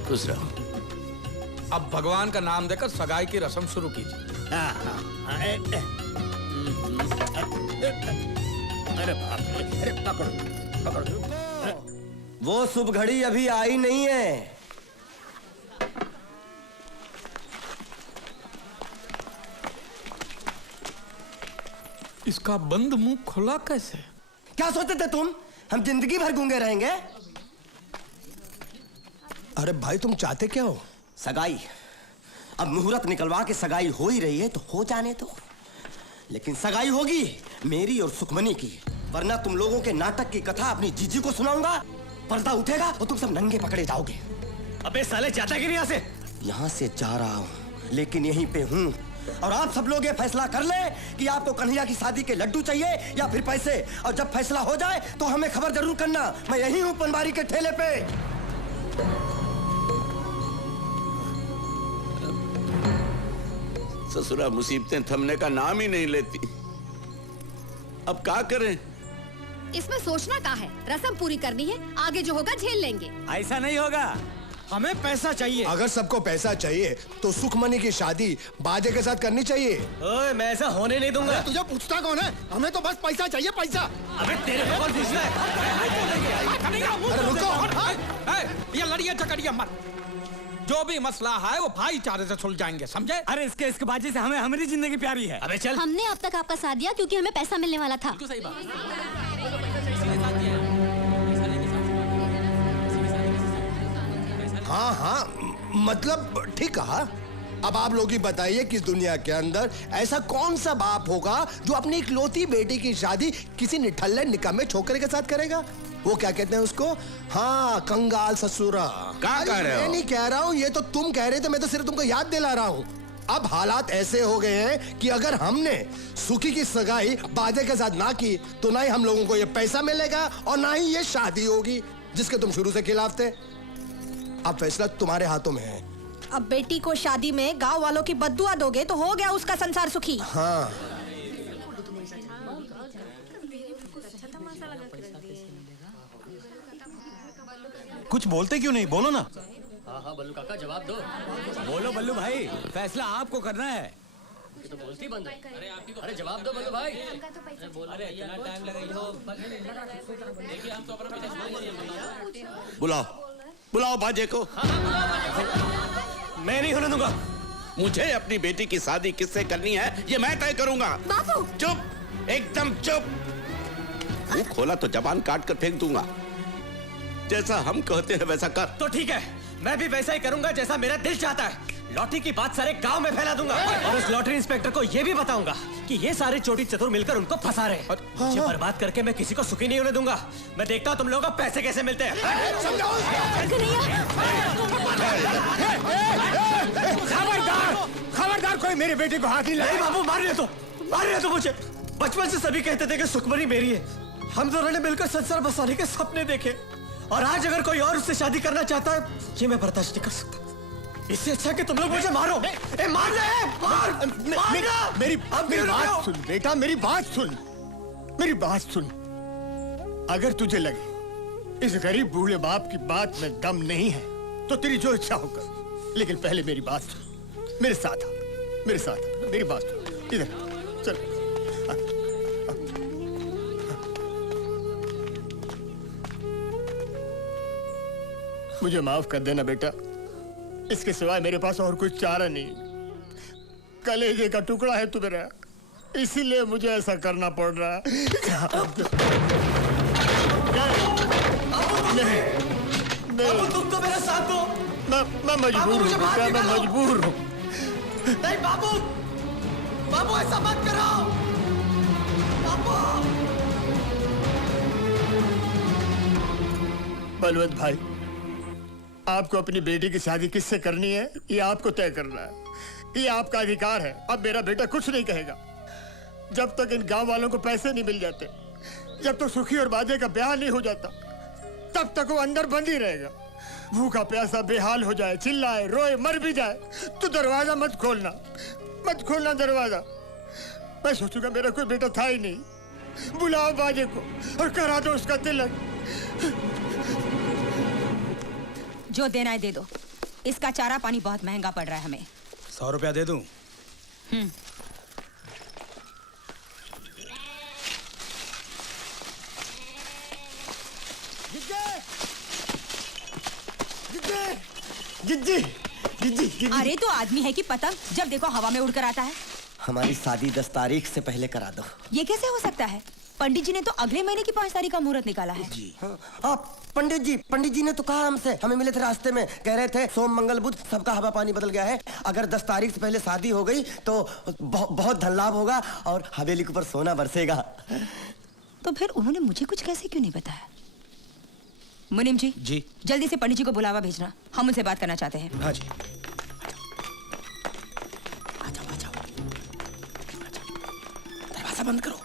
खुश रहो। अब भगवान का नाम देकर सगाई की रस्म शुरू कीजिए। अरे बाप रे, अरे पकड़ो पकड़ो। वो शुभ घड़ी अभी आई नहीं है। इसका बंद मुंह खुला कैसे? क्या सोचते थे तुम हम जिंदगी भर गूंगे रहेंगे? अरे भाई तुम चाहते क्या हो? सगाई। अब मुहूर्त निकलवा के सगाई हो ही रही है तो हो जाने दो। लेकिन सगाई होगी मेरी और सुखमनी की, वरना तुम लोगों के नाटक की कथा अपनी जीजी को सुनाऊंगा, पर्दा उठेगा और तुम सब नंगे पकड़े जाओगे। अबे साले जाता कि नहीं यहाँ से? यहाँ से जा रहा हूँ लेकिन यहीं पे हूँ, और आप सब लोग ये फैसला कर ले कि आपको कन्हैया की शादी के लड्डू चाहिए या फिर पैसे। और जब फैसला हो जाए तो हमें खबर जरूर करना। मैं यहीं हूँ पनवारी के ठेले पे। ससुरा मुसीबतें थमने का नाम ही नहीं लेती। अब क्या करें? इसमें सोचना क्या है, रस्म पूरी करनी है, आगे जो होगा झेल लेंगे। ऐसा नहीं होगा, हमें पैसा चाहिए। अगर सबको पैसा चाहिए तो सुखमनी की शादी बाजे के साथ करनी चाहिए। ओए, मैं ऐसा होने नहीं दूंगा। तुझे पूछता कौन है? हमें तो बस पैसा चाहिए, पैसा। अबे तेरे को कौन पूछना है? अरे रुको, ये लड़िया झगड़िया मत। जो भी मसला है वो भाईचारे से सुलझाएंगे, समझे? अरे इसके बाजी से हमें हमारी जिंदगी प्यारी है। अबे चल। हमने अब तक आपका साथ दिया क्योंकि हमें पैसा मिलने वाला था। सही बात। हाँ हाँ, मतलब ठीक कहा। अब आप लोग ही बताइए कि इस दुनिया के अंदर ऐसा कौन सा बाप होगा जो अपनी इकलौती बेटी की शादी किसी निठल्ले निकम्मे छोकरे के साथ करेगा? वो क्या कहते हैं उसको? हाँ, कंगाल ससुरा। क्या कह रहे हो? मैं नहीं कह रहा हूँ, ये तो तुम कह रहे थे, मैं तो सिर्फ तुमको याद दिला रहा हूँ। अब हालात ऐसे हो गए हैं कि अगर हमने सुखी की सगाई बाजे के साथ ना की तो ना ही हम लोगों को ये पैसा मिलेगा और ना ही ये शादी होगी जिसके तुम शुरू से खिलाफ थे। अब फैसला तुम्हारे हाथों में है। अब बेटी को शादी में गांव वालों की बद्दुआ दोगे तो हो गया उसका संसार सुखी। हाँ। कुछ बोलते क्यों नहीं? बोलो ना। हाँ बल्लू काका, जवाब दो। बोलो बल्लू भाई, फैसला आपको करना है। तो बोलती बंद है। अरे जवाब दो बल्लू भाई। अरे इतना टाइम लगेगा। देखिए हम तो अपना बुलाओ, बुलाओ बाजे को। मैं नहीं होने दूंगा। मुझे अपनी बेटी की शादी किससे करनी है ये मैं तय करूंगा। बाबू! चुप, एकदम चुप। मुंह खोला तो जबान काट कर फेंक दूंगा। जैसा हम कहते हैं वैसा कर। तो ठीक है, मैं भी वैसा ही करूंगा जैसा मेरा दिल चाहता है। लॉटरी की बात सारे गांव में फैला दूंगा और उस लॉटरी इंस्पेक्टर को ये भी बताऊंगा कि ये सारे चोटी चतुर मिलकर उनको फंसा रहे हैं। मुझे बर्बाद करके मैं किसी को सुखी नहीं होने दूंगा। मैं देखता हूँ तुम लोगों को पैसे कैसे मिलते हैं। खबरदार, खबरदार, कोई मेरी बेटी को हाथ नहीं लगाए। बाबू, मार रहे तो मुझे। बचपन से सभी कहते थे कि सुखमनी मेरी है। हम दोनों ने मिलकर संसार बसाने के सपने देखे और आज अगर कोई और उससे शादी करना चाहता है ये मैं बर्दाश्त नहीं कर सकता। इससे अच्छा कि तुम लोग मुझे मारो। मार मेरी बात सुन बेटा, मेरी बात सुन, मेरी बात सुन। अगर तुझे लगे इस गरीब बूढ़े बाप की बात में दम नहीं है तो तेरी जो इच्छा हो कर, लेकिन पहले मेरी बात सुन। मेरे साथ आ, मेरे साथ आ, मेरी बात सुन। इधर चल। मुझे माफ कर देना बेटा, इसके सिवाय मेरे पास और कुछ चारा नहीं। कलेजे का टुकड़ा है तू मेरा, इसीलिए मुझे ऐसा करना पड़ रहा है। बाबू, तुम तो मेरा साथ दो। मैं मजबूर हूँ बेटा, मैं मजबूर हूँ। नहीं बाबू, बाबू ऐसा मत करो। बाबू। बलवंत भाई, आपको अपनी बेटी की शादी किससे करनी है ये आपको तय करना है। ये आपका अधिकार है। अब मेरा बेटा कुछ नहीं कहेगा जब तक इन गांव वालों को पैसे नहीं मिल जाते, जब तक सुखी और बाजे का ब्याह नहीं हो जाता, तब तक वो अंदर बंद ही रहेगा। भूखा प्यासा बेहाल हो जाए, चिल्लाए, रोए, मर भी जाए तो दरवाजा मत खोलना, मत खोलना दरवाजा। मैं सोचूंगा मेरा कोई बेटा था ही नहीं। बुलाओ बाजे को और करा दो उसका तिलक। जो देना है दे दो। इसका चारा पानी बहुत महंगा पड़ रहा है हमें। 100 रुपया दे दूं? अरे तो आदमी है कि पतंग, जब देखो हवा में उड़कर आता है। हमारी शादी 10 तारीख से पहले करा दो। ये कैसे हो सकता है? पंडित जी ने तो अगले महीने की 5 तारीख का मुहूर्त निकाला है। पंडित जी ने तो कहा हमसे, हमें मिले थे रास्ते में, कह रहे थे सोम मंगल बुध सबका हवा पानी बदल गया है, अगर 10 तारीख से पहले शादी हो गई तो बहुत धन लाभ होगा और हवेली के ऊपर सोना बरसेगा। तो फिर उन्होंने मुझे कुछ कैसे क्यों नहीं बताया? मुनीम जी, जल्दी से पंडित जी को बुलावा भेजना, हम उनसे बात करना चाहते हैं। हाँ जी। दरवाजा बंद करो।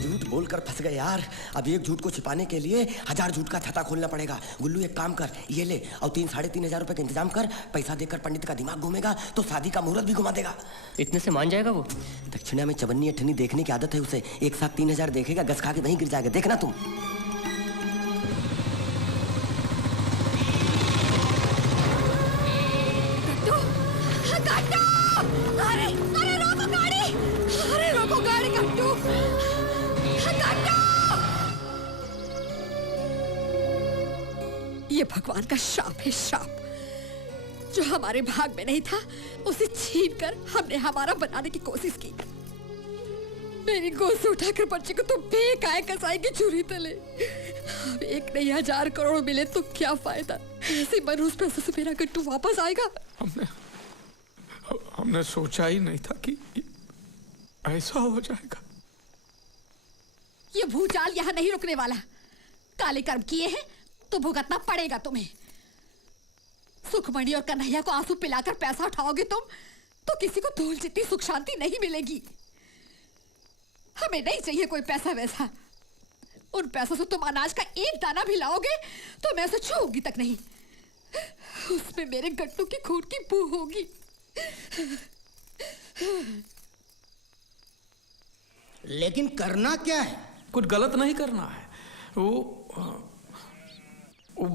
झूठ बोलकर फंस गए यार। अब एक झूठ को छिपाने के लिए 1000 झूठ का छाता खोलना पड़ेगा। गुल्लू एक काम कर, ये ले और 3-3.5 हजार रुपए का इंतजाम कर। पैसा देकर पंडित का दिमाग घूमेगा तो शादी का मुहूर्त भी घुमा देगा। इतने से मान जाएगा वो? दक्षिणा में चवन्नी अठन्नी देखने की आदत है उसे। एक साथ 3000 देखेगा, गस खा के वहीं गिर जाएगा, देखना तुम। अरे अरे रोको गाड़ी, अरे रोको गाड़ी कट्टू, ये भगवान का श्राप है, श्राप। जो हमारे भाग में नहीं था उसे छीन कर हमने हमारा बनाने की कोशिश की। मेरी गोद से उठाकर बच्चे को तो बेकाय कसाई की छुरी तले। अब 1 नहीं 1000 करोड़ मिले तो क्या फायदा? ऐसे मनुष्य पैसे से मेरा गट्टू वापस आएगा। हमने सोचा ही नहीं था कि ऐसा हो जाएगा। ये भूचाल यहाँ नहीं रुकने वाला। काले कर्म किए हैं तो भुगतना पड़ेगा तुम्हें। सुखमणि और कन्हैया को आंसू पिलाकर पैसा उठाओगे तुम तो किसी को धूल जितनी सुख शांति नहीं मिलेगी। हमें नहीं चाहिए कोई पैसा वैसा। उन पैसों से तुम अनाज का एक दाना भी लाओगे तो मैं उसे छूऊंगी तक नहीं। उसमें मेरे गट्टू की खून की बू होगी। लेकिन करना क्या है? कुछ गलत नहीं करना है। वो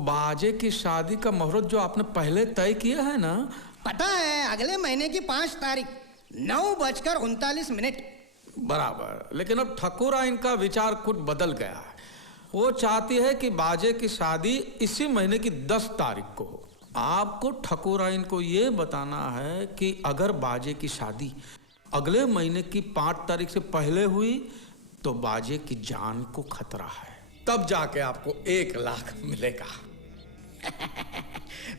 बाजे की शादी का मुहूर्त जो आपने पहले तय किया है ना, पता है अगले महीने की 5 तारीख 9:39 बराबर। लेकिन अब ठकुरा इनका विचार कुछ बदल गया है। वो चाहती है कि बाजे की शादी इसी महीने की 10 तारीख को हो। आपको ठकुरा इनको ये बताना है कि अगर बाजे की शादी अगले महीने की 5 तारीख से पहले हुई तो बाजे की जान को खतरा है। तब जाके आपको 1 लाख मिलेगा।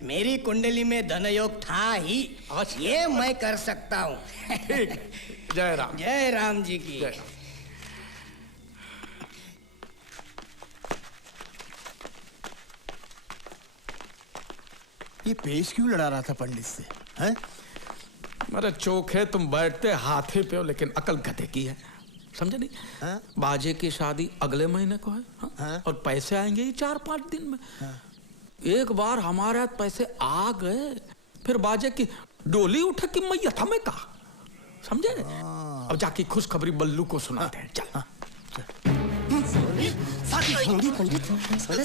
मेरी कुंडली में धनयोग था ही, ये मैं कर सकता हूँ। ठीक है। जय राम। जय राम जी की। ये पेश क्यों लड़ा रहा था पंडित से? हैं? मेरे चोखे तुम बैठते हाथी पे हो लेकिन अकल गधे की है, समझे नहीं? बाजे की शादी अगले महीने को है और पैसे आएंगे ही 4-5 दिन में। एक बार हमारे हाथ पैसे आ गए फिर बाजे की डोली उठे कि मैया था मैं कहा, समझे? अब जाके खुशखबरी बल्लू को सुनाते हैं। चल। पंडित, अरे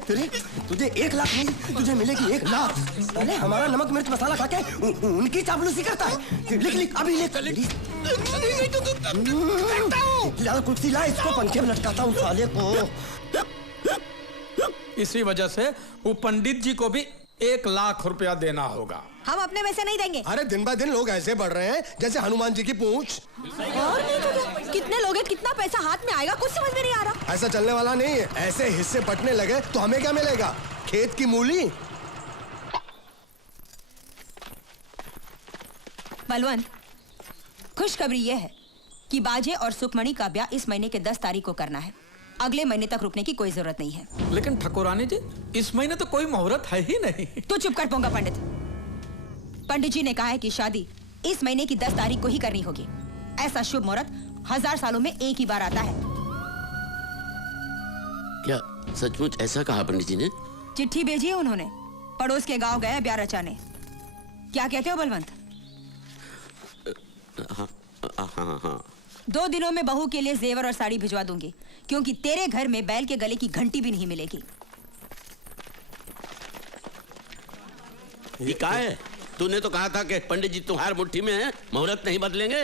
तुझे 1 लाख नहीं, तुझे मिलेगी 1 लाख। अरे हमारा नमक मिर्च मसाला खा के उनकी चापलूसी करता है। लिख अभी लिख। ला कुर्सी ला, इसको पंखे में लटकाता हूँ साले को। इसी वजह से वो पंडित जी को भी 1 लाख रुपया देना होगा। हम अपने में से नहीं देंगे। अरे दिन ब दिन लोग ऐसे बढ़ रहे हैं जैसे हनुमान जी की पूंछ। और नहीं तो क्या? कितने लोग हैं, कितना पैसा हाथ में आएगा, कुछ समझ में नहीं आ रहा। ऐसा चलने वाला नहीं है। ऐसे हिस्से बंटने लगे तो हमें क्या मिलेगा? खेत की मूली। बलवंत, खुशखबरी यह है कि बाजे और सुखमणि का ब्याह इस महीने के 10 तारीख को करना है। अगले महीने तक रुकने की कोई जरूरत नहीं है। लेकिन ठकुरानी जी, इस महीने तो कोई मुहूर्त है ही नहीं। तू चुप कर पोंगा पंडित। पंडित जी ने कहा है कि शादी इस महीने की 10 तारीख को ही करनी होगी। ऐसा शुभ मुहूर्त 1000 सालों में एक ही बार आता है। क्या सचमुच ऐसा कहा पंडित जी ने? चिट्ठी भेजी है उन्होंने। पड़ोस के गांव गए ब्याह रचाने। क्या कहते हो बलवंत? हाँ। 2 दिनों में बहू के लिए जेवर और साड़ी भिजवा दूंगी, क्योंकि तेरे घर में बैल के गले की घंटी भी नहीं मिलेगी। ये क्या है? तूने तो कहा था कि पंडित जी तुम्हारी मुट्ठी में है, मुहूर्त नहीं बदलेंगे।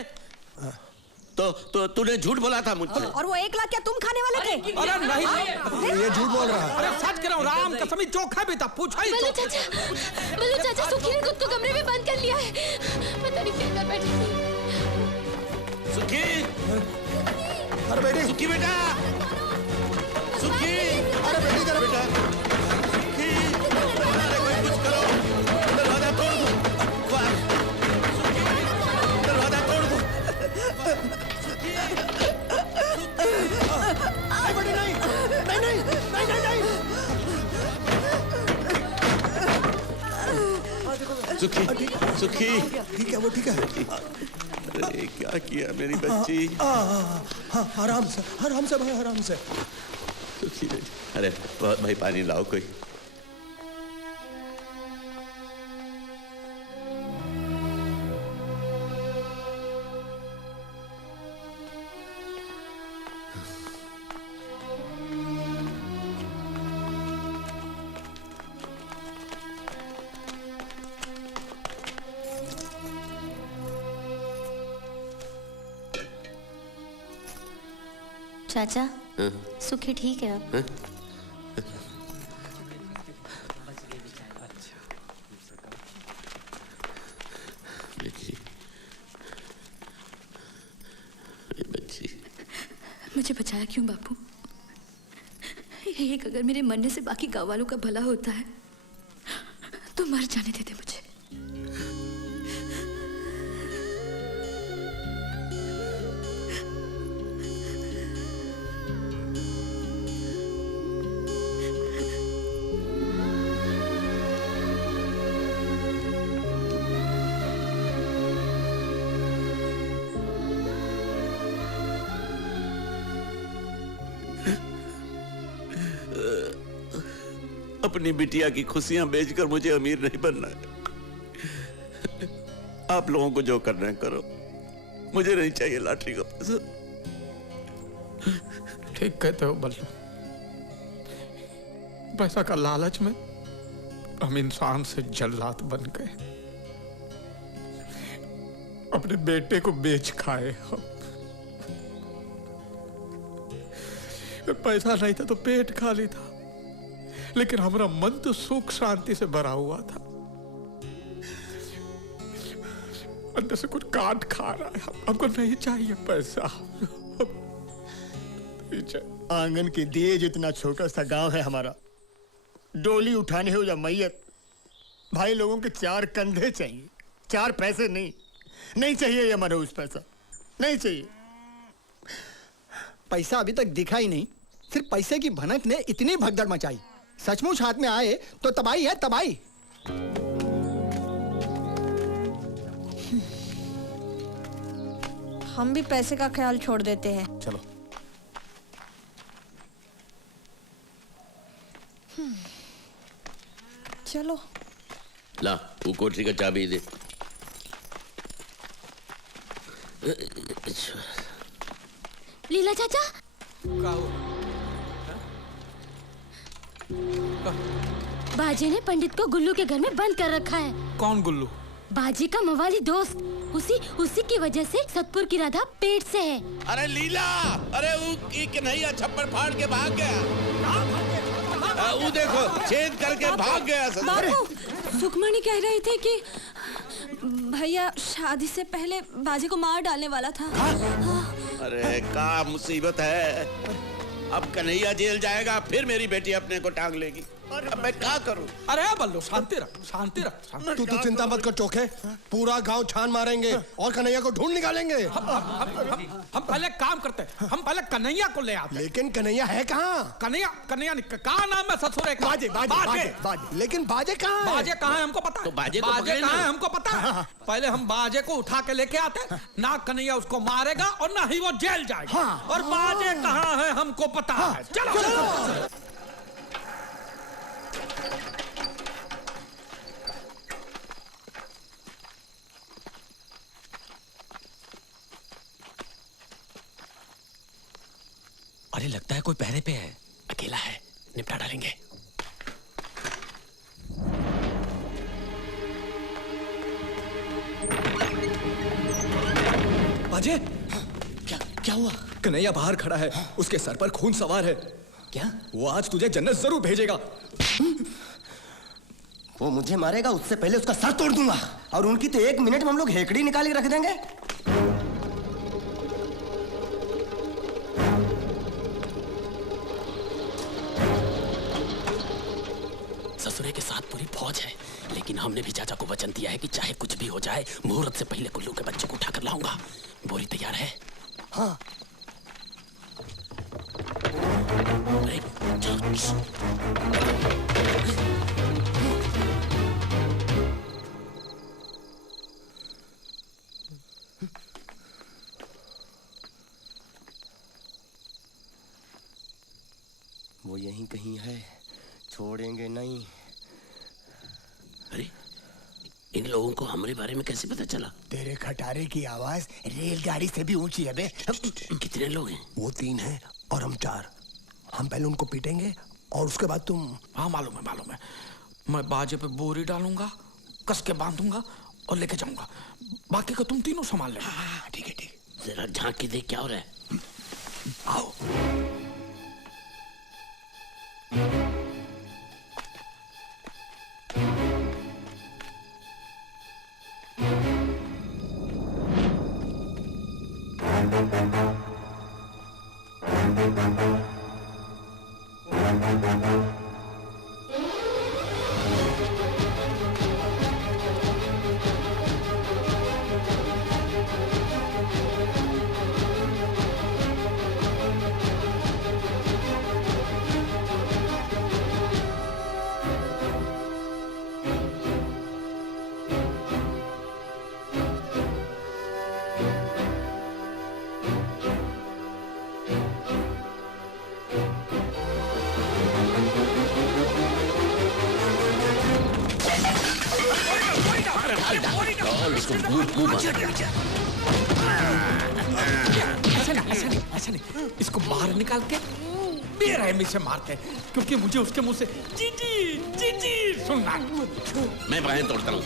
तो तूने झूठ बोला था मुझसे। और वो 1 लाख क्या तुम खाने वाले थे? अरे नहीं, ये झूठ बोल रहा है। अरे सच कह रहा हूँ, राम कसम चोखा भी था। पूछा ही बल्लू चाचा सुखी ने खुद को कमरे में बंद कर लिया है। पता नहीं क्या कर बैठा सुखी बेटा, सुखी, अरे बेटी इधर बेटा, सुखी, अरे कोई कुछ करो, दरवाजा तोड़ दो, सुखी, दरवाजा तोड़ दो। नहीं बेटी नहीं, नहीं नहीं नहीं नहीं नहीं। सुखी, सुखी, ठीक है वो ठीक है। अरे क्या किया मेरी बच्ची? आराम से भाई आराम से। सुखी बेटी, अरे भाई पानी लाओ कोई। चाचा, सुखी ठीक है अब? मुझे बचाया क्यों बापू? एक अगर मेरे मरने से बाकी गांव वालों का भला होता है तो मर जाने देते मुझे। अपनी बिटिया की खुशियां बेचकर मुझे अमीर नहीं बनना है। आप लोगों को जो करना है करो, मुझे नहीं चाहिए लॉटरी का पैसा। ठीक कहते हो बल्लू, पैसा का लालच में हम इंसान से जल्लाद बन गए, अपने बेटे को बेच खाए हम। पैसा नहीं था तो पेट खाली था, लेकिन हमारा मन तो सुख शांति से भरा हुआ था। अंदर से कुछ काट खा रहा है। हमको नहीं चाहिए पैसा। आंगन के दिए जितना छोटा सा गांव है हमारा, डोली उठाने हो या मैयत, भाई लोगों के 4 कंधे चाहिए, 4 पैसे नहीं। नहीं चाहिए ये मनहूस पैसा, नहीं चाहिए। पैसा अभी तक दिखा ही नहीं, सिर्फ पैसे की भनक ने इतनी भगदड़ मचाई। सचमुच हाथ में आए तो तबाही है तबाही। हम भी पैसे का ख्याल छोड़ देते हैं। चलो चलो ला, वो कोठरी का चाबी दे। लीला चाचा, बाजे ने पंडित को गुल्लू के घर में बंद कर रखा है। कौन गुल्लू? बाजी का मवाली दोस्त। उसी की वजह से सतपुर की राधा पेट से है। अरे लीला, अरे वो कन्हैया छप्पड़ फाड़ के भाग गया। वो देखो छेद करके भाग गया। बापू, सुखमणि कह रही थी कि भैया शादी से पहले बाजी को मार डालने वाला था। अरे क्या मुसीबत है। अब कन्हैया जेल जाएगा, फिर मेरी बेटी अपने को टांग लेगी। अब मैं क्या करूं? अरे बल्लू शांति रख, शांति रख। तू चिंता मत कर चोखे, पूरा गांव छान मारेंगे और कन्हैया को ढूंढ निकालेंगे। हम पहले काम करते हैं, हम पहले कन्हैया को ले आते। लेकिन कन्हैया है कहाँ? कन्हैया कहाँ नाम है ससुर? बाजे बाजे बाजे बाजे। लेकिन बाजे कहाँ है? बाजे कहाँ है हमको पता है। तो बाजे को बाजे कहाँ है हमको पता है। पहले हम बाजे को उठा के लेके आते, ना कन्हैया उसको मारेगा और ना ही वो जेल जाएगा। और बाजे कहाँ है हमको पता है। चलो अरे लगता है कोई पहरे पे है। अकेला है, निपटा डालेंगे। बाजे, क्या हुआ? कन्हैया बाहर खड़ा है, उसके सर पर खून सवार है। क्या? वो आज तुझे जन्नत जरूर भेजेगा। वो मुझे मारेगा उससे पहले उसका सर तोड़ दूंगा, और उनकी तो 1 मिनट में हम लोग हेकड़ी निकाल के रख देंगे। पूरी फौज है, लेकिन हमने भी चाचा को वचन दिया है कि चाहे कुछ भी हो जाए मुहूर्त से पहले कुल्लू के बच्चे को उठाकर लाऊंगा। बोरी तैयार है? हाँ। वो यहीं कहीं है, छोड़ेंगे नहीं। अरे इन लोगों को हमारे बारे में कैसे पता चला? तेरे खटारे की आवाज रेलगाड़ी से भी ऊंची है बे। कितने लोग हैं? वो 3 हैं और हम 4। हम पहले उनको पीटेंगे और उसके बाद तुम। हाँ मालूम है। मैं बाजे पे बोरी डालूंगा, कस के बांधूंगा और लेके जाऊंगा। बाकी का तुम तीनों संभाल लेना। ठीक है। जरा झांक के देख क्या हो रहा है। आओ। ऐसा नहीं, इसको बाहर निकाल के बेरहमी से मारते हैं, क्योंकि मुझे उसके मुंह से जी सुनना। मैं बाहें तोड़ता हूँ।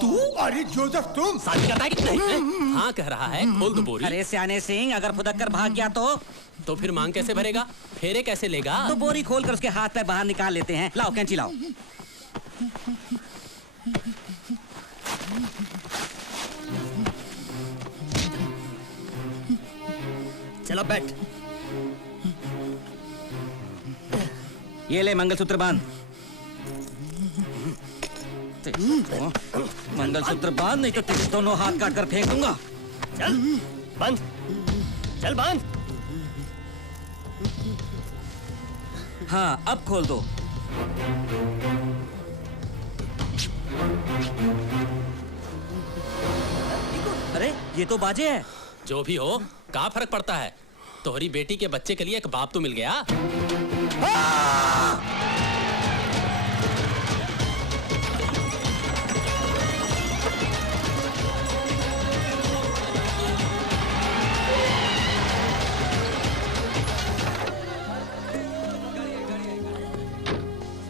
तू? अरे जोसेफ तुम? शादी करता है कि नहीं? हाँ कह रहा है, खोल दो बोरी। अरे सियाने सिंह, अगर फुदक कर भाग गया तो फिर मांग कैसे भरेगा? फेरे कैसे लेगा? तो बोरी खोल कर उसके हाथ पैर बाहर निकाल लेते हैं। लाओ कैंची लाओ। चलो बैठ। ये ले मंगलसूत्र बांध। मंगलसूत्र बांध, नहीं तो तेरे दोनों हाथ काट कर फेंक दूंगा। चल बांध, चल बांध। हाँ अब खोल दो। अरे ये तो बाजे है। जो भी हो, क्या फर्क पड़ता है? तोहरी बेटी के बच्चे के लिए एक बाप तो मिल गया।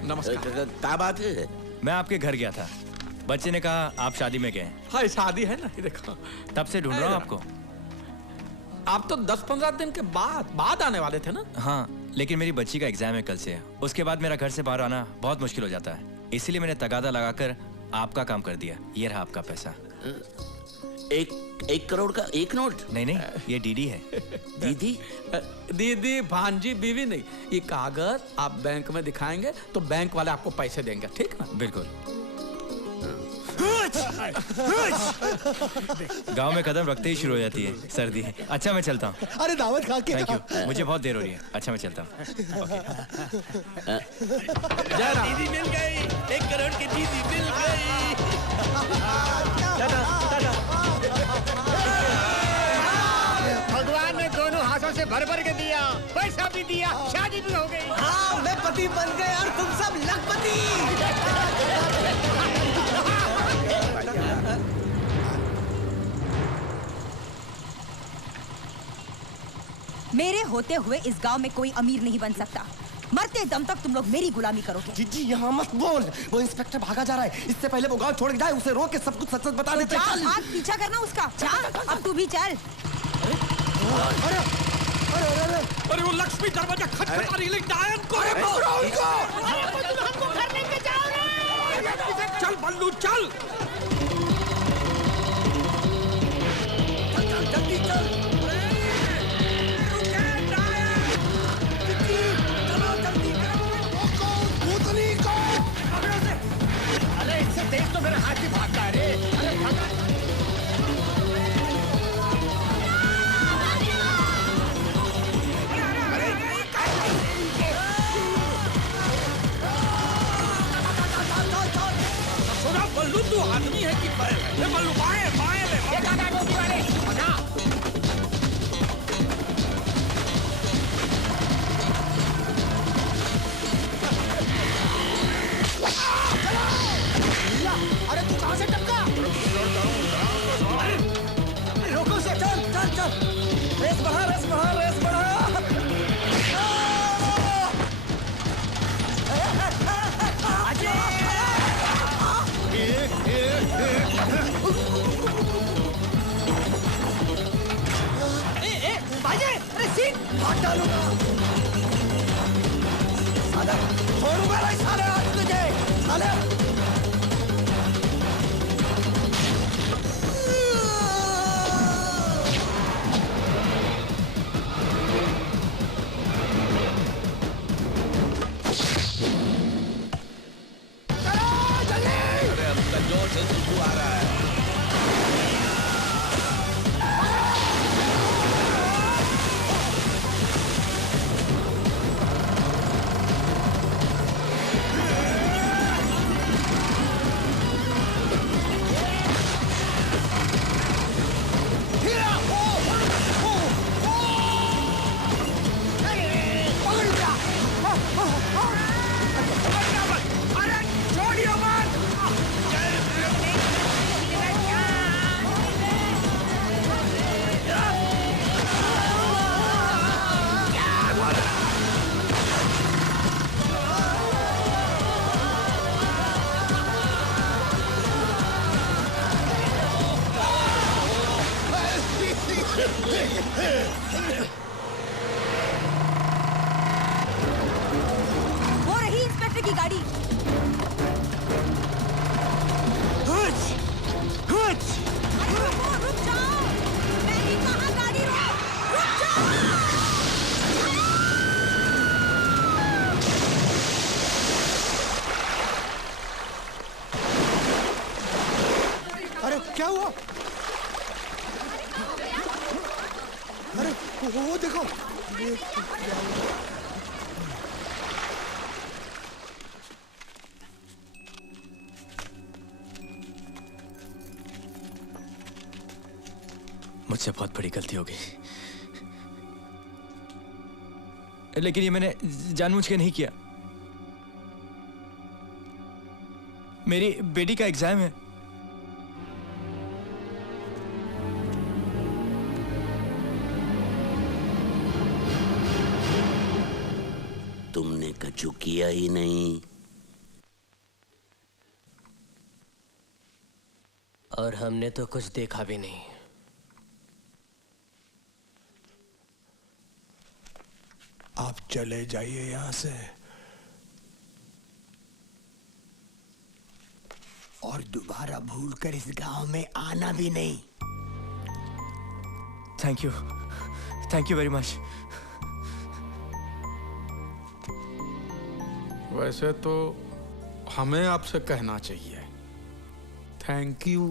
नमस्कार। क्या बात है? मैं आपके घर गया था, बच्चे ने कहा आप शादी में गए। हाँ शादी है ना, ये देखो। तब से ढूंढ रहा हूँ आपको। आप तो 10-15 दिन के बाद आने वाले थे ना? हाँ, लेकिन मेरी बच्ची का एग्जाम है कल से। उसके बाद मेरा घर से बाहर आना बहुत मुश्किल हो जाता है, इसीलिए मैंने तगादा लगाकर आपका काम कर दिया। ये रहा आपका पैसा। एक करोड़ का 1 नोट? नहीं, ये डीडी है। दीदी भांजी बीवी नहीं, ये कागज आप बैंक में दिखाएंगे तो बैंक वाले आपको पैसे देंगे, ठीक ना? बिल्कुल। गांव में कदम रखते ही शुरू हो जाती है सर्दी। अच्छा मैं चलता हूँ। अरे दावत खा के। थैंक यू, मुझे बहुत देर हो रही है। अच्छा मैं चलता हूँ। दीदी मिल गई, 1 करोड़ की दीदी मिल गई। भगवान ने दोनों हाथों से भर के दिया, पैसा भी दिया, शादी भी हो गई। हाँ मैं पति बन गया और तुम सब लखपति। मेरे होते हुए इस गांव में कोई अमीर नहीं बन सकता। मरते दम तक तुम लोग मेरी गुलामी करोगे। जीजी यहाँ मत बोल, वो इंस्पेक्टर भागा जा रहा है। इससे पहले वो गांव छोड़ के जाए, उसे रोक के सब कुछ सच सच बता देते। चल भाग, पीछा करना उसका। चल अब तू भी चल। अरे वो लक्ष्मी दरवाजा खटखटा रही है, डायन को हमको घर लेके जाओ रे। चल बल्लू चल। जल्दी चल। चलो जल्दी करो। एक ही बैल है। ले बल्लू बाएं बाएं ले। ये दादा टोपी वाले ना। अरे तू कहां से टपका? रोको से, चल चल चल, रेस बढ़ा रेस बढ़ा रेस बढ़ा। बाजे, अरे सीट हाथ डालूंगा। साले छोड़ूंगा नहीं साले आज तुझे साले। अरे अब जोर से खुशबू आ रहा है। वो रही इंस्पेक्टर की गाड़ी। अरे रुको, रुक जाओ। मैंने कहा गाड़ी रुक जाओ। अरे क्या हुआ? अरे वो देखो। मुझसे बहुत बड़ी गलती हो गई, लेकिन ये मैंने जानबूझ के नहीं किया। मेरी बेटी का एग्जाम है। तुमने कछु किया ही नहीं। और हमने तो कुछ देखा भी नहीं। आप चले जाइए यहां से और दोबारा भूलकर इस गांव में आना भी नहीं। Thank you very much. वैसे तो हमें आपसे कहना चाहिए थैंक यू।